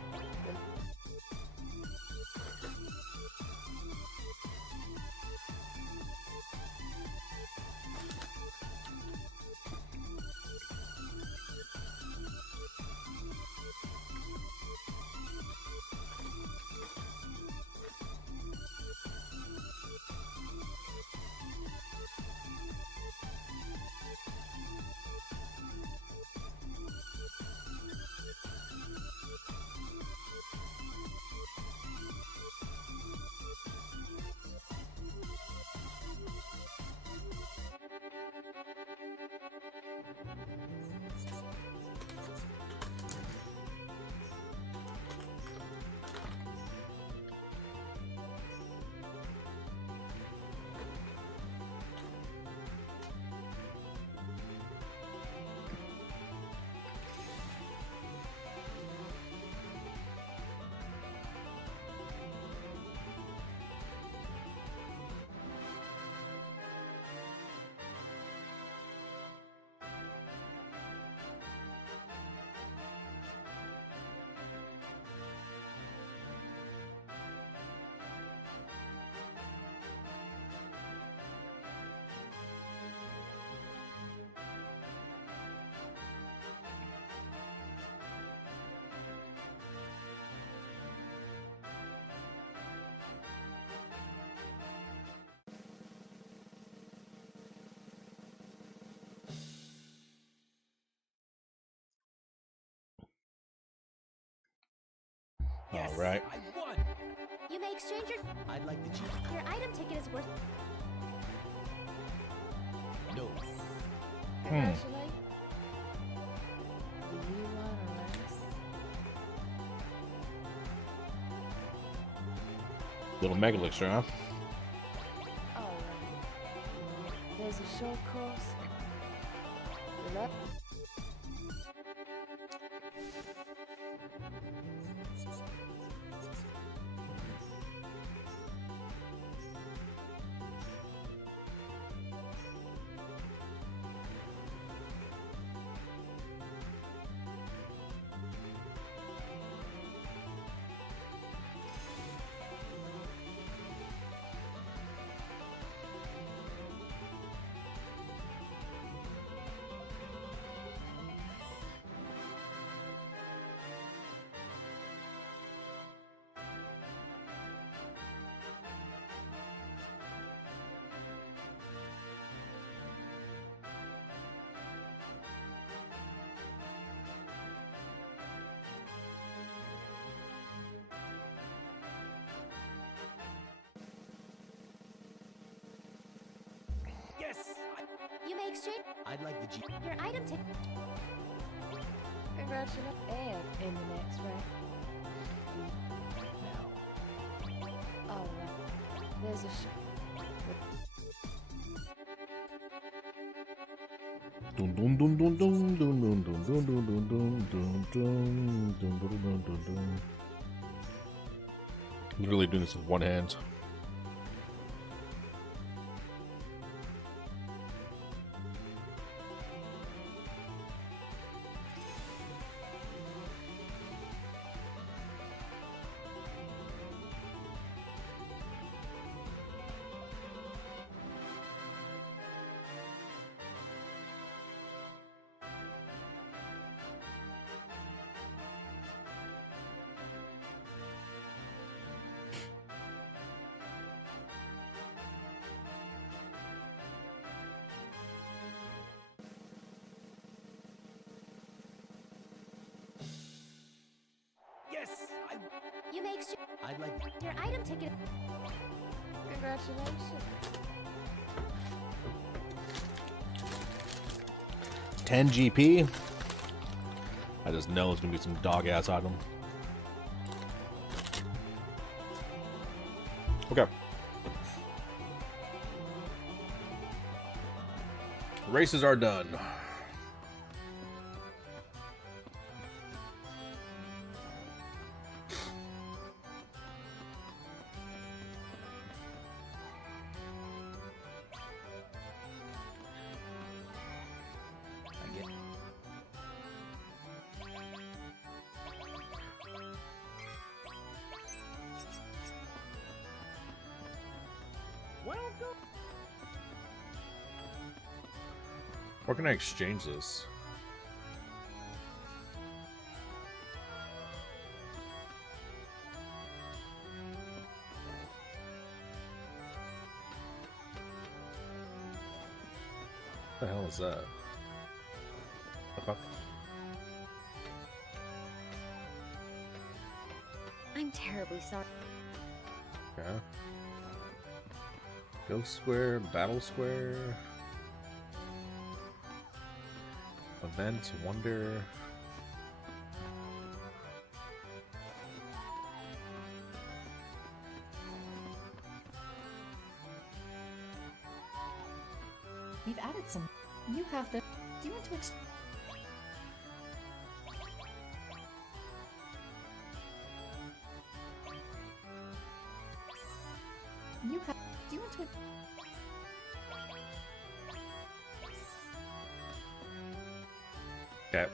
Yes! All right. I won! you may exchange I'd like the G. your item ticket is worth No. Congratulations. Do you want a race? Little Megalixer, huh? Alright. There's a short course. Good luck. Yes! you may exchange I'd like the G. your item ticket Congratulations. And in the next round. Now. Alright. There's a Dun dun dun dun dun dun dun dun dun dun dun dun dun dun dun dun dun dun. Literally doing this with one hand. Yes! you may exchange I'd like your item ticket Congratulations. 10 GP. I just know it's gonna be some dog ass item. Okay. Races are done. Where can I exchange this? What the hell is that? Okay. I'm terribly sorry. Okay. Ghost Square, Battle Square. Event, Wonder. We've added some. You have the. Do you want to You have. Do you want to? Okay.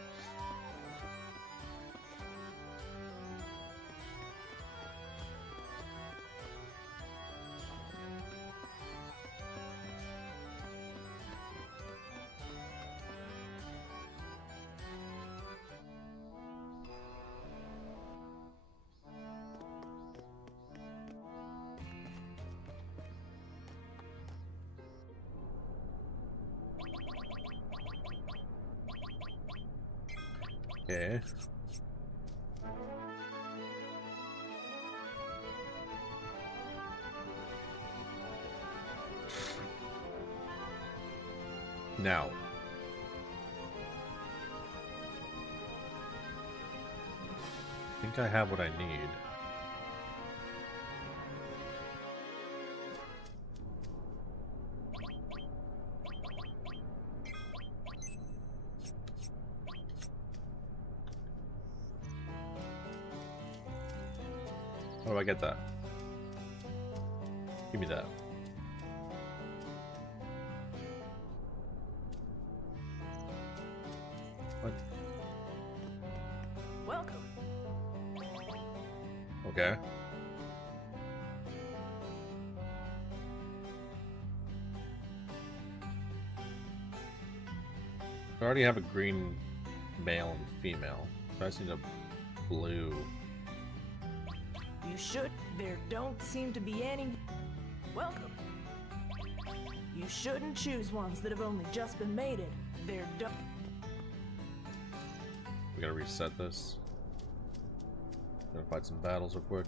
Okay. Now. I think I have what I need. How do I get that? Give me that. What? Welcome. Okay. I already have a green male and female. So I just need a blue. You should. There don't seem to be any. Welcome. You shouldn't choose ones that have only just been mated. They're done. We gotta reset this. Gotta fight some battles real quick.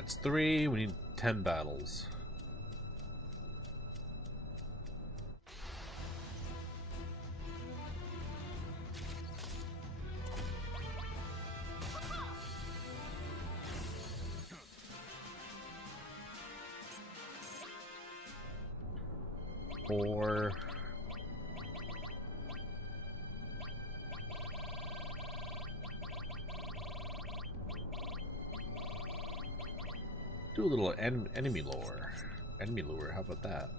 That's 3. We need 10 battles. Four. do a little enemy lure. Enemy lure, how about that?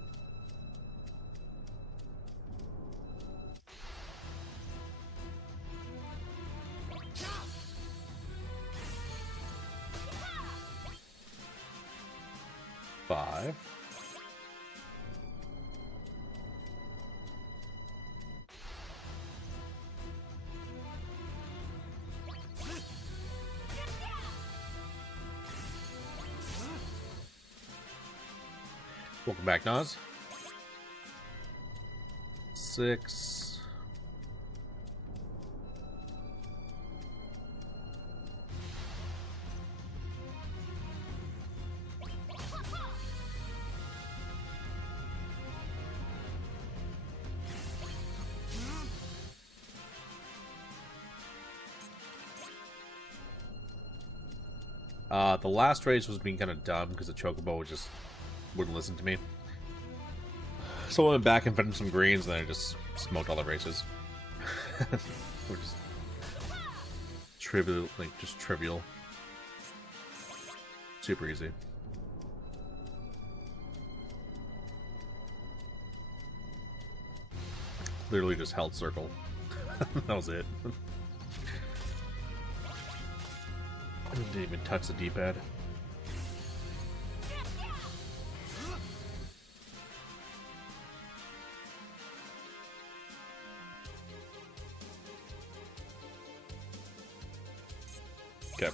Five. Welcome back, Nas. 6. The last race was being kind of dumb because the Chocobo just wouldn't listen to me. So I went back and fed him some greens, and then I just smoked all the races. Which is trivial, like just trivial. Super easy. Literally just held circle. That was it. I didn't even touch the D-pad. Okay.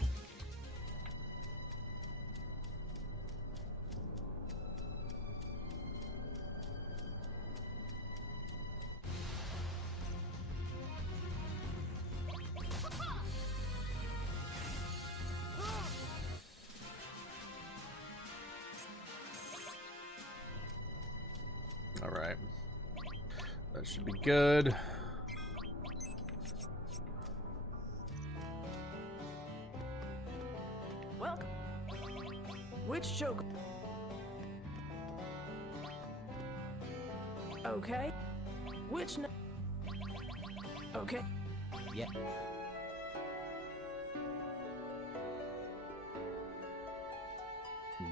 All right. That should be good. Welcome. Which choke? Okay. Which? Okay. Yeah.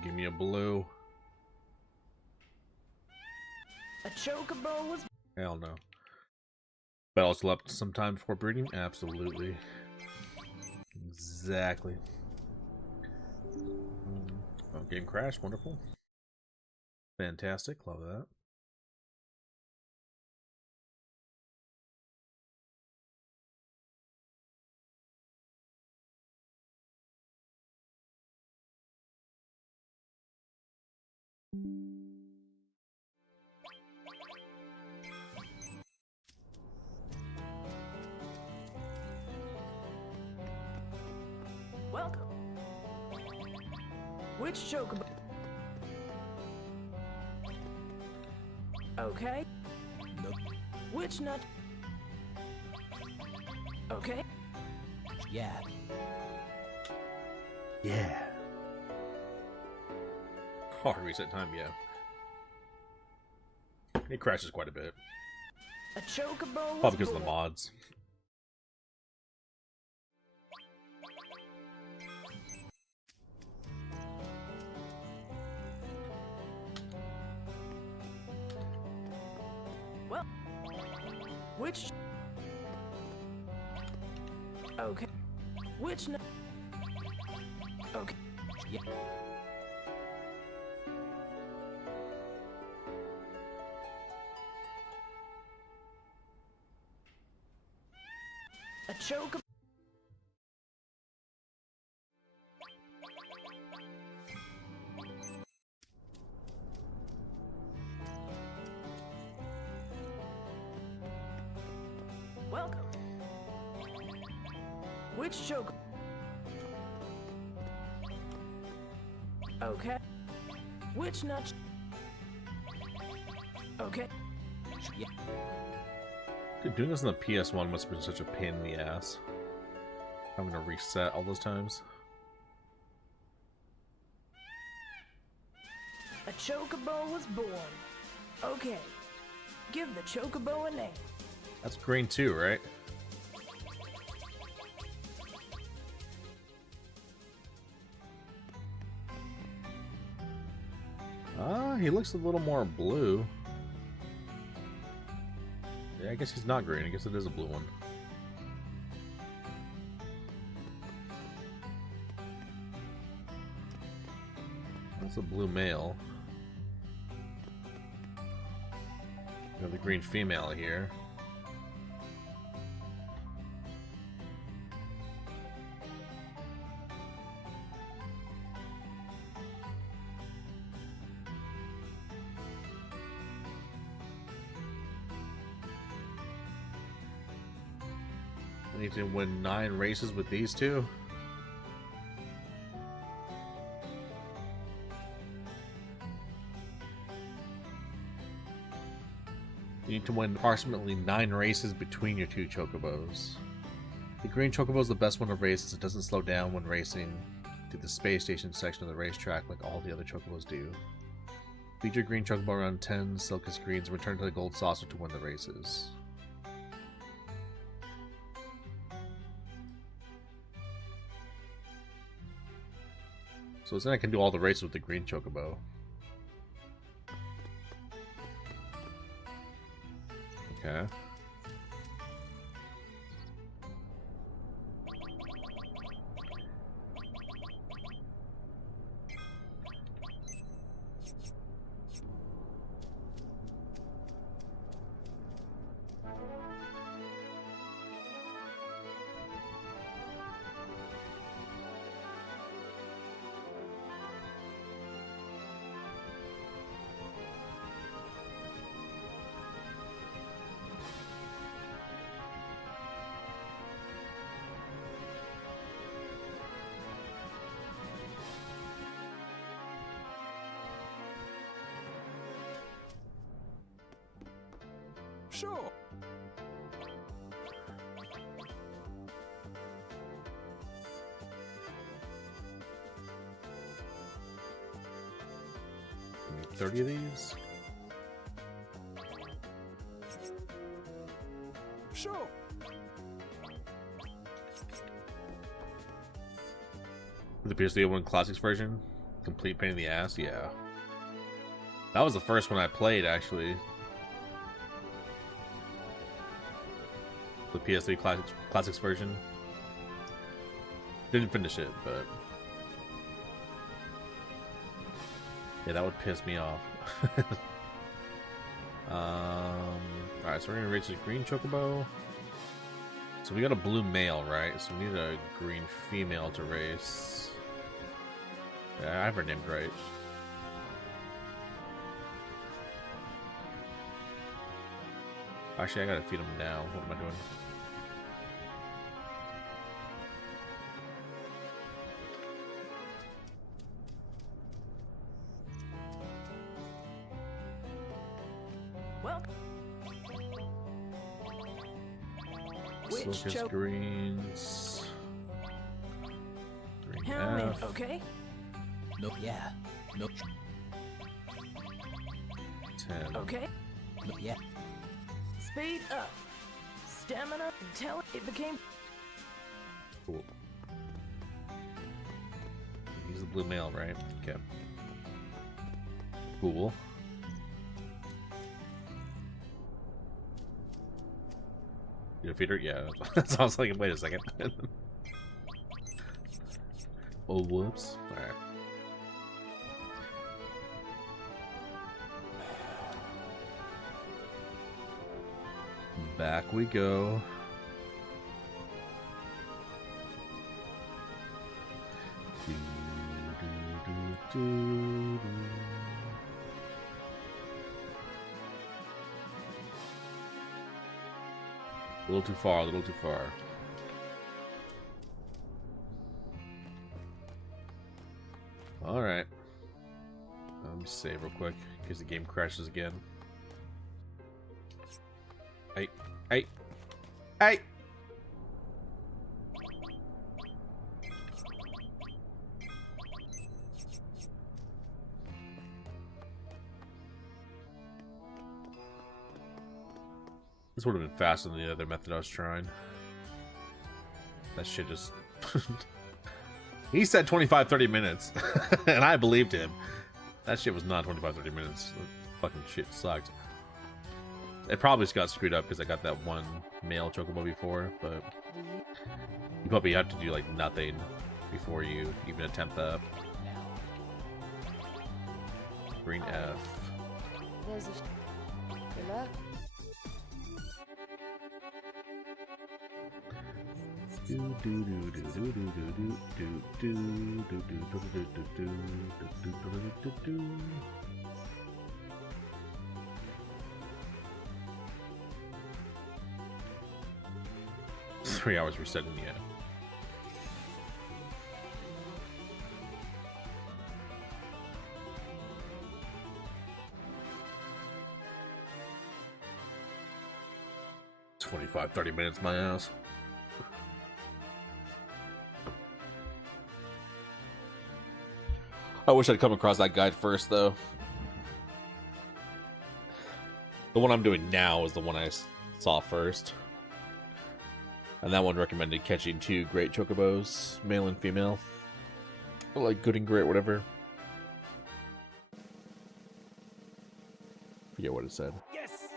Give me a blue. A chocobo was. Hell no. Battle slept sometime before breeding? Absolutely. Exactly. Oh, game crash. Wonderful. Fantastic. Love that. Welcome. Which chocobo? Okay. Nope. Which nut? Okay. Yeah. Yeah. Hard reset time, yeah. It crashes quite a bit. A chocobo was Probably because of the born. mods. Well, which? Okay. Which? Okay. Yeah. A chocobo. Welcome. Which chocobo? Okay. Which nut? Okay. Yeah. Dude, doing this on the PS1 must have been such a pain in the ass. Having to reset all those times. A chocobo was born. Okay. Give the chocobo a name. That's green too, right? he looks a little more blue. Yeah, I guess he's not green. I guess it is a blue one. That's a blue male. We have the green female here. I need to win 9 races with these two. You need to win approximately 9 races between your 2 chocobos. The green chocobo is the best one to race as it doesn't slow down when racing through the space station section of the racetrack like all the other chocobos do. Beat your green chocobo around 10 Silcus greens and return to the gold saucer to win the races. So then I can do all the races with the green chocobo. Okay. Sure. Need 30 of these. Sure. The PS3 Classics version, complete pain in the ass. Yeah, that was the first one I played actually. The PS3 Classics version. Didn't finish it, but yeah, that would piss me off. Alright, so we're gonna race a green chocobo. So we got a blue male, right? So we need a green female to race. Yeah, I have her named right. Actually, I gotta feed him now. What am I doing? Welcome. Which Silcus choke? greens. Green How many? F. Okay. No, yeah. No, 10. Okay. no, yeah. Speed up. Stamina until it became. Cool. He's the blue male, right? Okay. Cool. You defeat her? Yeah. That sounds like. Wait a second. Oh, whoops. Alright. Back we go. A little too far, a little too far. Alright. Let me save real quick, in case the game crashes again. Hey, hey, hey! This would have been faster than the other method I was trying. That shit just... He said 25-30 minutes, and I believed him. That shit was not 25-30 minutes. That fucking shit sucked. It probably just got screwed up because I got that one male chocobo before, but you probably have to do like nothing before you even attempt that. Green F. There's a. Good luck. Three hours resetting yet. $25-30 minutes, my ass. I wish I'd come across that guide first, though. The one I'm doing now is the one I saw first. And that one recommended catching 2 great chocobos, male and female. Or like good and great, whatever. Forget what it said. Yes!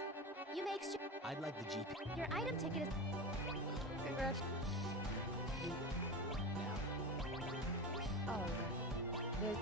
You make sure I'd like the GP. your item ticket is. Congrats. Alright. There's.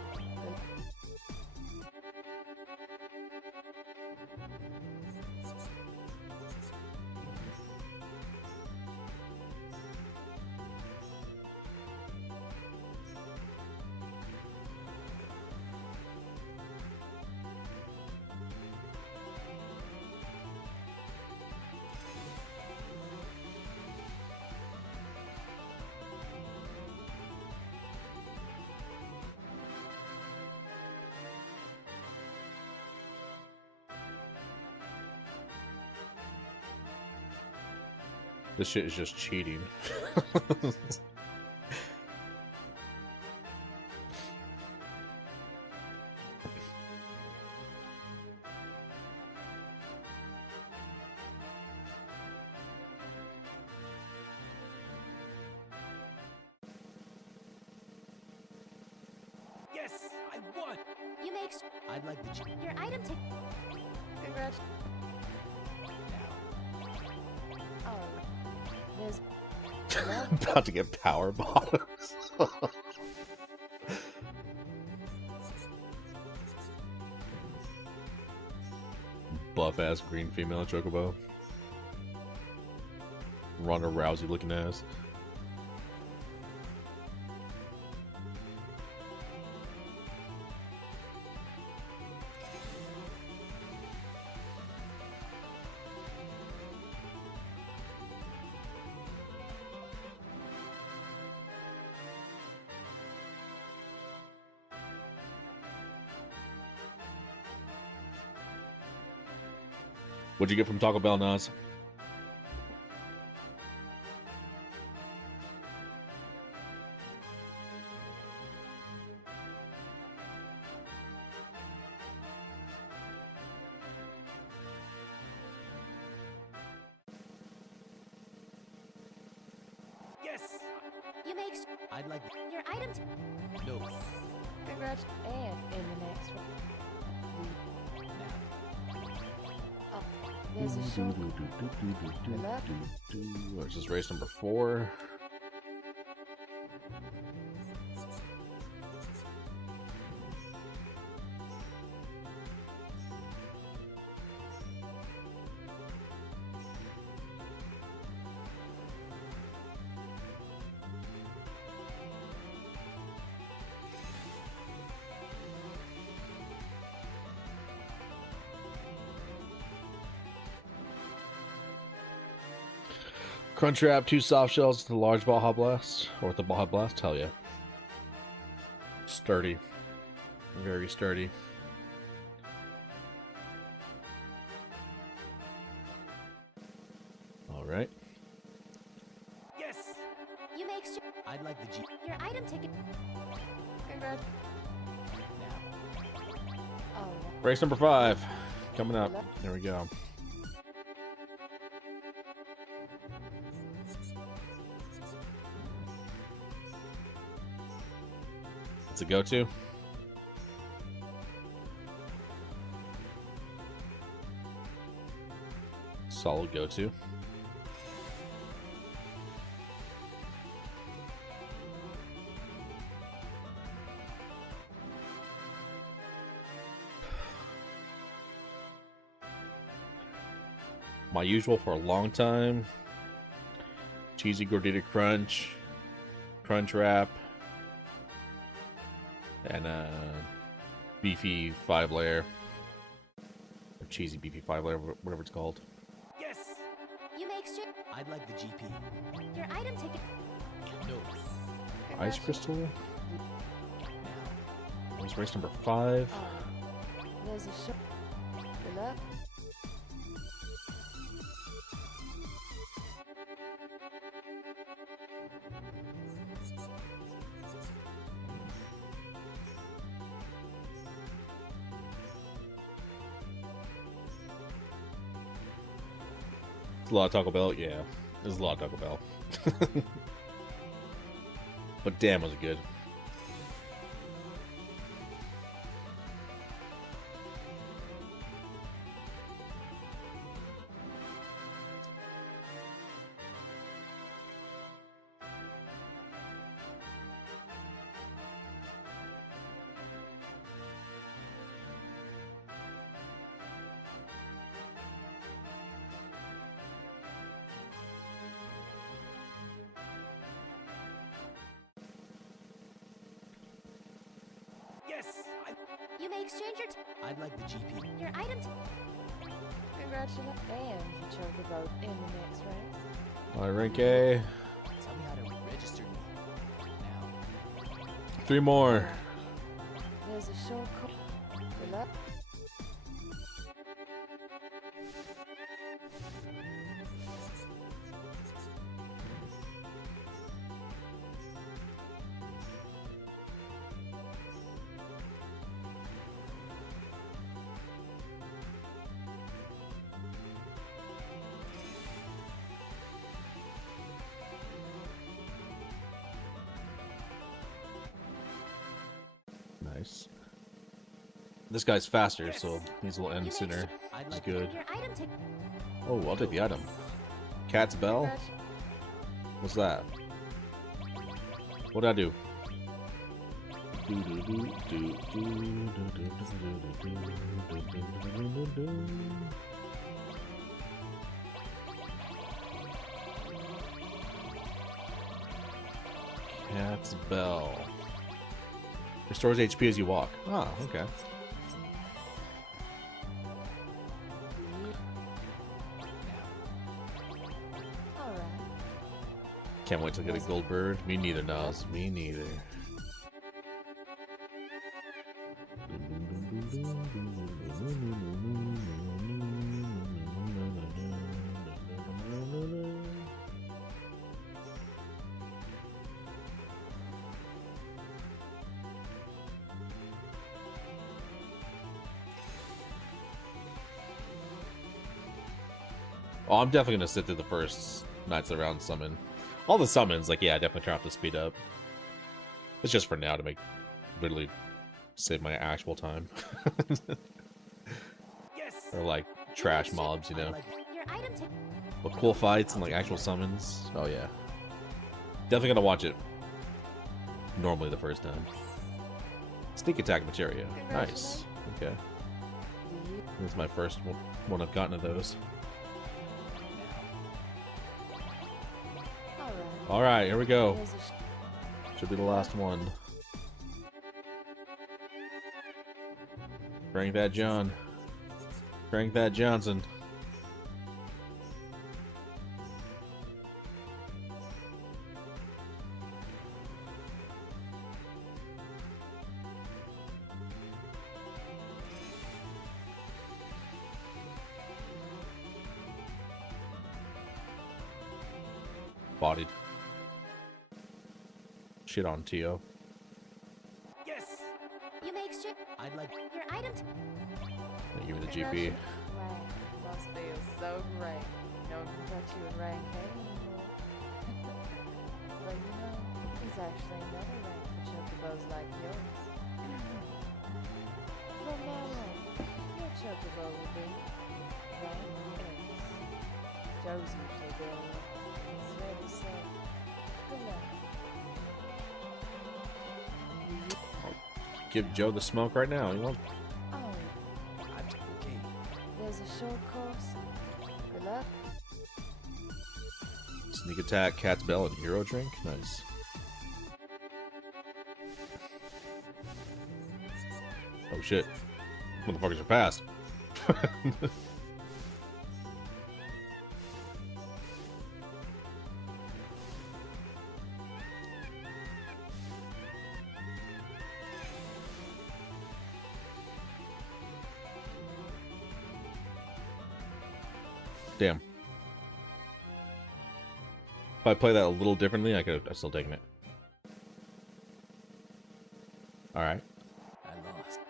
This shit is just cheating. Yes! I won! You make sure I'd like the GP. your item ticket. Congrats. Alright. There's. About to get power bottoms. Buff ass green female chocobo. Ronda Rousey looking ass. What'd you get from Taco Bell, Nas? Yes! You make sure I'd like your item ticket. no. Congrats. And in the next one. Oh, there's a short. Good luck. This is race number 4. Crunchwrap, 2 soft shells with the large Baja Blast. Or with the Baja Blast, hell yeah. Sturdy. Very sturdy. Alright. Yes! You make sure I'd like the GP. your item ticket. Congrats. Alright. Race number 5. Coming up. There we go. It's a go-to. Solid go-to. My usual for a long time. Cheesy gordita crunch, crunch wrap, and beefy 5-layer. Or cheesy beefy 5-layer, whatever it's called. Yes. You make sure I'd like the GP. your item ticket. No. Ice crystal. Now. That was race number 5. There's a show. Good luck. It's a lot of Taco Bell, yeah. There's a lot of Taco Bell. But damn, was it good. Yes. You may exchange your I'd like the GP. your item. Congratulations. And you chocobo in the next race. Alright, rank A. Tell me how to register me. Now. 3 more. There's a show called. Good luck. Nice. This guy's faster, so these will end sooner. I'd It's like good. Your item ticket. Oh, I'll take the item. Cat's Bell? What's that? What'd I do? Cat's Bell. Restores HP as you walk. Ah, okay. Alright. Can't wait to get a gold bird. Me neither, Nas. Me neither. Oh, I'm definitely gonna sit through the first Knights of the Round summon. All the summons, like, yeah, I definitely turn off the speed up. It's just for now to make, literally, save my actual time. Yes. Or, like, trash mobs, you know? Your item ticket. But cool fights and, like, actual summons. Oh, yeah. Definitely gonna watch it normally the first time. Sneak attack materia. Nice. Okay. This is my first one I've gotten of those. Alright. Alright, here we go. There's a Should be the last one. Crank that John. Crank that Johnson. Bodied. Shit on Tio. Yes. You may exchange I'd like. your item ticket. Give me the GP. Wow, must feel so great. No one can touch you in rank A anymore. But you know, there's actually another rank for chocobos like yours. From now on, your chocobo will be rank X. pros usually do. It's fair to say. Good luck. Give Joe the smoke right now. You want? Oh, Okay. there's a short course. Good luck. Sneak attack, cat's bell, and hero drink. Nice. Oh shit. Motherfuckers are fast. Damn. If I play that a little differently, I still taken it. Alright. I lost.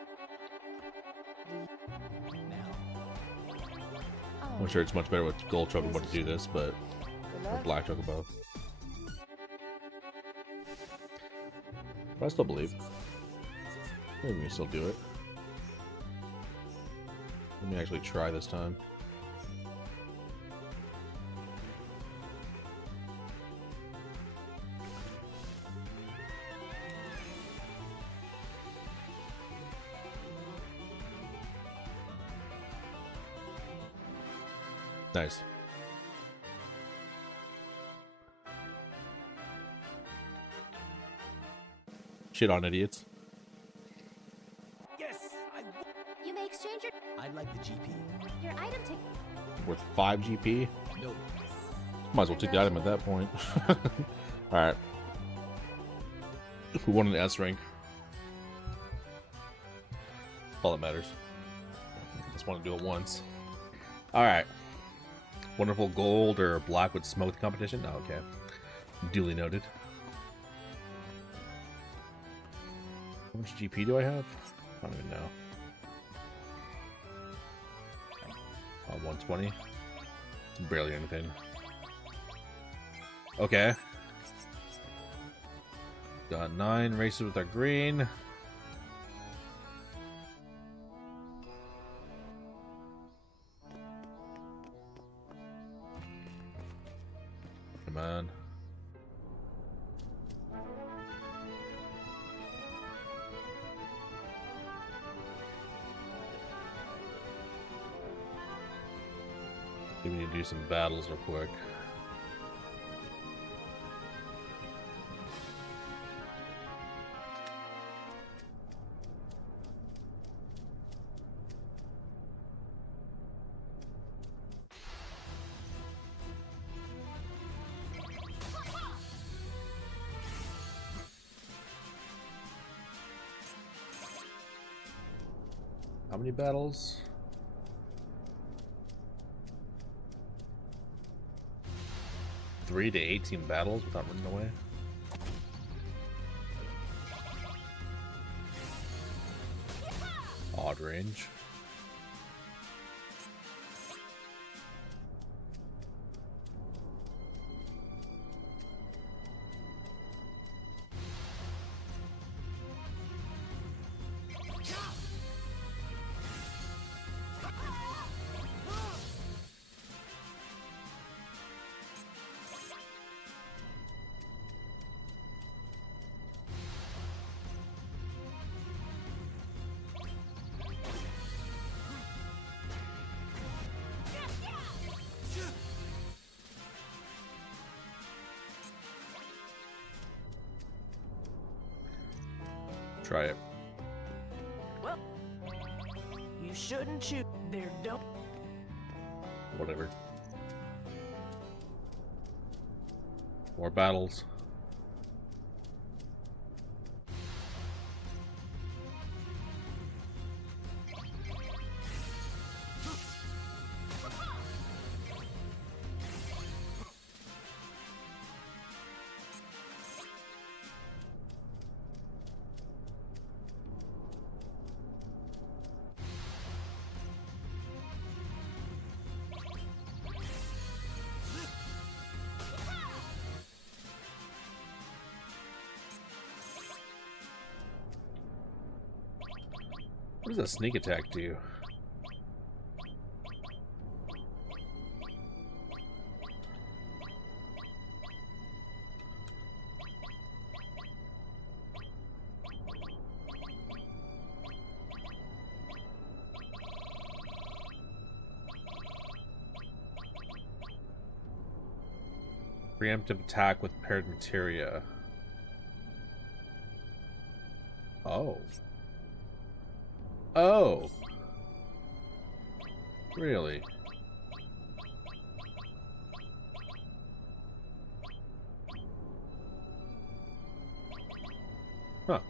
Now. Oh, I'm sure it's much better with gold chocobo to do this, but good or luck. black chocobo. But I still believe. Maybe we can still do it. Let me actually try this time. Nice. Shit on idiots. Yes. You may exchange I'd like the GP. your item to. Worth 5 GP. No. Might as well take the item at that point. Alright. Who won an S rank? All that matters. Just want to do it once. Alright. Wonderful gold or black with smoke competition? Oh, okay. Duly noted. How much GP do I have? I don't even know. 120. It's barely anything. Okay. Got 9 races with our green. Come on. We need to do some battles real quick. How many battles? 3 to 18 battles without running away. Odd range. Try it. Well, you shouldn't choose. There don't. Whatever. More battles. What does a sneak attack do? Preemptive attack with paired materia. Oh. Oh. Really? Huh.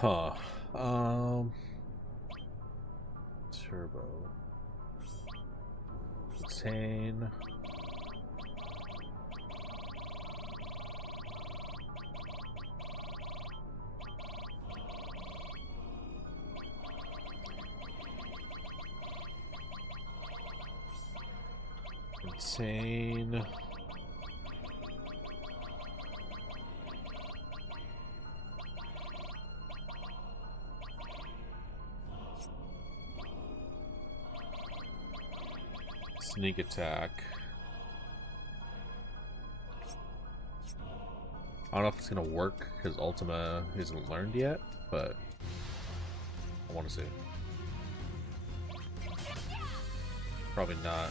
Huh. Turbo. Attain. Insane. Sneak attack. I don't know if it's gonna work because Ultima isn't learned yet, but I want to see. Probably not.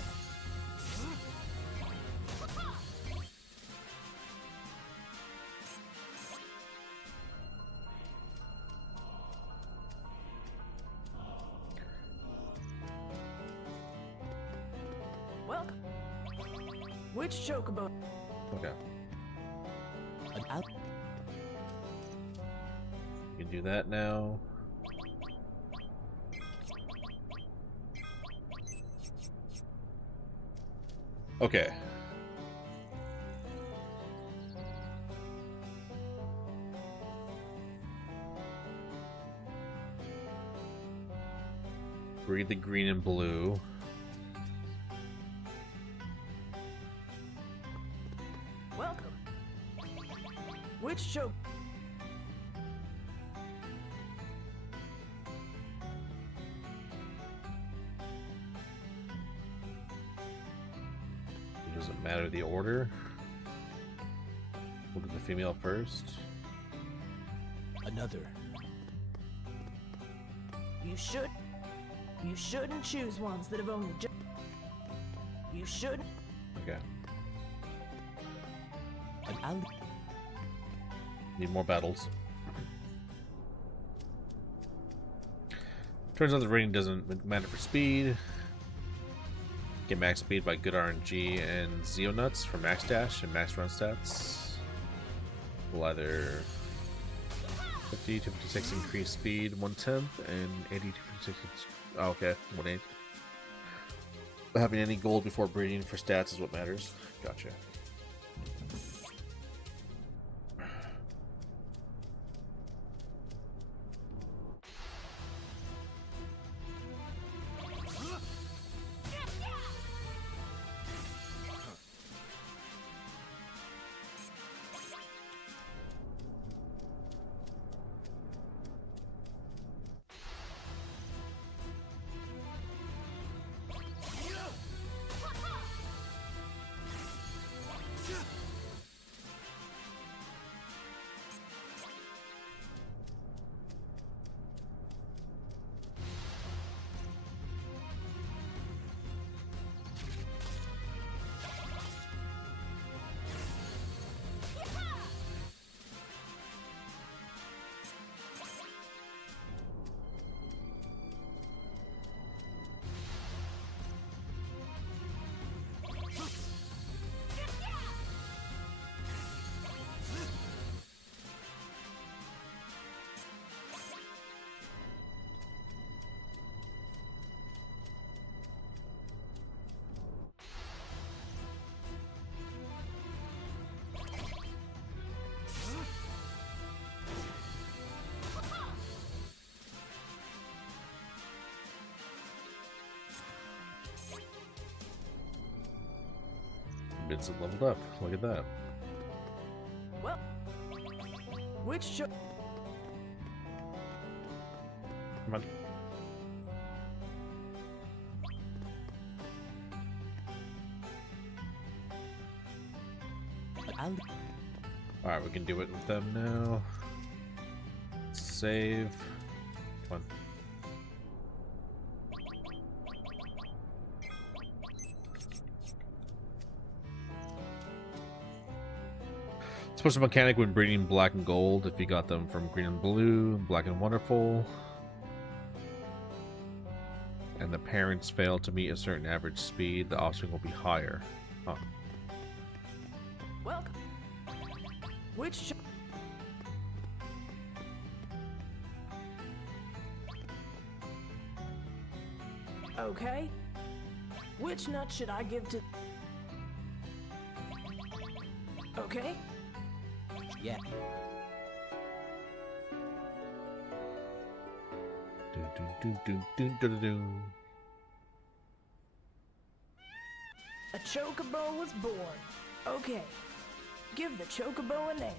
Welcome. Which chocobo? Okay. An out. You can do that now. Okay. Breed the green and blue. Welcome. Which choke? It doesn't matter the order. We'll do the female first. Another. You shouldn't choose ones that have only just. You shouldn't. Okay. An out. Need more battles. Turns out the rating doesn't matter for speed. Get max speed by good RNG and Zeonuts for max dash and max run stats. Will either 50 to 56 increase speed 1/10 and 80 to 56. Oh, okay, 1/8. Having any gold before breeding for stats is what matters. Gotcha. Vincent leveled up. Look at that. Well, which Come on. Alright, we can do it with them now. Save. Come on. Special mechanic when breeding black and gold if you got them from green and blue, black and wonderful. And the parents fail to meet a certain average speed, the offspring will be higher. Huh. welcome. Which okay. Which nut should I give to? Okay. Yeah. A chocobo was born. Okay. Give the chocobo a name.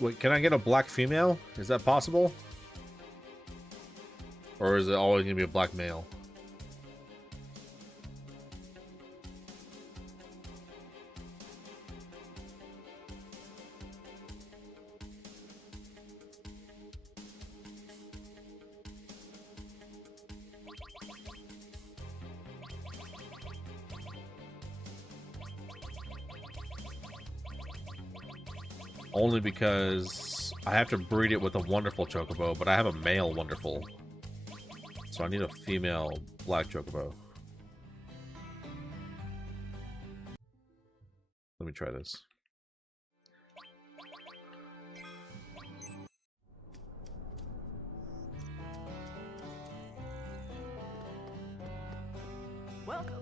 Wait, can I get a black female? Is that possible? Or is it always gonna be a black male? Only because I have to breed it with a wonderful chocobo, but I have a male wonderful. So I need a female black chocobo. Let me try this. Welcome.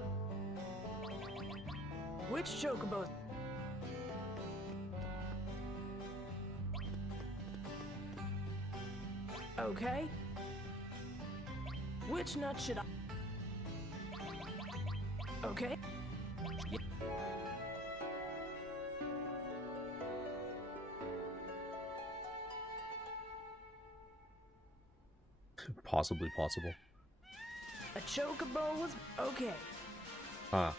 Which chocobo? Okay. Which nut should I? Okay. Yeah. Possibly possible. A chocobo was okay. Ah.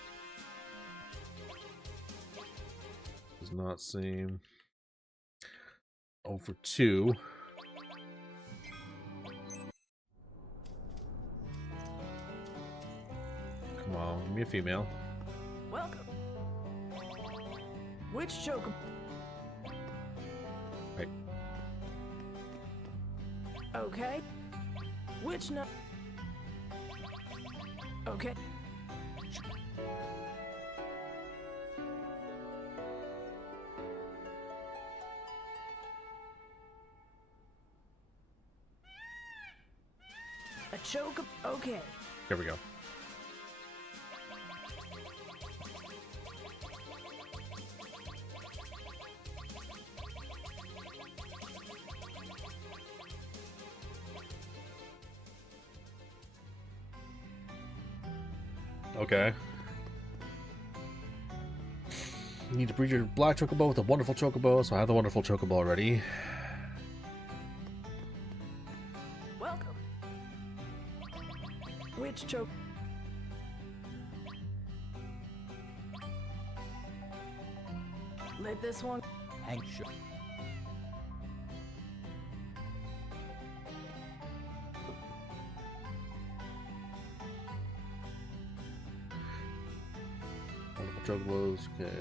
Does not seem. 0 for 2. Come on, give me a female. Welcome. Which chocobo? Right. Okay. Which nut? Okay. A chocobo. Okay. Here we go. Okay. You need to breed your black chocobo with a wonderful chocobo, so I have the wonderful chocobo already. Welcome. Which choke? Let this one. Hang sure. Wonderful chocobos, okay.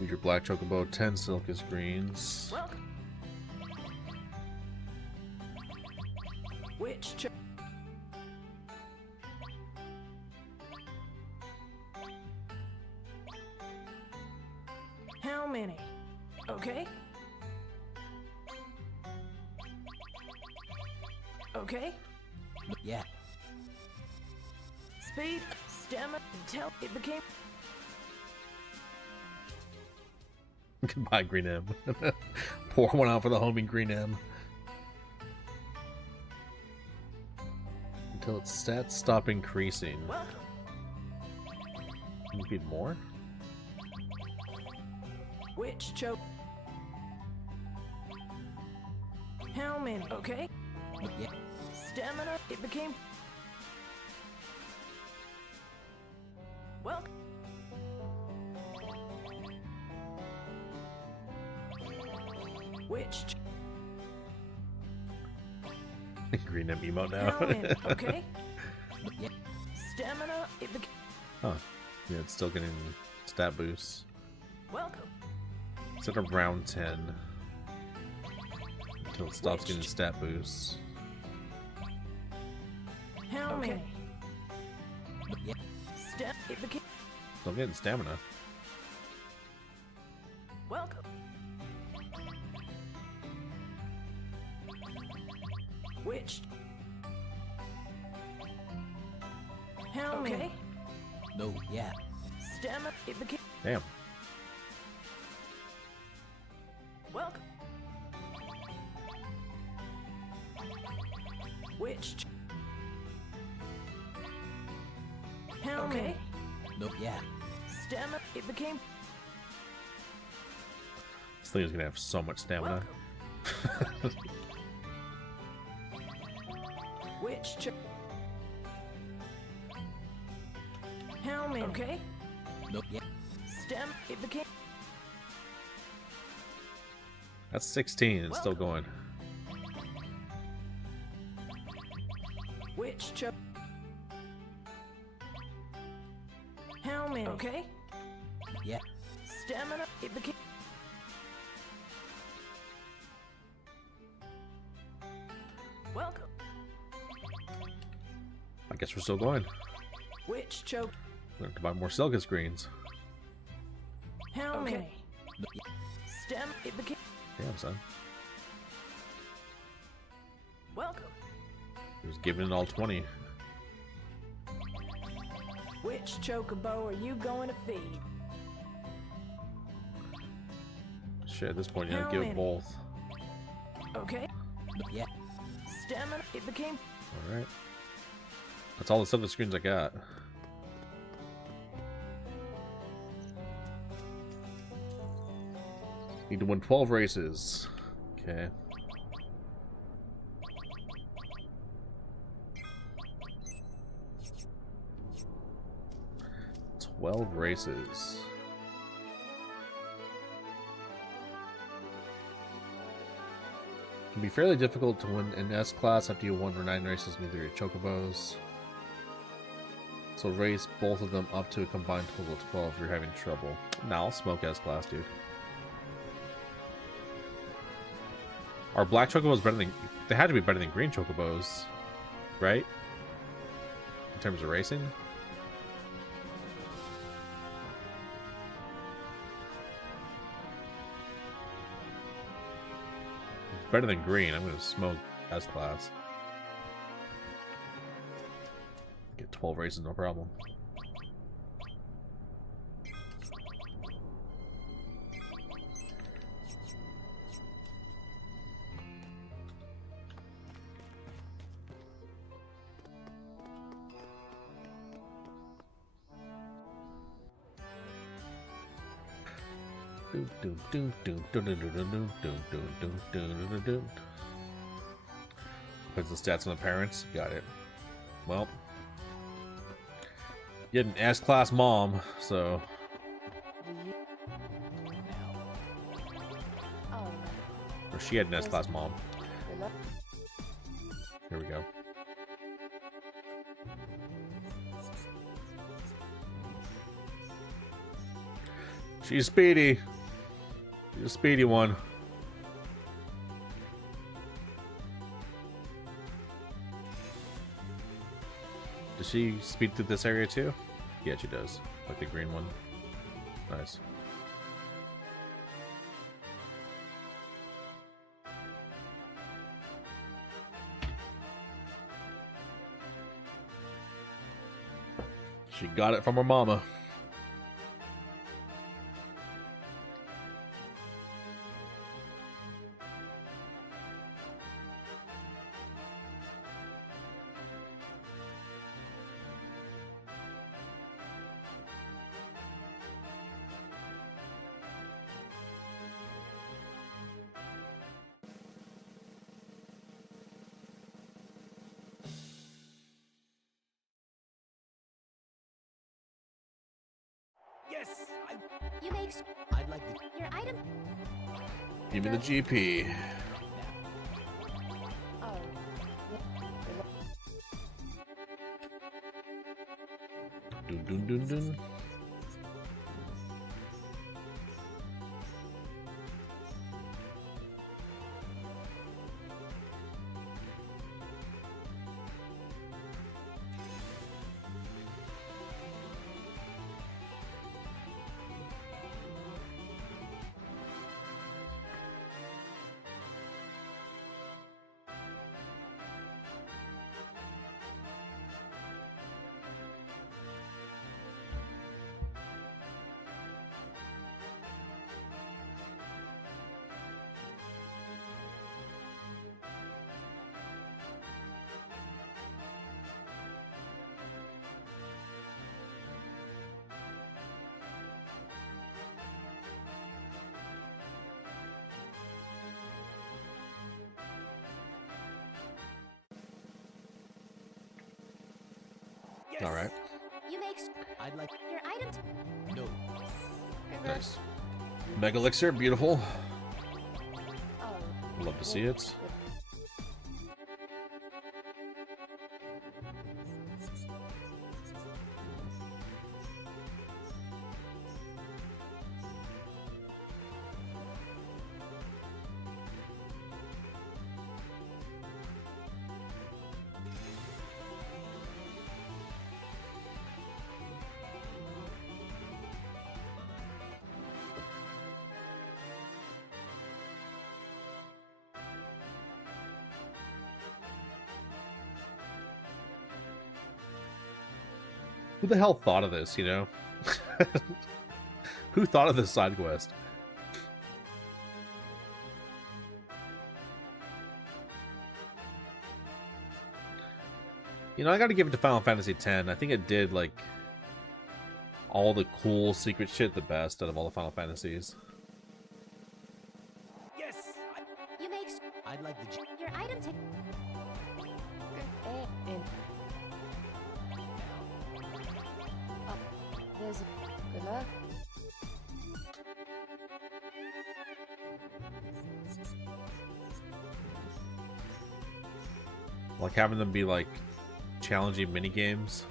Use your black chocobo, 10 Silkus greens. Welcome. Which choke? many? Okay. Okay. Yeah. Speed, stamina, until it became. Goodbye, Green M. Pour one out for the homie Green M. Until its stats stop increasing. Welcome. You need more? Which choke? How many? Okay. Yeah. Stamina, it became. Welcome. Which Green M emote how now. many? Okay. Yeah. Stamina, it became. Huh. Yeah, it's still getting stat boosts. Welcome. It's at around 10. Until it stops Which? getting stat boosts. How Okay. many? Yeah. It became. Still getting stamina. Welcome. Which? How many? No. Yeah. Stamina, it became. Damn. Welcome. Which? How many? No. Yeah. Stamina, it became. This thing is gonna have so much stamina. Welcome. Which? How many? Okay. No. Yeah. Stamina, it became. That's 16. It's still going. Which? How many? Okay. Yeah. Stamina, it became. Welcome. I guess we're still going. Which choke? We have to buy more Silica screens. How Okay. many? No. Yeah. Stamina, it became. Damn, son. Welcome. He was giving it all 20. Which chocobo are you going to feed? Shit, at this point, you How gotta give many? it both. Okay. No. Yeah. Stamina, it became. Alright. That's all the Silica screens I got. Need to win 12 races. Okay. Twelve races. It can be fairly difficult to win an S class after you won for 9 races with either your chocobos. So race both of them up to a combined total of 12 if you're having trouble. Nah, I'll smoke S class, dude. Are black chocobos better than... They had to be better than green chocobos, right? In terms of racing? It's better than green. I'm going to smoke S class. Get 12 races, no problem. Puts the stats on the parents. Got it. Well, you had an S-class mom, so Oh, or she had an S-class mom. no. Here we go. She's speedy. She's a speedy one. Does she speed through this area too? Yeah, she does. Like the green one. Nice. She got it from her mama. Yes. You make I'd like the your item. Give me the GP. Oh. Dun dun dun dun. Yes. All right. You make I'd like your item. no. Nice. Mega Elixir, beautiful. Oh. Love to see it. Who the hell thought of this, you know? Who thought of this side quest? You know, I gotta give it to Final Fantasy X. I think it did, like, all the cool secret shit the best out of all the Final Fantasies. Yes. You make I'd like the your item. And there's a good luck. Like, having them be, like, challenging mini games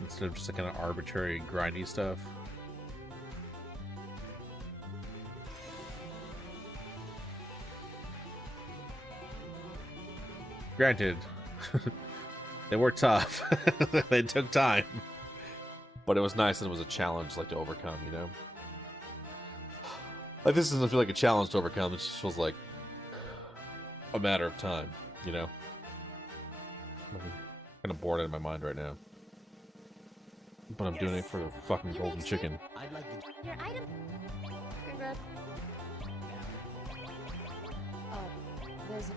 instead of just like kind of arbitrary grindy stuff. Granted, they were tough. They took time, but it was nice and it was a challenge, like, to overcome. You know, like, this doesn't feel like a challenge to overcome. It just feels like a matter of time. You know. I'm kind of bored out of my mind right now. But I'm doing it for the fucking golden chicken. I'd like the Your item. Congrats. Oh, there's a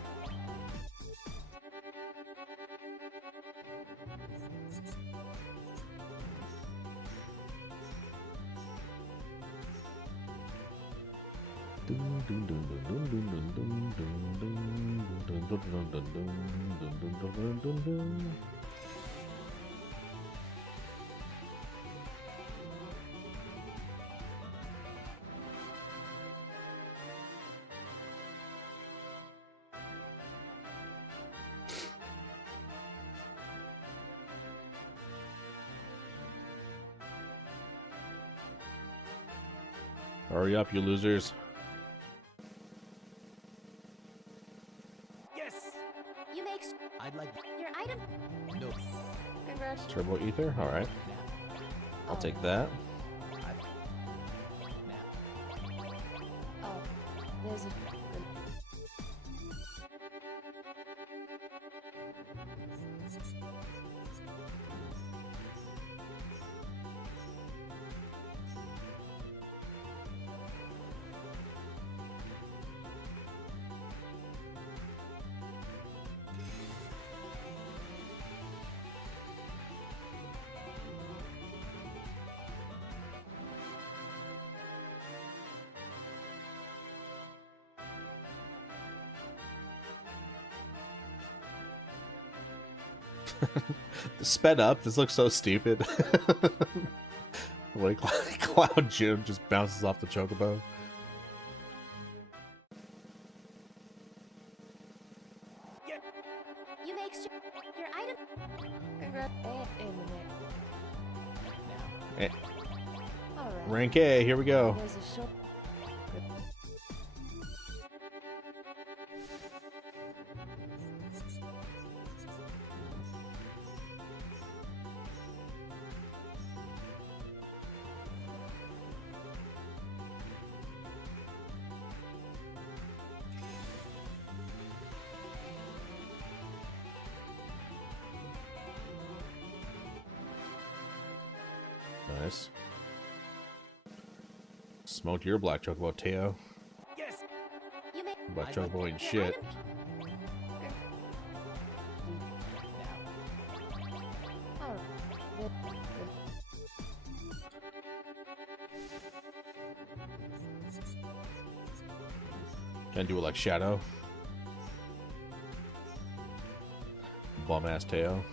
Hurry up, you losers. Yes. You make I'd like your item. no. congrats. Turbo Ether? Alright. I'll take that. Oh, there's a Sped up. This looks so stupid. Like Cloud Jim just bounces off the chocobo. You make sure your item. Congrats. And in the Eh. neck. Alright. Rank A, here we go. There's a short. Nice. Smoked your black chocobo, Teo. Yes. You make Black I'd like chocobo to- ain't shit. Alright. Can I do it like Shadow? Bum ass Teo.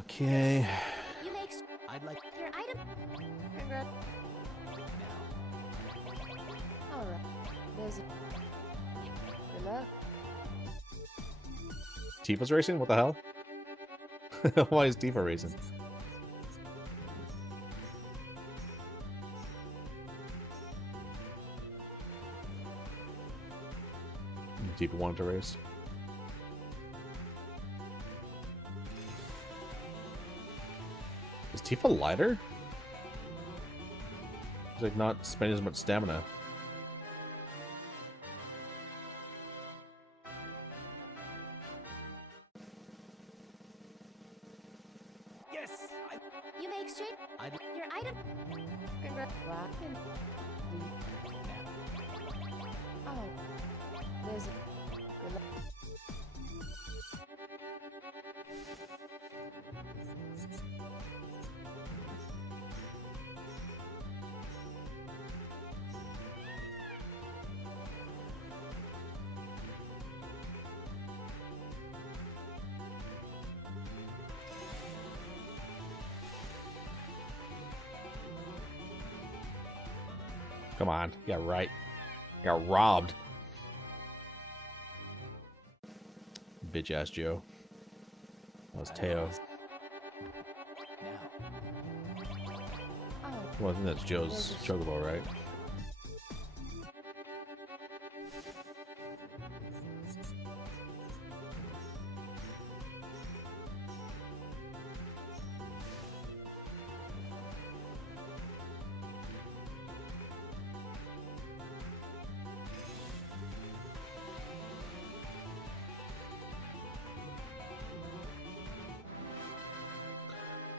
Okay. you make I'd like your item. Congrats. now. Alright. There's a. Good luck. Tifa's racing? What the hell? Why is Tifa racing? Tifa wanted to race. Is Tifa lighter? She's like not spending as much stamina. Yes. You make sure I'd your item. Congrats. Black and now. oh. There's a. Good luck. Come on, you got right. You got robbed. Bitch ass Joe. That was Teo. Now. Oh. Well, I think that's Joe's chocobo, right?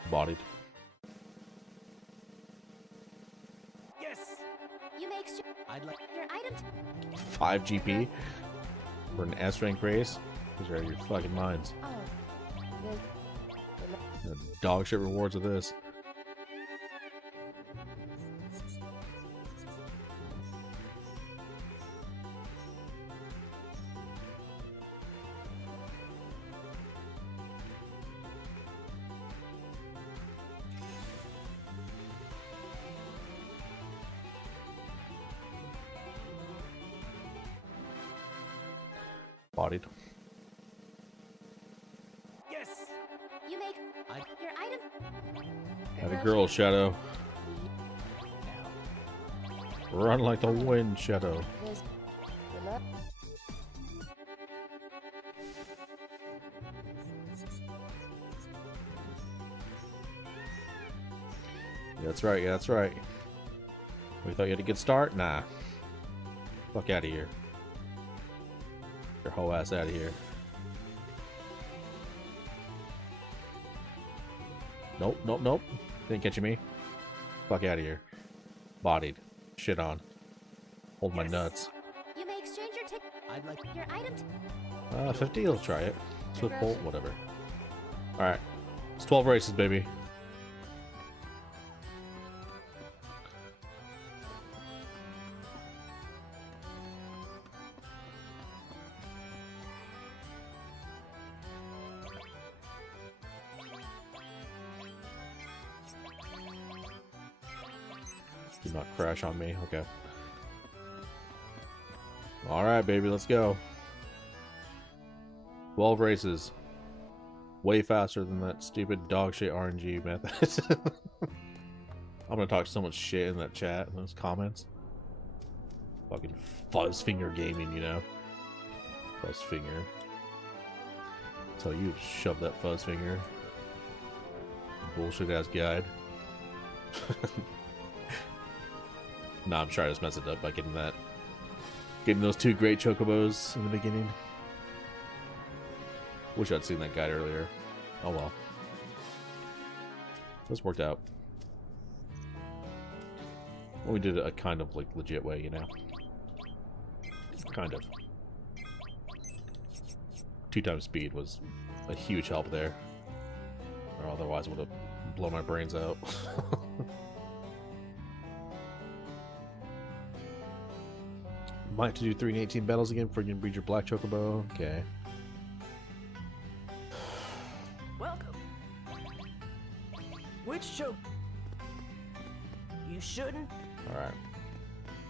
Bodied. Yes. You make sure I'd like your item. 5 GP for an S rank race. These are out of your fucking minds. Oh. There's. Good luck. The dog shit rewards of this. Bodied. Yes. You make I'd your item. Had a girl, Shadow. now. Run like the wind, Shadow. There's. Good luck. Yeah, that's right. Yeah, that's right. We thought you had a good start? Nah. Fuck out of here. Your whole ass out of here. Nope, nope, nope. Didn't catch me. Fuck out of here. Bodied. Shit on. Hold my nuts. You may exchange your ticket. I'd like. Your item. 50, let's try it. Swift bolt, whatever. Alright. It's 12 races, baby. Do not crash on me. Okay. Alright, baby, let's go. 12 races. Way faster than that stupid dog shit RNG method. I'm gonna talk so much shit in that chat, in those comments. Fucking fuzz finger gaming, you know? Fuzz finger. Tell you to shove that fuzz finger. Bullshit ass guide. Nah, I'm trying to just mess it up by getting those two great chocobos in the beginning. Wish I'd seen that guide earlier. Oh well. This worked out. Well, we did it a kind of like legit way, you know? Kind of. 2 times speed was a huge help there. Or otherwise would have blown my brains out. Might have to do 3 and 18 battles again before you can breed your black chocobo. Okay. Welcome. Which choke? You shouldn't. Alright.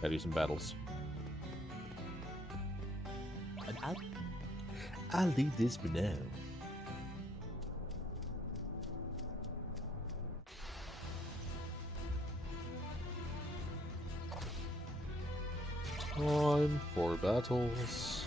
Gotta do some battles. I'll leave this for now. Time for battles.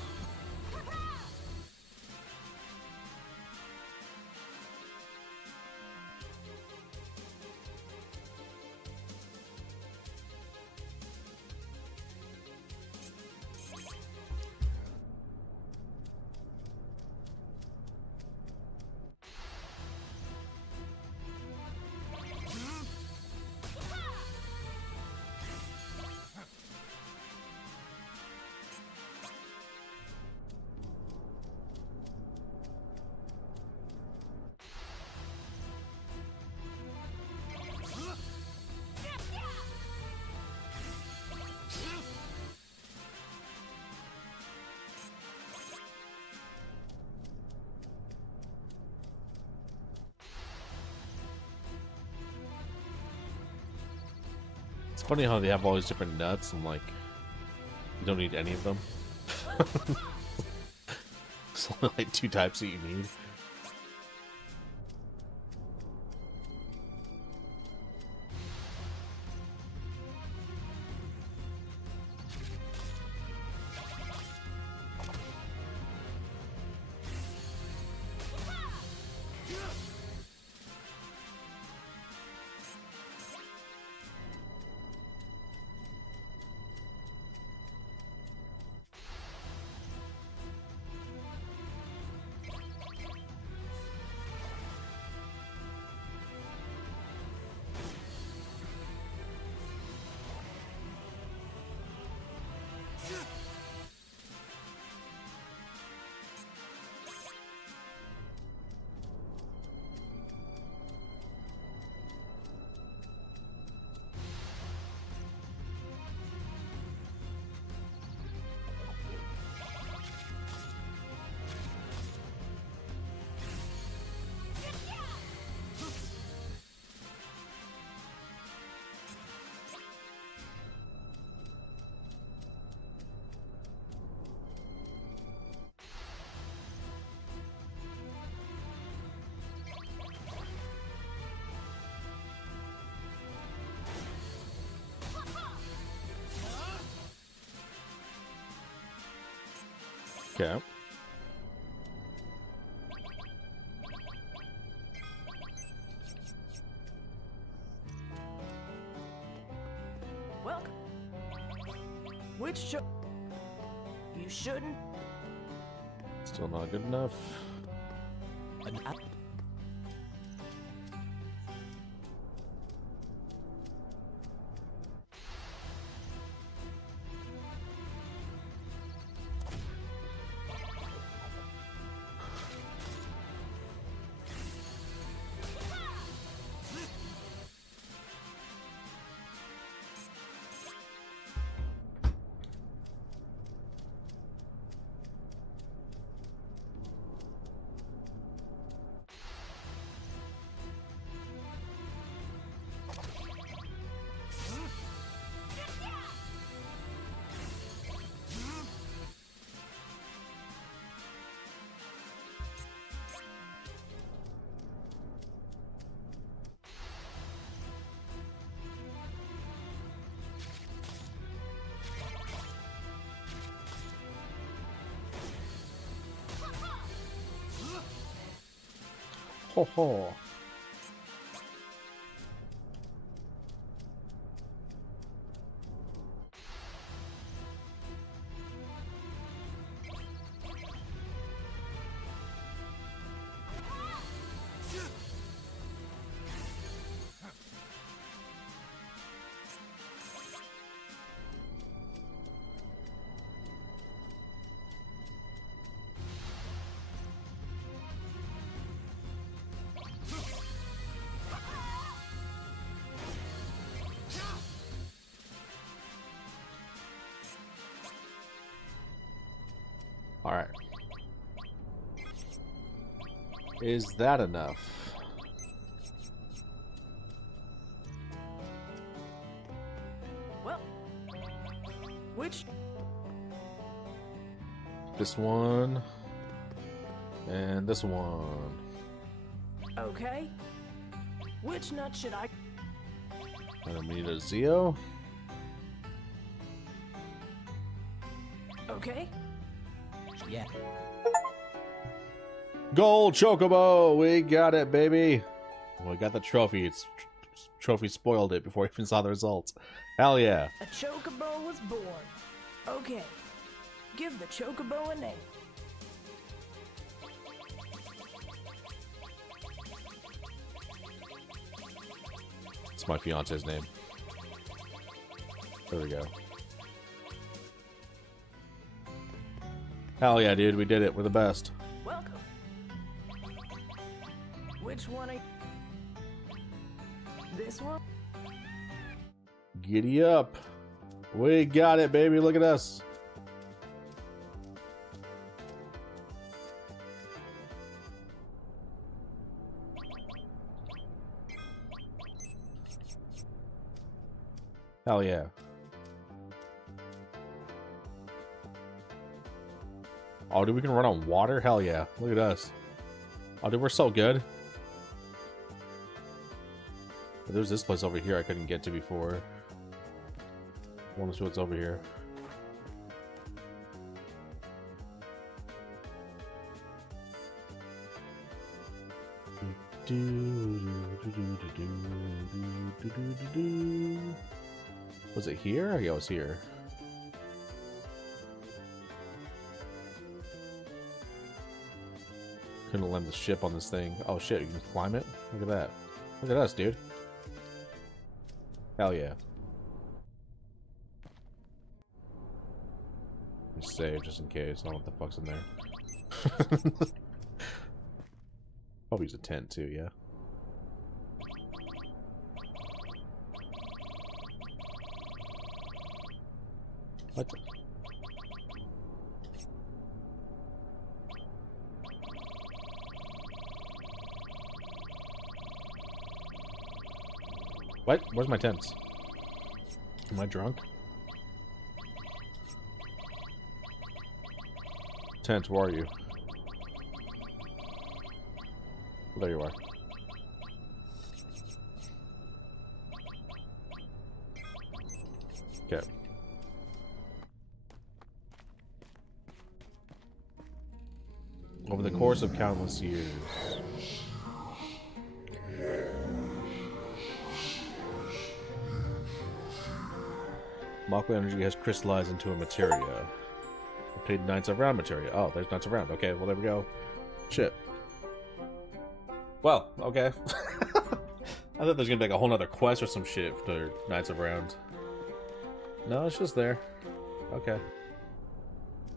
It's funny how they have all these different nuts and like you don't need any of them. It's only like 2 types that you need. Okay. Welcome. Which choke? You shouldn't. Still not good enough. ho ho. All right. Is that enough? Well, which? This one. And this one. Okay. Which nut should I? And then we need a Zeo. Okay. Yeah. Gold Chocobo! We got it, baby! We got the trophy. It's trophy spoiled it before we even saw the results. Hell yeah. A Chocobo was born. Okay. Give the Chocobo a name. It's my fiance's name. There we go. Hell yeah, dude. We did it. We're the best. Welcome. Which one are This one? Giddy up. We got it, baby. Look at us. Hell yeah. Oh, dude, we can run on water? Hell yeah. Look at us. Oh, dude, we're so good. There's this place over here I couldn't get to before. I want to see what's over here. Was it here? Yeah, it was here. Couldn't land the ship on this thing. Oh shit, you can climb it? Look at that. Look at us, dude. Hell yeah. Just save just in case. I don't know what the fuck's in there. Probably use a tent too, yeah. What? What? Where's my tents? Am I drunk? Tent, where are you? Oh, there you are. Okay. Over the course of countless years. Mako energy has crystallized into a materia. Obtained Knights of Round materia. Oh, there's Knights of Round. Okay, well there we go. Shit. Well, okay. I thought there's gonna be like a whole nother quest or some shit for Knights of Round. No, it's just there. Okay.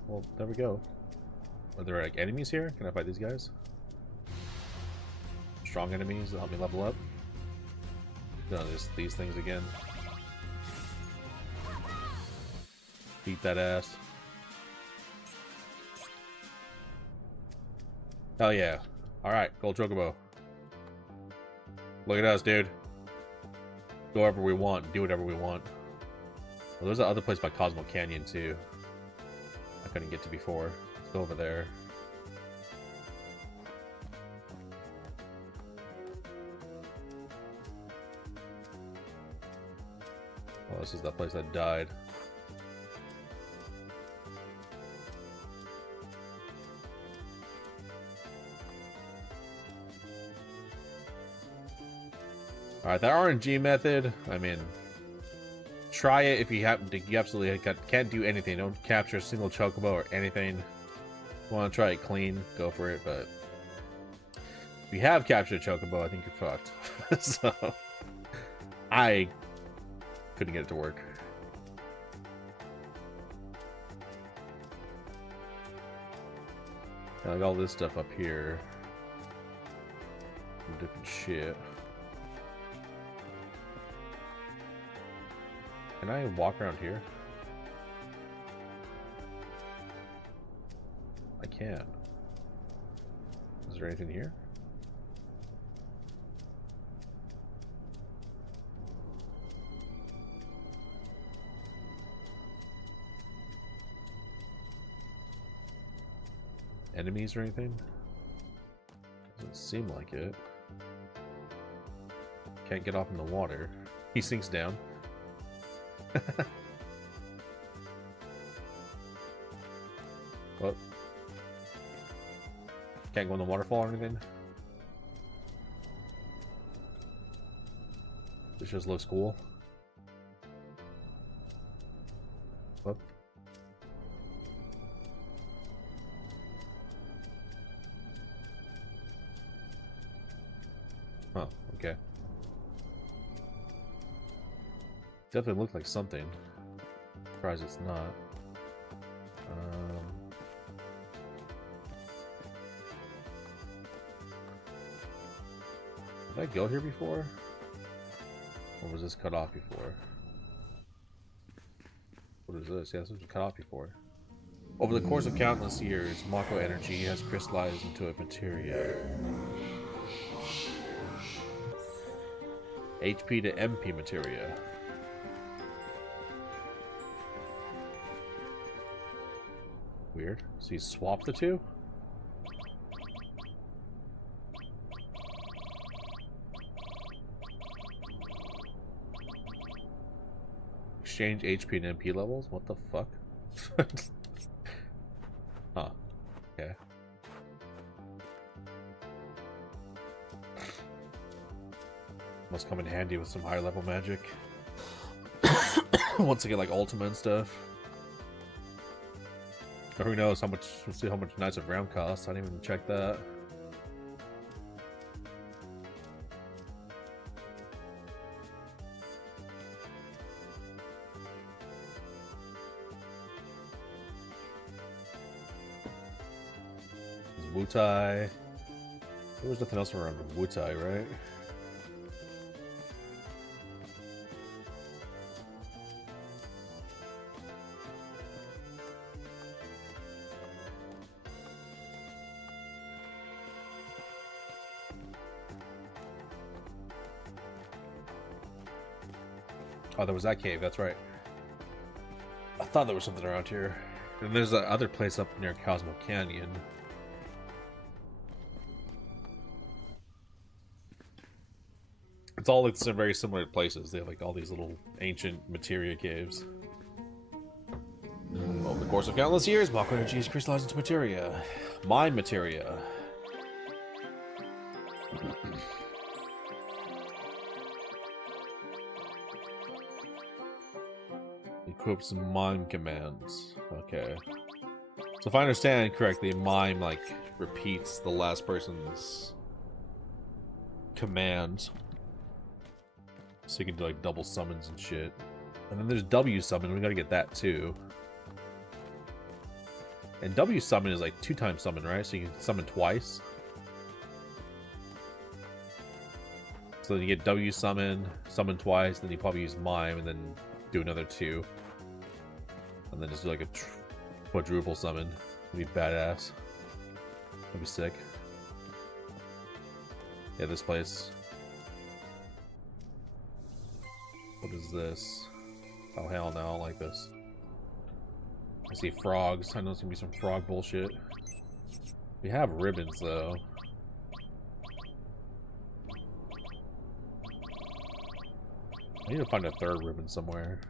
Well, there we go. Are there like enemies here? Can I fight these guys? Strong enemies that help me level up? No, there's these things again. Beat that ass. Hell yeah. Alright, Gold Chocobo. Look at us, dude. Go wherever we want, do whatever we want. Well, there's that other place by Cosmo Canyon, too. I couldn't get to before. Let's go over there. Oh, this is that place that died. Alright, that RNG method, I mean, try it if you happen to. You absolutely can't do anything. Don't capture a single chocobo or anything. If you want to try it clean, go for it, but if you have captured a chocobo, I think you're fucked. So, I couldn't get it to work. Like all this stuff up here. Some different shit. Can I walk around here? I can. Is there anything here? Enemies or anything? Doesn't seem like it. Can't get off in the water. He sinks down. What? Can't go in the waterfall or anything? This just looks cool. What? Huh, okay. Definitely looked like something. Surprised it's not. Did I go here before? Or was this cut off before? What is this? Yeah, this was cut off before. Over the course of countless years, Mako energy has crystallized into a materia. HP to MP materia. Weird. So you swap the two? Exchange HP and MP levels? What the fuck? Huh. Okay. Must come in handy with some higher level magic. Once I get like Ultima and stuff. Or who knows how much, let's see how much Knights of Realm costs. I didn't even check that. There's Wutai. There was nothing else around Wutai, right? Oh, there was that cave, that's right. I thought there was something around here. And there's that other place up near Cosmo Canyon. It's all like some very similar places. They have like all these little ancient materia caves. Over the course of countless years, Mako energy is crystallized into materia. Mind materia. Equips mime commands. Okay. So if I understand correctly, mime like repeats the last person's command. So you can do like double summons and shit. And then there's W summon, we gotta get that too. And W summon is like 2-time summon, right? So you can summon twice. So then you get W summon, summon twice, then you probably use mime and then do another 2. And then just do like a quadruple summon. That'd be badass. That'd be sick. Yeah, this place. What is this? Oh hell no, I don't like this. I see frogs. I know it's gonna be some frog bullshit. We have ribbons though. I need to find a third ribbon somewhere.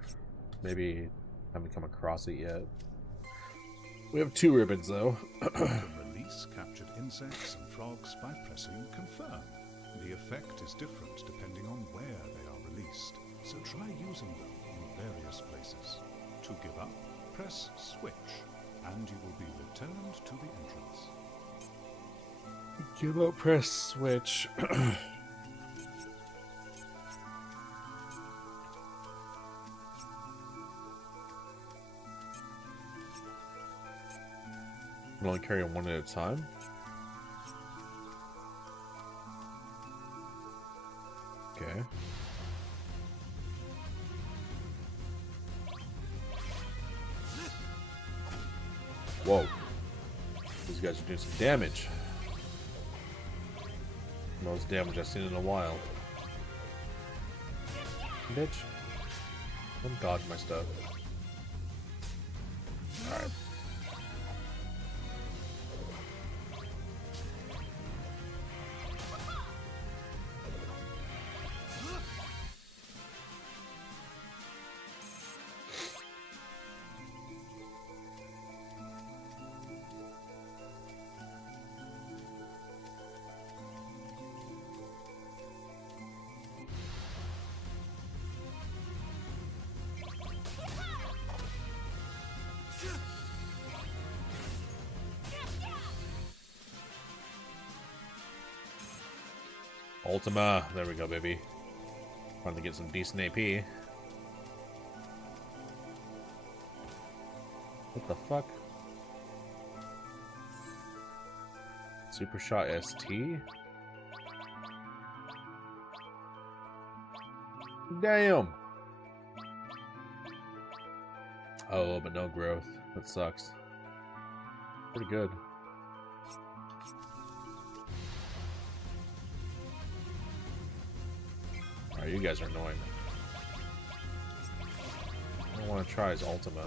Maybe I haven't come across it yet. We have 2 ribbons though. The release captured insects and frogs by pressing confirm. The effect is different depending on where they are released, so try using them in various places. To give up, press switch, and you will be returned to the entrance. Give up, press switch. You can only carry one at a time. Okay. Whoa. These guys are doing some damage. Most damage I've seen in a while. Bitch. Don't dodge my stuff. Alright. Ultima. There we go, baby. Trying to get some decent AP. What the fuck? Super Shot ST? Damn! Oh, but no growth. That sucks. Pretty good. Alright, you guys are annoying. I don't want to try his Ultima.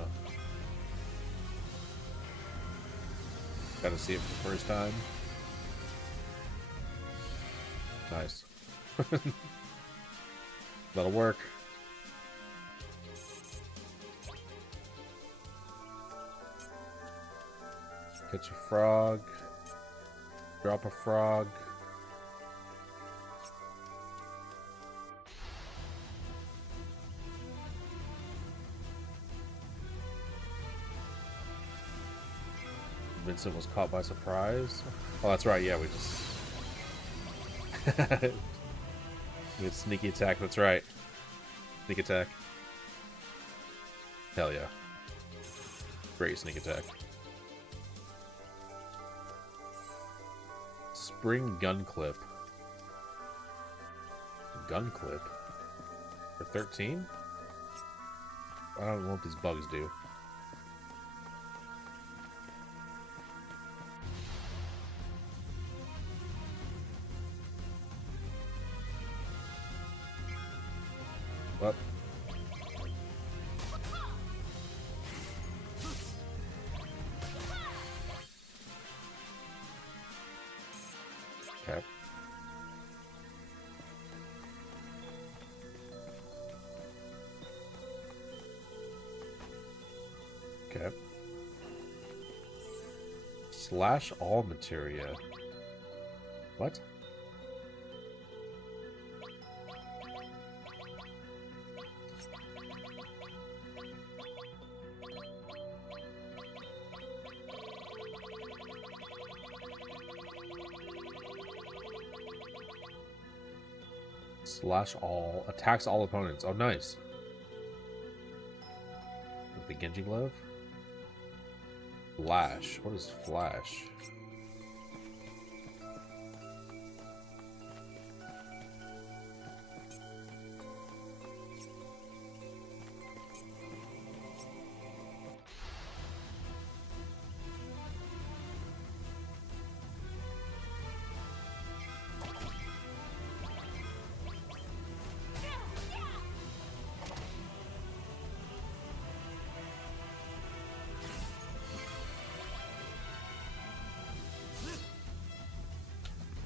Gotta see it for the first time. Nice. That'll work. Catch a frog. Drop a frog. Vincent was caught by surprise. Oh, that's right. Yeah, we just... we had sneaky attack. That's right. Sneak attack. Hell yeah. Great sneak attack. Spring gun clip. Gun clip? For 13? I don't know what these bugs do. What? Okay. Okay. Slash all materia. What? Slash all. Attacks all opponents. Oh, nice. With the Genji Glove? Flash. What is Flash?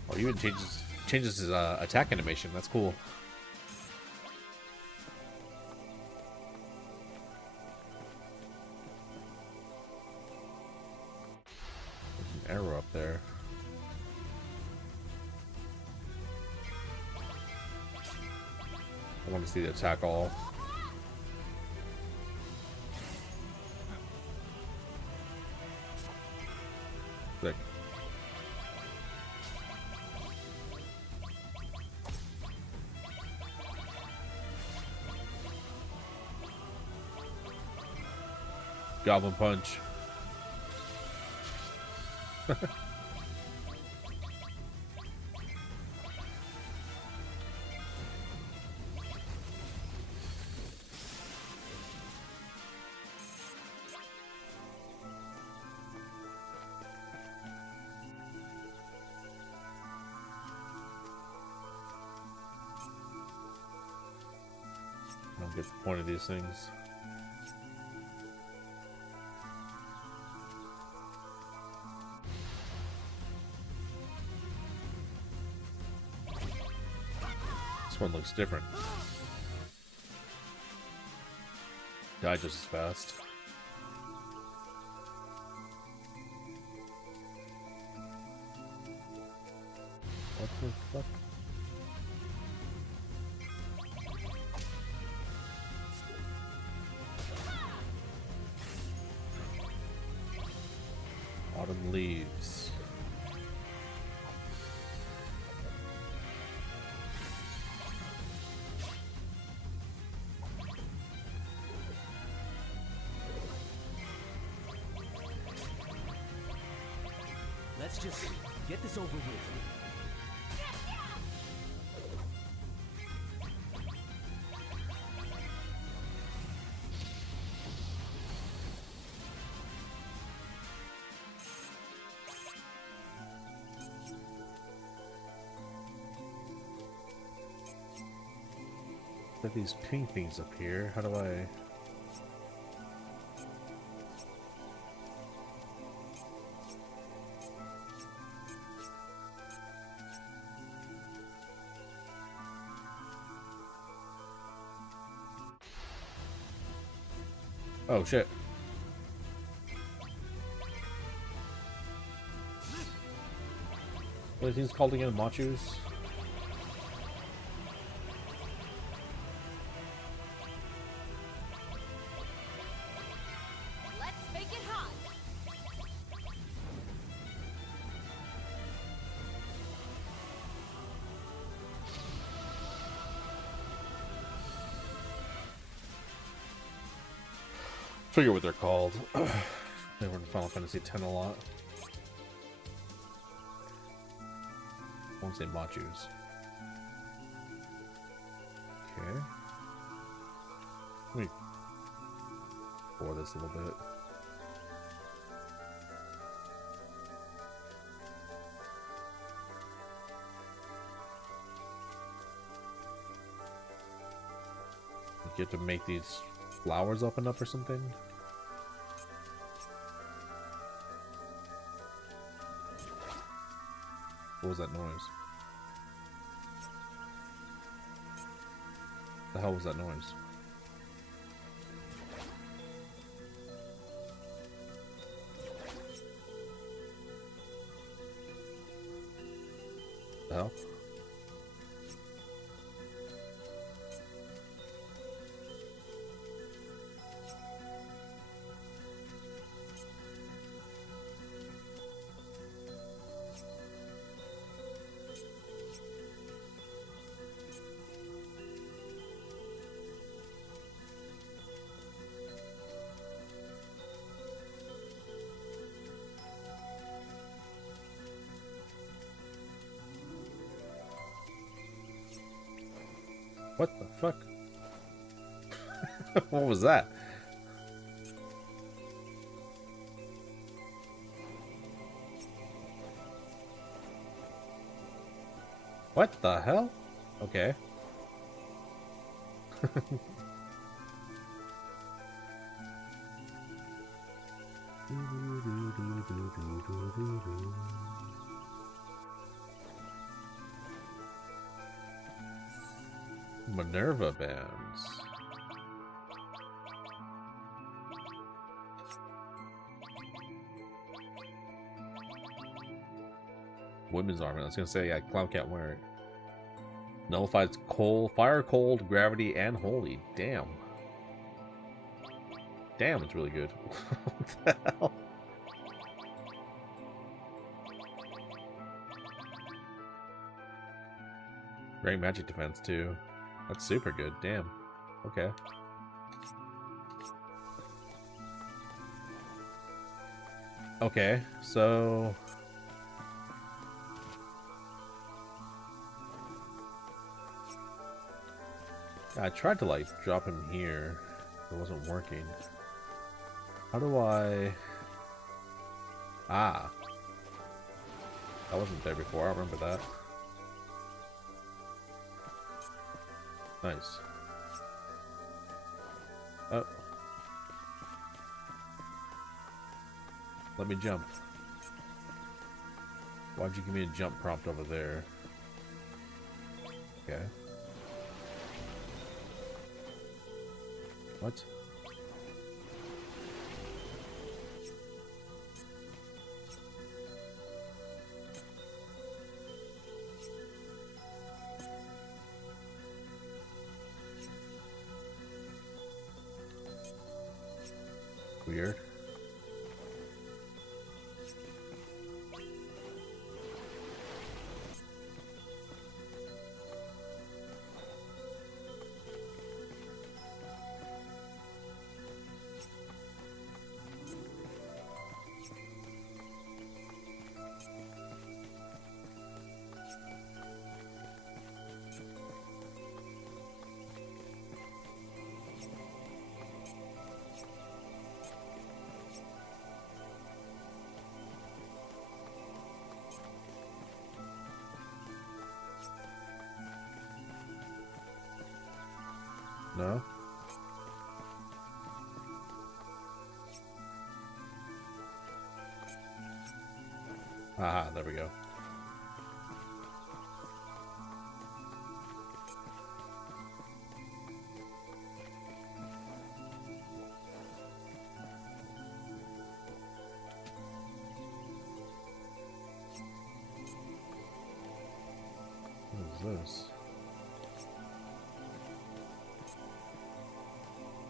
Oh, even changes his attack animation. That's cool. There's an arrow up there. want to see the attack all. Sick. Goblin punch. I don't get the point of these things. This one looks different. Die just as fast. What the fuck? Autumn leaves. Let's just get this over with. Got these pink things up here. How do I? Oh shit. What are these called again? Machus? Let's make it hot. Forget what they're called. They were in Final Fantasy X a lot. I won't say Machus. Okay. Let me pour this a little bit. You have to make these flowers open up or something? What was that noise? The hell was that noise? The hell? What the fuck? What was that? What the hell? Okay. Minerva bands. Women's armor. I was gonna say, yeah, Cloud can't wear it. Nullifies cold, fire, cold, gravity, and holy. Damn. Damn, it's really good. What the hell? Great magic defense, too. That's super good. Damn. Okay. Okay, so... I tried to, like, drop him here. It wasn't working. How do I... Ah. That wasn't there before. I remember that. Nice. Oh. Let me jump. Why'd you give me a jump prompt over there? Okay. What? Weird. No? Aha, there we go. What is this?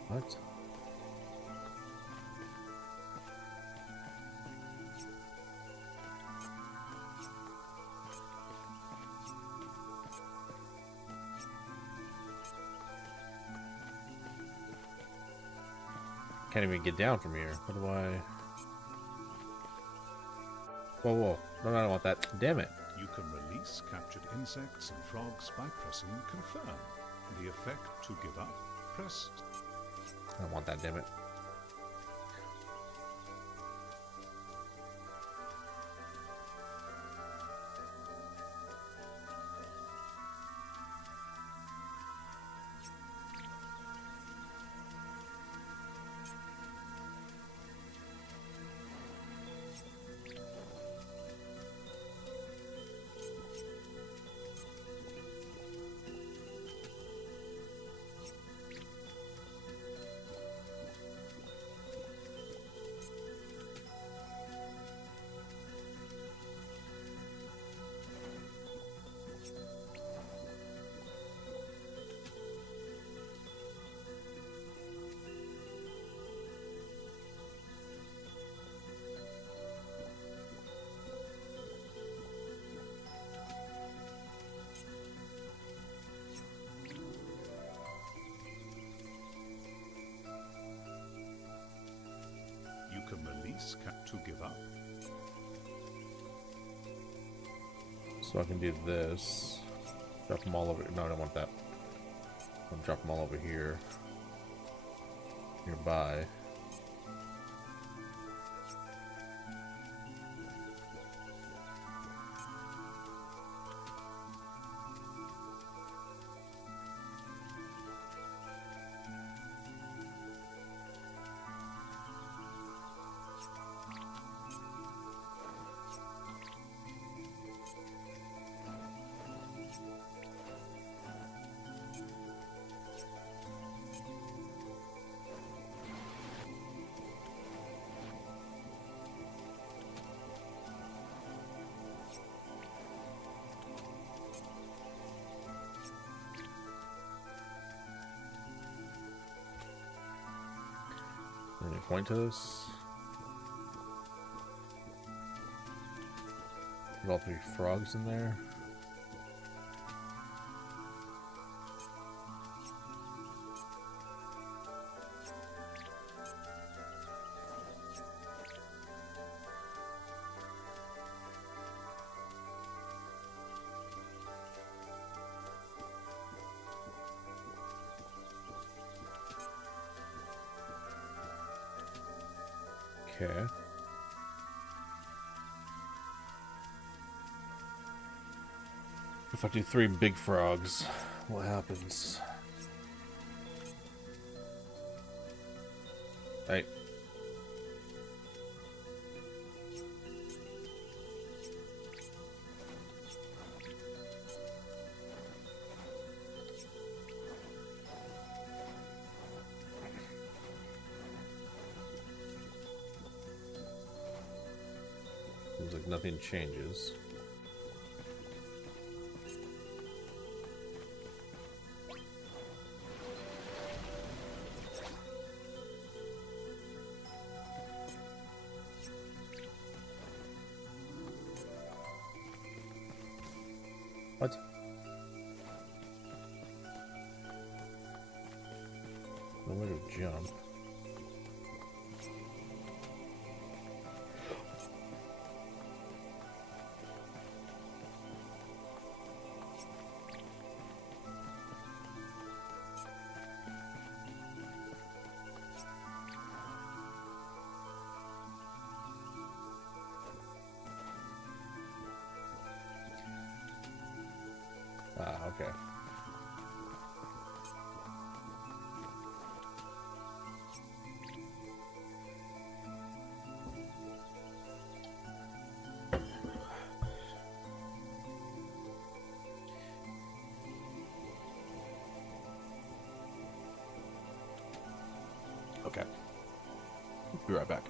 What? Can't even get down from here. What do I... Whoa, whoa. No, I don't want that. Damn it. You can release captured insects and frogs by pressing confirm. The effect to give up, press... I don't want that, damn it. You can release to give up. So I can do this. Drop them all over. No, I don't want that. I'll drop them all over here. Nearby. point to this? With all 3 frogs in there? Okay. If I do 3 big frogs, what happens? Hey. Seems like nothing changes. What? Nowhere to jump. Ah, okay. Okay. Be right back.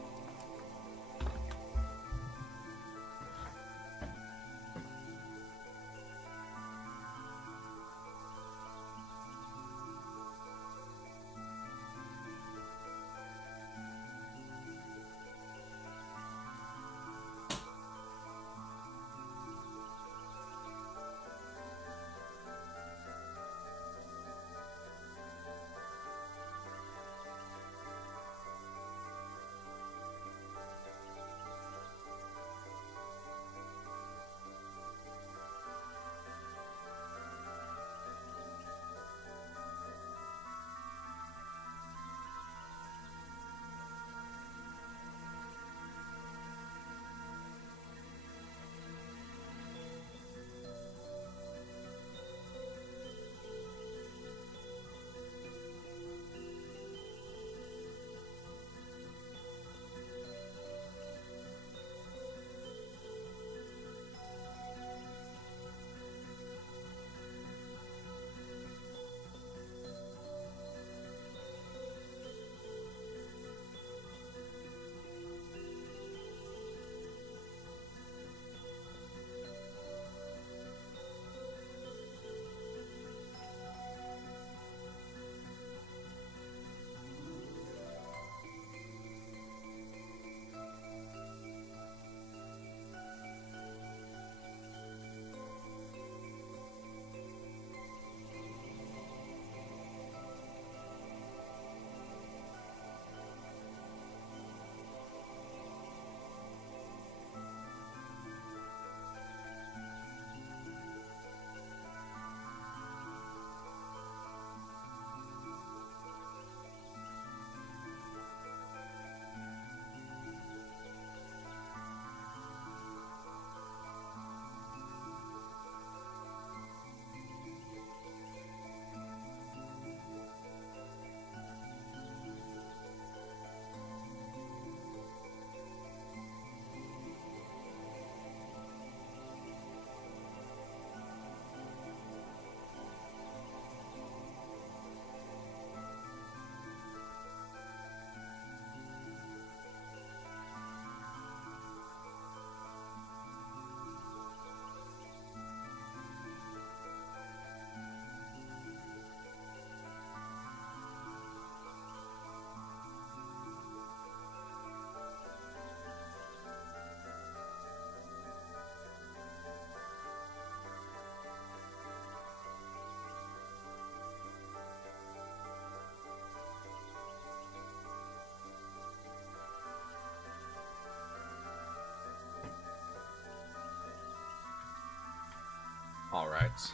Alright.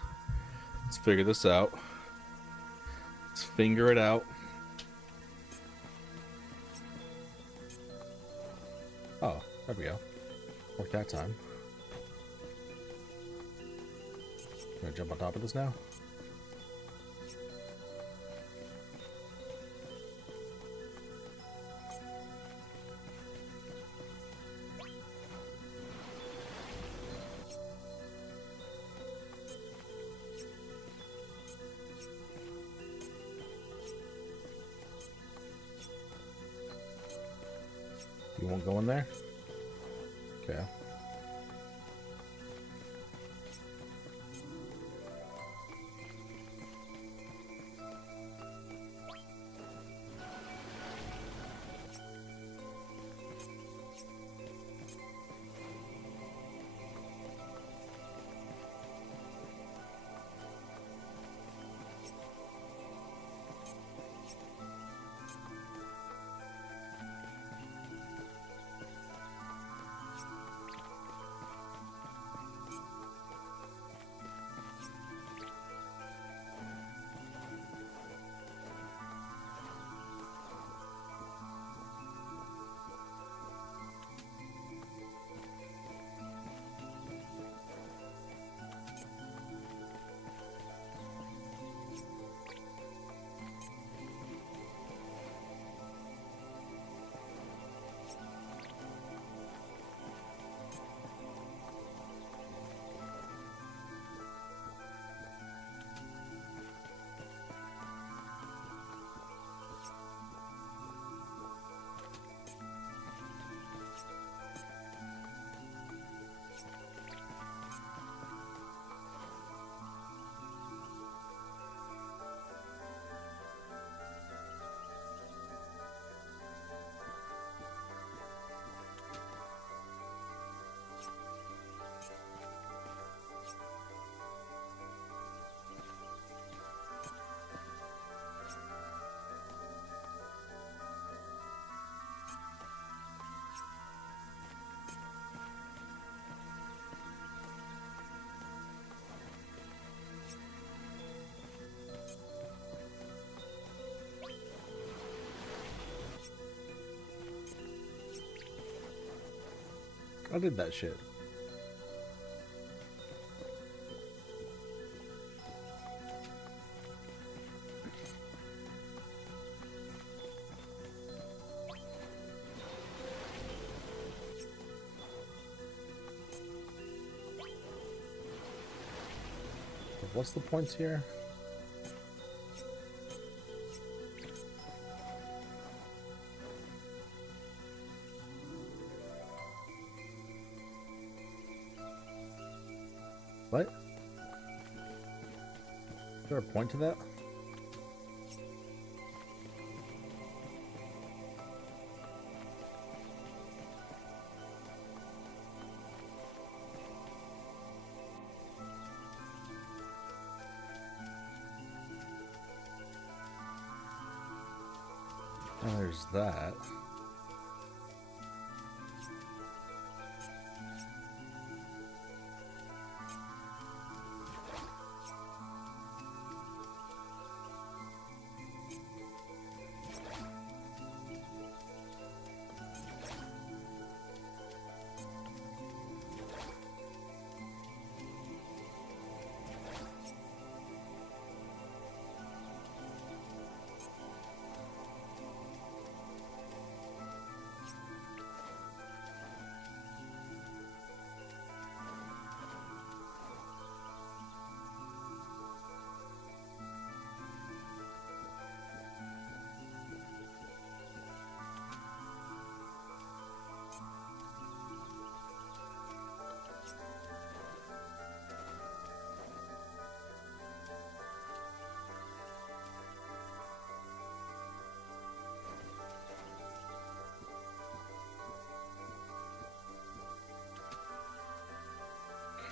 Let's figure this out. Let's finger it out. Oh, there we go. Worked that time. Gonna jump on top of this now? You won't go in there? Okay. I did that shit. What's the points here? What? Is there a point to that? And there's that.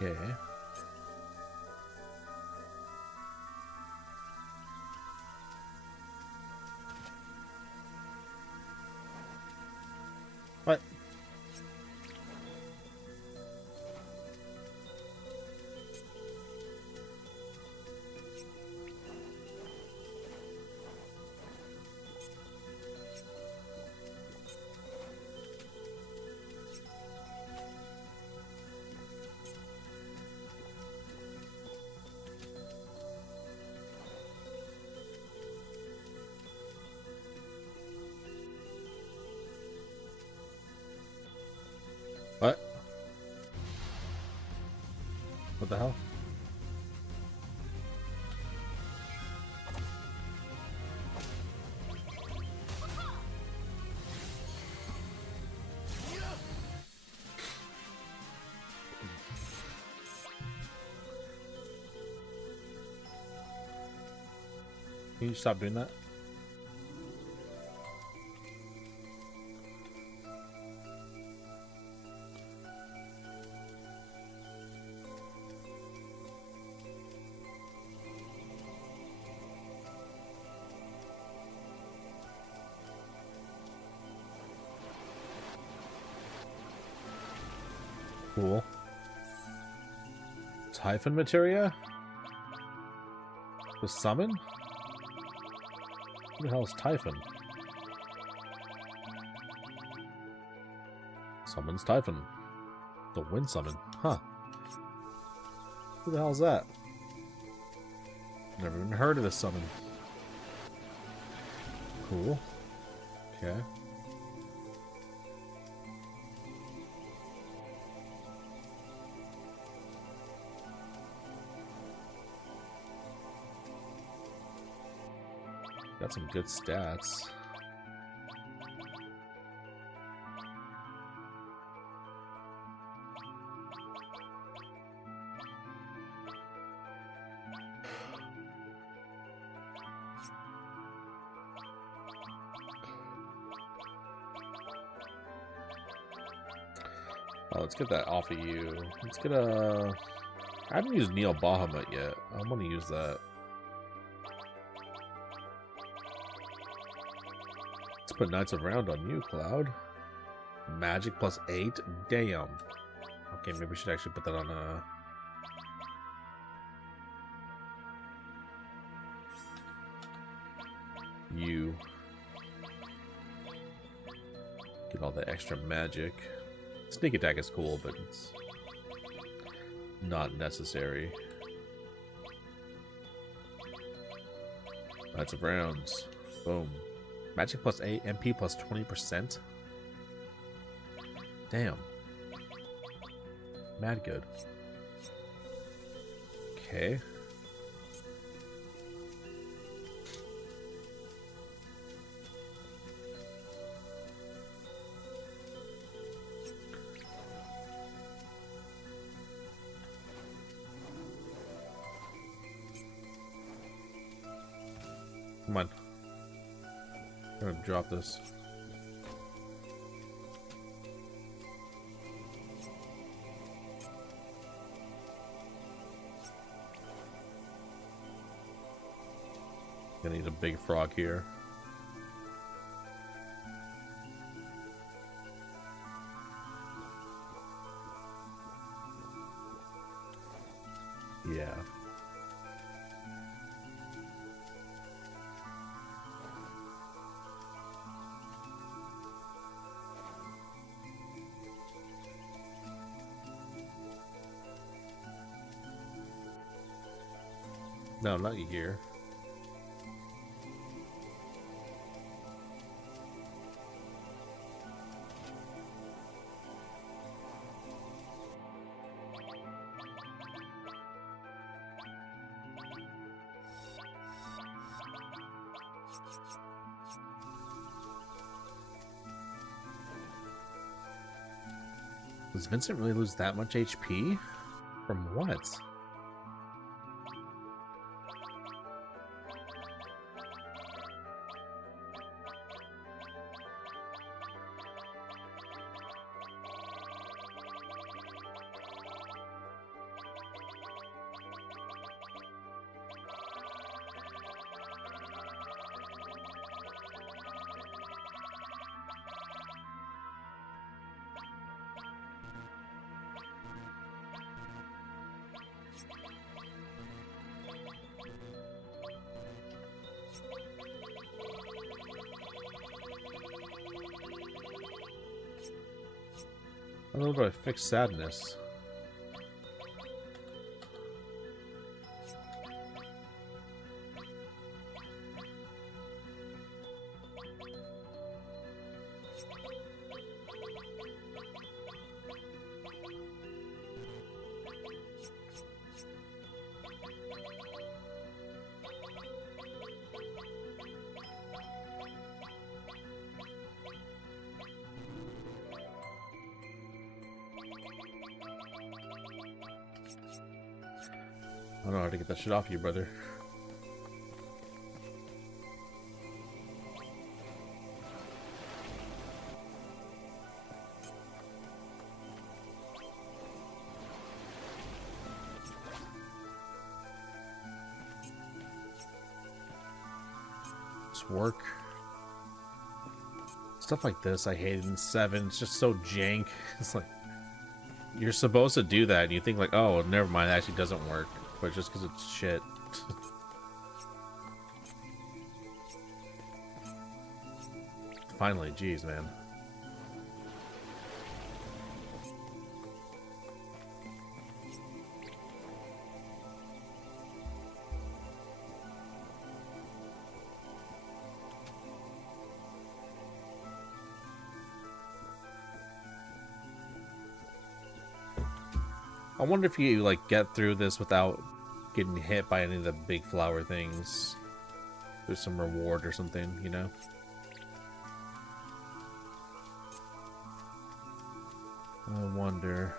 Okay. What? What the hell? Can you stop doing that? Cool. Typhon materia? The summon? Who the hell is Typhon? Summons Typhon. The wind summon. Huh. Who the hell is that? Never even heard of this summon. Cool. Okay. Got some good stats. Oh, let's get that off of you. Let's get a... I haven't used Neil Bahamut yet. I want to use that. Let's put Knights of Round on you, Cloud. Magic plus 8? Damn. Okay, maybe we should actually put that on you. Get all the extra magic. Sneak attack is cool, but it's not necessary. Knights of Rounds. Boom. Magic plus 8, MP plus 20%. Damn. Mad good. Okay. Come on. I'm gonna drop this. Gonna need a big frog here. Yeah. No, not you here. Does Vincent really lose that much HP? From what? A little bit of fixed sadness. I don't know how to get that shit off you, brother. Work stuff like this I hated in 7. It's just so jank. It's like you're supposed to do that and you think like, oh, never mind, it actually doesn't work, but just because it's shit. Finally, geez, man. I wonder if you like get through this without getting hit by any of the big flower things. There's some reward or something, you know? I wonder.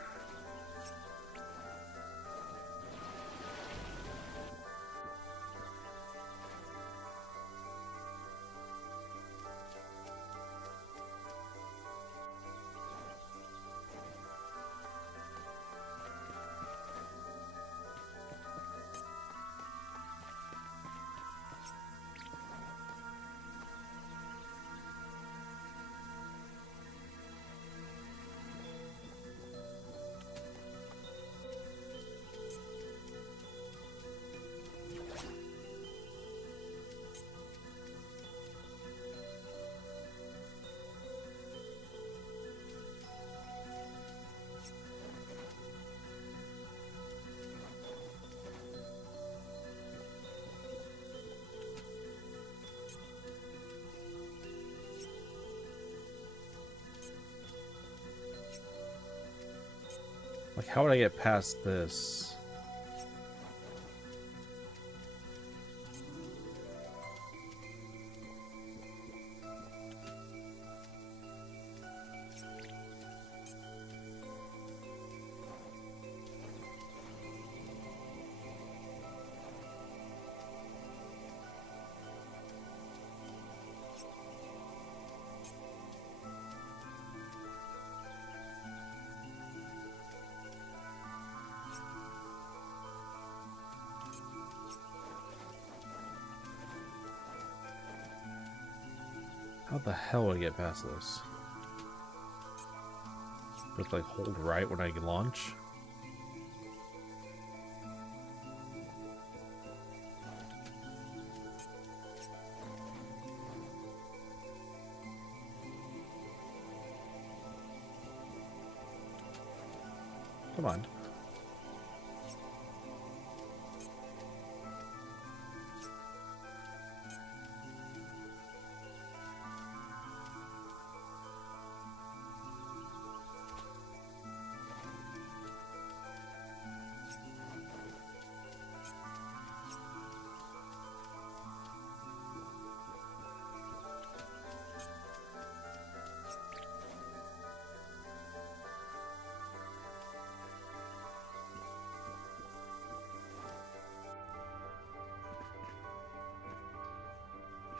Like, how would I get past this? How the hell would I get past this? Just like hold right when I launch? Come on.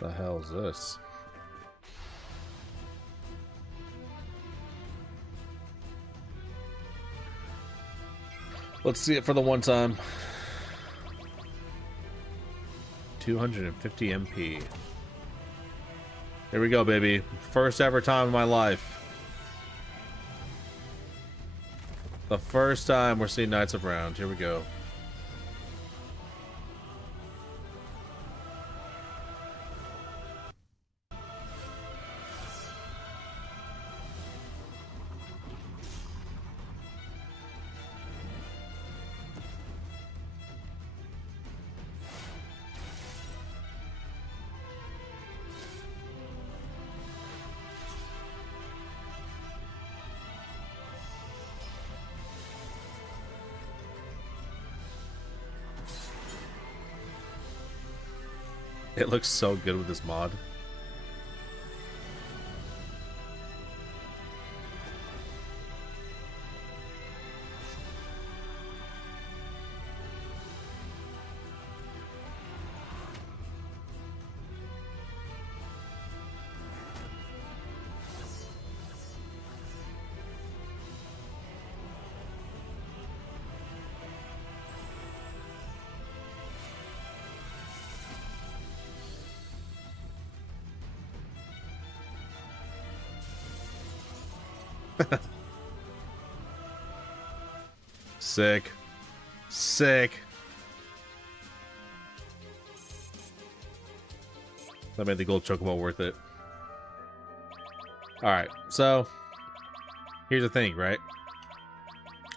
The hell's this? Let's see it for the one time. 250 MP. Here we go, baby. First ever time in my life. The first time we're seeing Knights of Round. Here we go. It looks so good with this mod. Sick. Sick. That made the gold chocobo worth it. Alright, so here's the thing, right?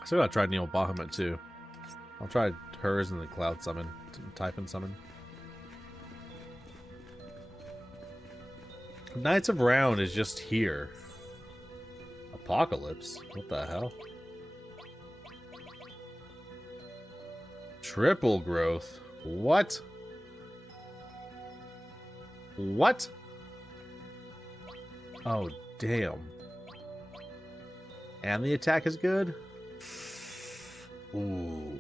I still gotta try Neil Bahamut too. I'll try hers and the Cloud Summon, Typhon Summon. Knights of Round is just here. Apocalypse? What the hell? Triple growth? What? What? Oh, damn. And the attack is good? Ooh.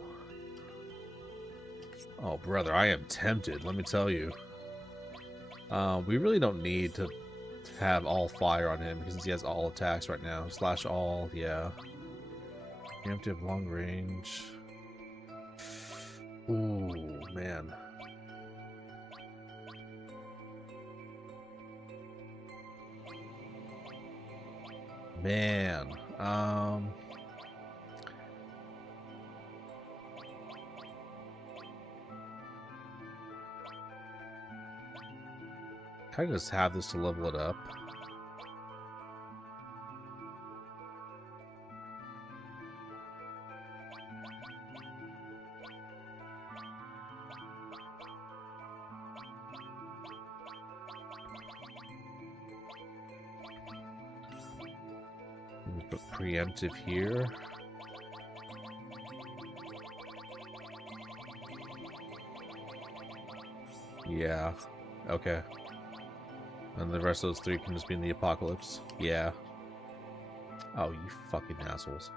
Oh, brother, I am tempted, let me tell you. We really don't need to have all fire on him because he has all attacks right now. Slash all, yeah. Preemptive long range. Ooh, man. Man. Can I just have this to level it up? Put preemptive here. Yeah. Okay. And the rest of those three can just be in the apocalypse. Yeah. Oh, you fucking assholes.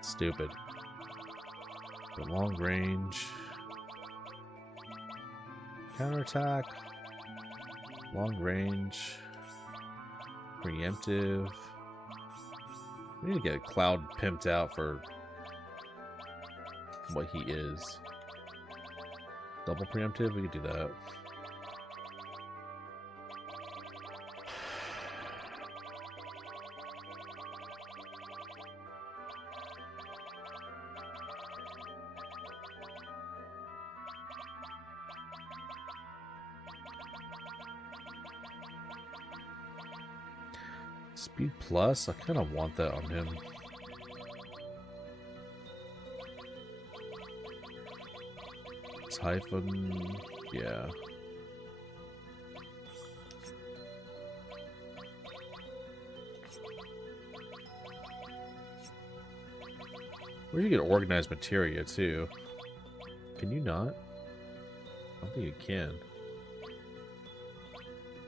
Stupid. The long range. Counterattack. Long range. Preemptive. We need to get Cloud pimped out for what he is. Double preemptive, we could do that. Speed plus? I kind of want that on him. Typhon, yeah. Where do you get organized materia too? Can you not? I don't think you can.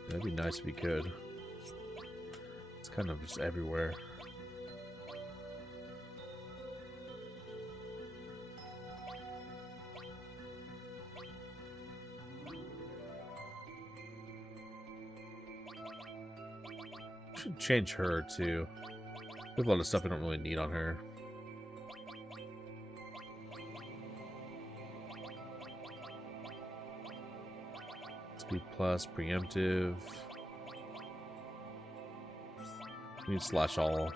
That'd be nice if you could. It's kind of just everywhere. Should change her too. There's a lot of stuff I don't really need on her. Speed plus, preemptive. We need slash all.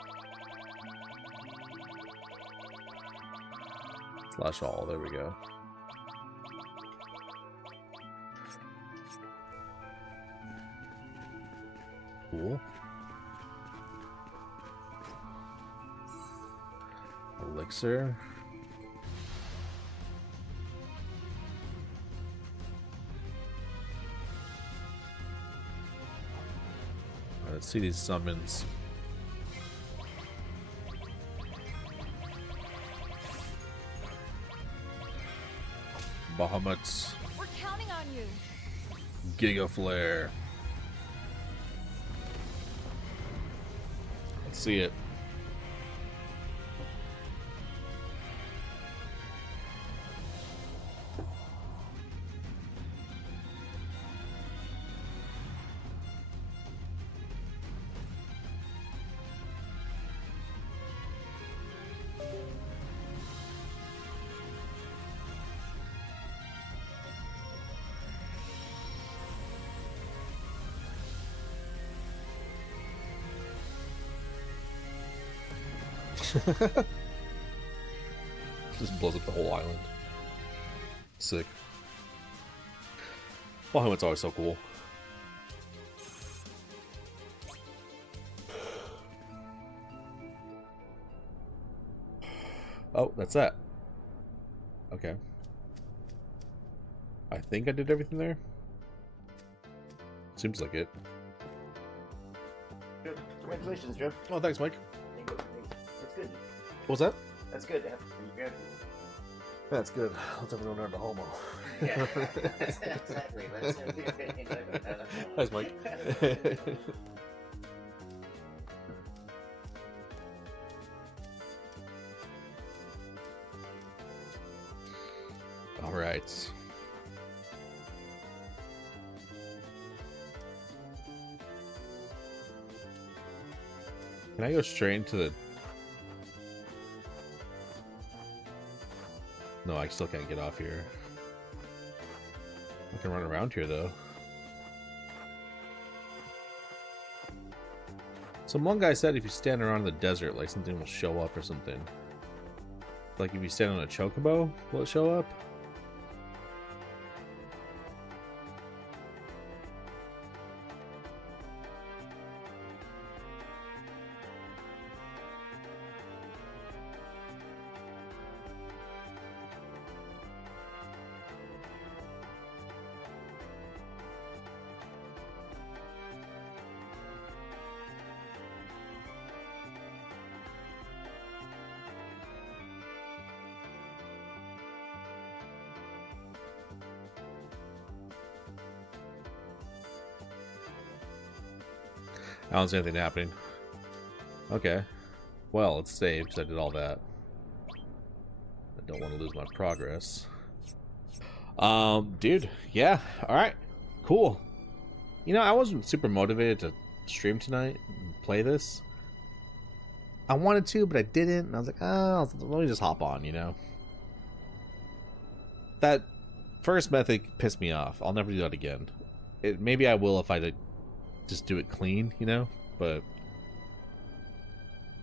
Slash all, there we go. Cool. Elixir. Let's see these summons. Bahamut. We're counting on you. Giga Flare. Let's see it. Just blows up the whole island. Sick. Ball helmet's always so cool. Oh, that's that. Okay. I think I did everything there. Seems like it. Good. Congratulations, Joe. Oh, thanks, Mike. That's good. What was that? That's good to have you. That's good. Let's have everyone down to homo. Yeah, exactly. Thanks, Mike. All right. Can I go straight into the... No, I still can't get off here. I can run around here, though. Some one guy said if you stand around in the desert, like something will show up or something. Like if you stand on a chocobo, will it show up? I don't see anything happening. Okay. Well, it's saved, so I did all that. I don't want to lose my progress. Dude, yeah, alright. Cool. You know, I wasn't super motivated to stream tonight and play this. I wanted to, but I didn't, and I was like, oh, let me just hop on, you know? That first method pissed me off. I'll never do that again. Maybe I will if I just do it clean, you know? But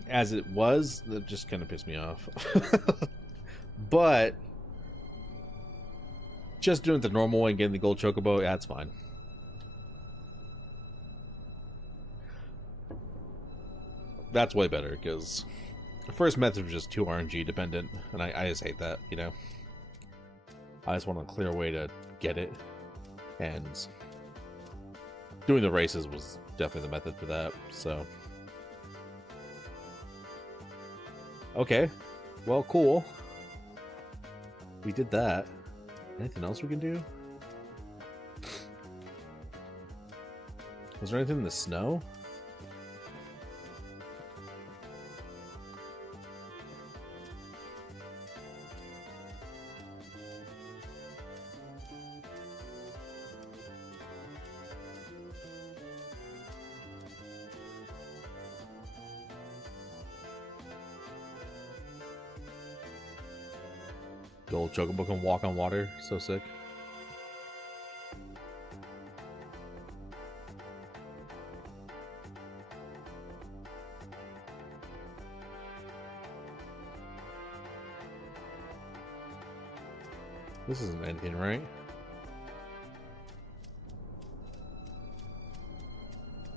as it was, that just kind of pissed me off. But just doing it the normal way and getting the gold chocobo, yeah, that's fine. That's way better, because the first method was just too RNG dependent, and I just hate that, you know? I just want a clear way to get it, and doing the races was definitely the method for that, so. Okay, well, cool. We did that. Anything else we can do? Was there anything in the snow? Gold chocobo can walk on water. So sick. This isn't anything, right?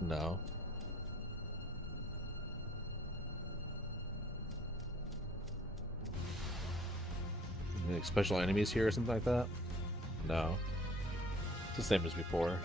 No. Like special enemies here or something like that? No. It's the same as before.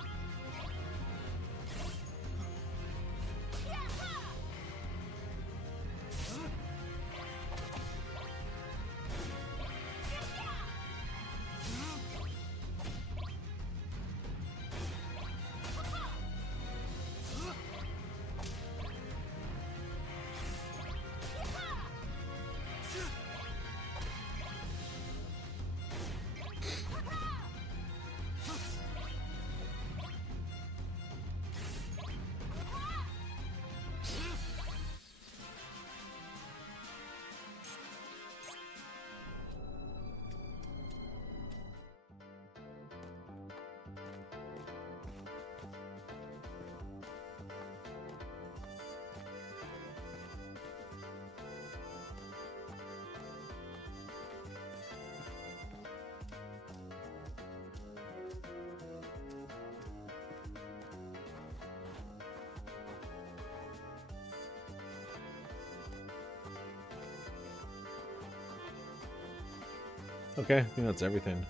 Okay, I think that's everything.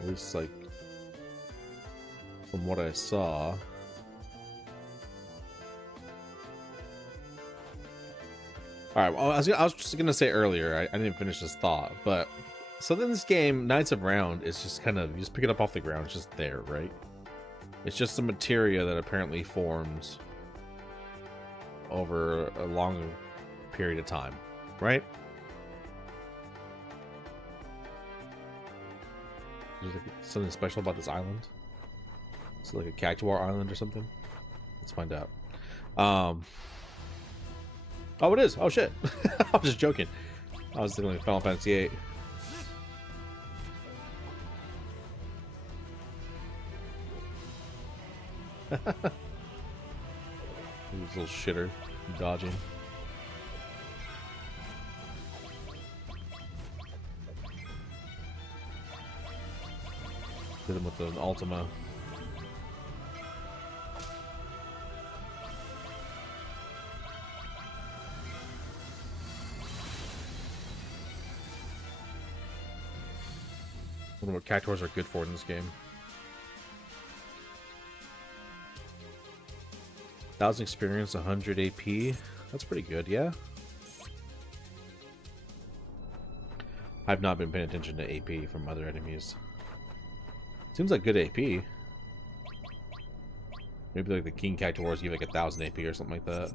At least, like, from what I saw. Alright, well, I was just gonna say earlier, I didn't finish this thought, but so then this game, Knights of Round, is just kind of, you just pick it up off the ground, it's just there, right? It's just some materia that apparently forms over a long period of time, right? There's like something special about this island. It's like a Cactuar island or something. Let's find out. Oh, it is. Oh shit! I was just joking. I was thinking like Final Fantasy VIII. This little shitter dodging. Hit him with an Ultima. I wonder what Cactuars are good for in this game. 1,000 experience, 100 AP. That's pretty good, yeah. I've not been paying attention to AP from other enemies. Seems like good AP. Maybe like the King Cactuars give like 1,000 AP or something like that.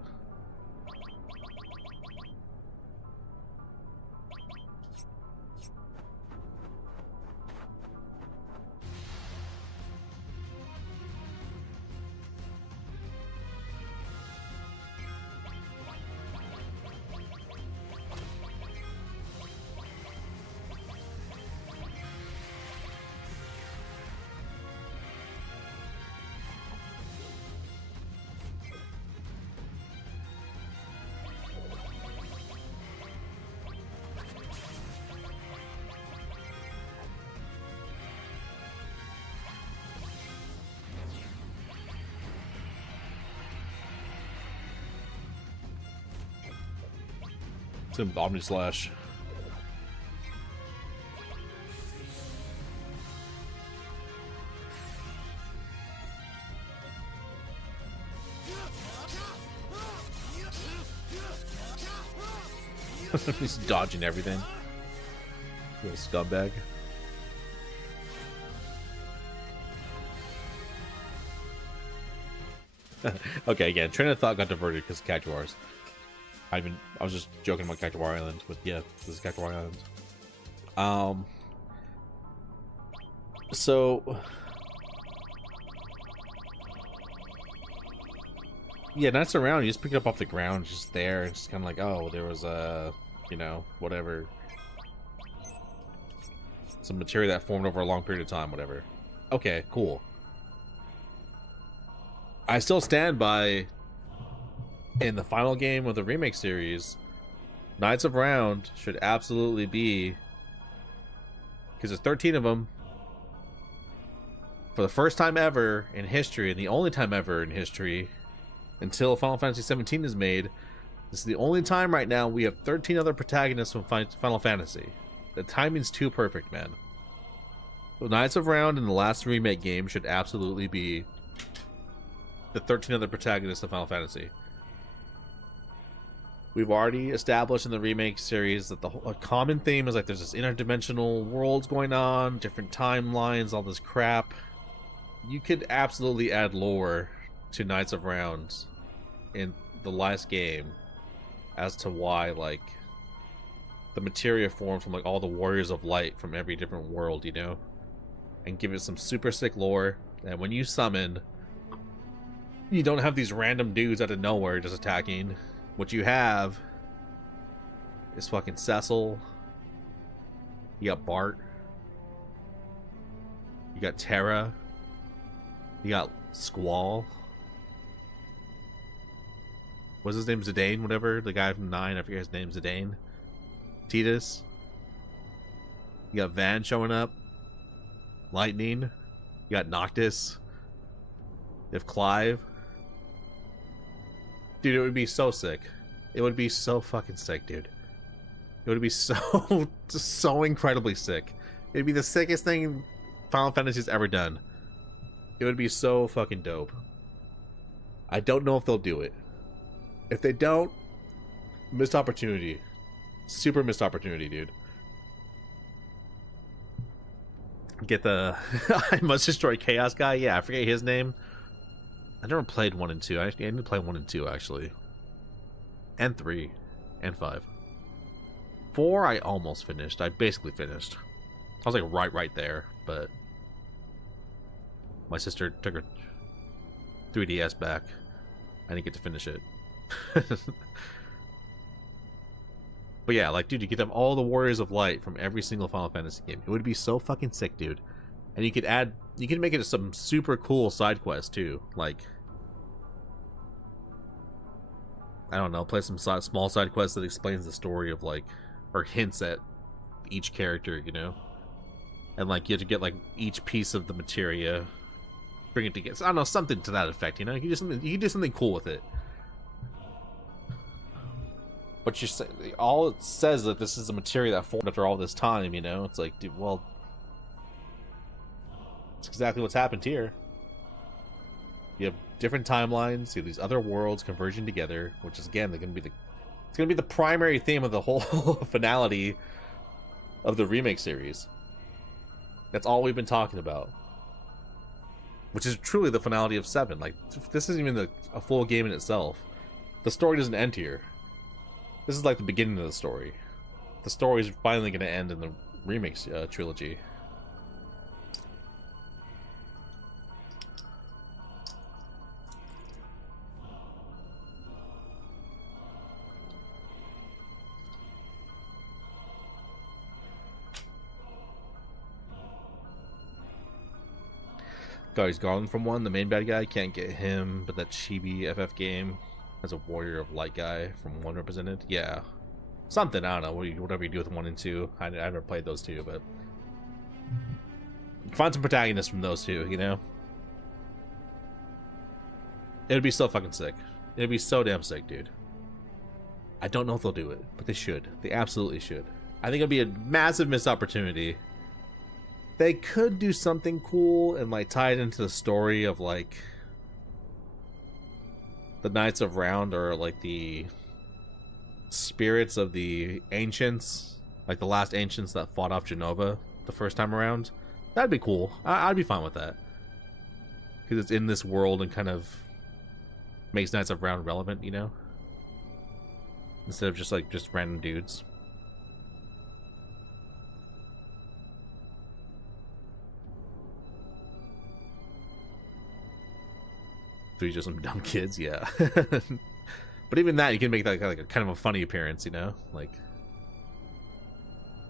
It's an Omni Slash. He's dodging everything. Little scumbag. Okay, again, train of thought got diverted because of Cactuars. I was just joking about Cactuar Island, but yeah, this is Cactuar Island. So yeah, Knights Around, you just pick it up off the ground, just there, it's just kind of like, oh, there was a, you know, whatever, some material that formed over a long period of time, whatever. Okay, cool. I still stand by, in the final game of the remake series, Knights of Round should absolutely be, because there's 13 of them, for the first time ever in history, and the only time ever in history, until Final Fantasy 17 is made, this is the only time right now we have 13 other protagonists from Final Fantasy. The timing's too perfect, man. So Knights of Round in the last remake game should absolutely be the 13 other protagonists of Final Fantasy. We've already established in the remake series that a common theme is like there's this interdimensional worlds going on, different timelines, all this crap. You could absolutely add lore to Knights of Round in the last game as to why, like, the materia formed from like all the warriors of light from every different world, you know, and give it some super sick lore. And when you summon, you don't have these random dudes out of nowhere just attacking. What you have is fucking Cecil. You got Bart. You got Terra. You got Squall. What's his name? Zidane, whatever. The guy from 9, I forget his name. Zidane. Tidus. You got Van showing up. Lightning. You got Noctis. You have Clive. Dude, it would be so sick. It would be so fucking sick, dude. It would be so, so incredibly sick. It'd be the sickest thing Final Fantasy's ever done. It would be so fucking dope. I don't know if they'll do it. If they don't, missed opportunity. Super missed opportunity, dude. Get the I must destroy chaos guy. Yeah, I forget his name. I never played 1 and 2. I need to play 1 and 2 actually. And 3 and 5. 4 I almost finished. I basically finished. I was like right there, but my sister took her 3DS back. I didn't get to finish it. But yeah, like, dude, you could have all the Warriors of Light from every single Final Fantasy game. It would be so fucking sick, dude. And you could make it some super cool side quests too. Like, I don't know, play some small side quests that explains the story of, like, or hints at each character, you know? And, like, you have to get, like, each piece of the materia, bring it together. I don't know, something to that effect, you know? You can do something cool with it. But you say, all it says that this is a materia that formed after all this time, you know? It's like, dude, well, it's exactly what's happened here. You have different timelines, you have these other worlds converging together, which is, again, it's gonna be the primary theme of the whole finality of the remake series. That's all we've been talking about. Which is truly the finality of 7. Like, this isn't even a full game in itself. The story doesn't end here. This is like the beginning of the story. The story is finally going to end in the remake trilogy. Guys, Garland from 1, the main bad guy, can't get him, but that Chibi FF game has a Warrior of Light guy from 1 represented. Yeah. Something, I don't know, whatever you do with 1 and 2. I never played those two, but find some protagonists from those two, you know? It would be so fucking sick. It would be so damn sick, dude. I don't know if they'll do it, but they should. They absolutely should. I think it would be a massive missed opportunity. They could do something cool and, like, tie it into the story of, like, the Knights of Round, or, like, the spirits of the ancients, like the last ancients that fought off Genova the first time around. That'd be cool. I'd be fine with that, because it's in this world and kind of makes Knights of Round relevant, you know, instead of just random dudes. Three just some dumb kids, yeah. But even that, you can make that like a kind of a funny appearance, you know, like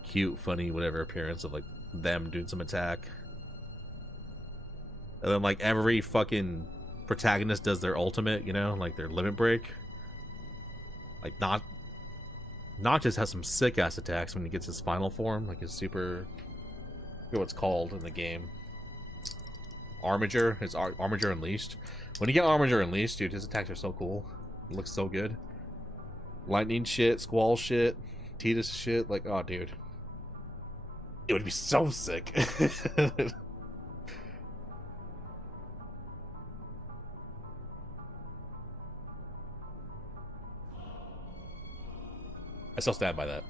cute, funny, whatever appearance of, like, them doing some attack, and then, like, every fucking protagonist does their ultimate, you know, like their limit break. Like, Notch has some sick ass attacks when he gets his final form, like his super, I forget what it's called in the game. Armiger, his Armiger Unleashed. When you get Armiger Unleashed, dude, his attacks are so cool. It looks so good. Lightning shit, Squall shit, Tidus shit, like, oh, dude. It would be so sick. I still stand by that.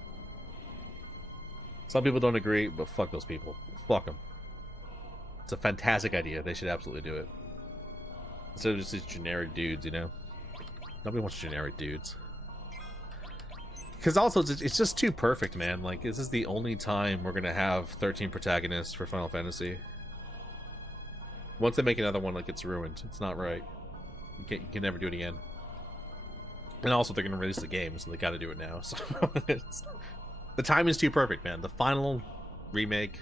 Some people don't agree, but fuck those people. Fuck them. It's a fantastic idea. They should absolutely do it. Instead of just these generic dudes, you know? Nobody wants generic dudes. Because also, it's just too perfect, man. Like, this is the only time we're going to have 13 protagonists for Final Fantasy. Once they make another one, like, it's ruined. It's not right. You can never do it again. And also, they're going to release the game, so they got to do it now. So the time is too perfect, man. The final remake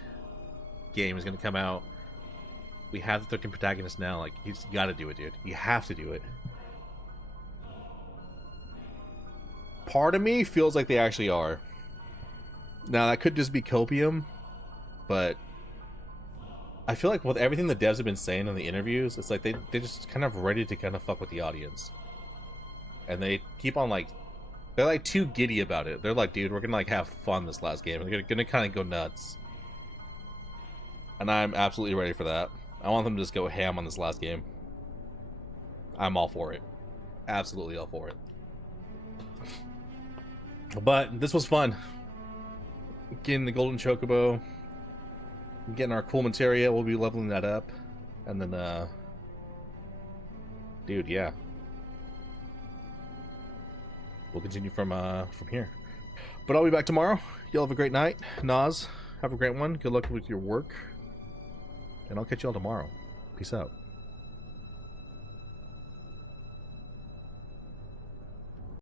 game is going to come out. We have the 13 protagonists now. Like, you just got to do it, dude. You have to do it. Part of me feels like they actually are. Now, that could just be copium, but I feel like with everything the devs have been saying in the interviews, it's like they're just kind of ready to kind of fuck with the audience. And they keep on, like, They're like too giddy about it. They're like, dude, we're gonna like have fun this last game. We're gonna kind of go nuts. And I'm absolutely ready for that. I want them to just go ham on this last game. I'm all for it. Absolutely all for it. But this was fun. Getting the golden chocobo. Getting our cool materia. We'll be leveling that up. And then, dude, yeah. We'll continue from here. But I'll be back tomorrow. Y'all have a great night. Nas, have a great one. Good luck with your work. And I'll catch y'all tomorrow. Peace out.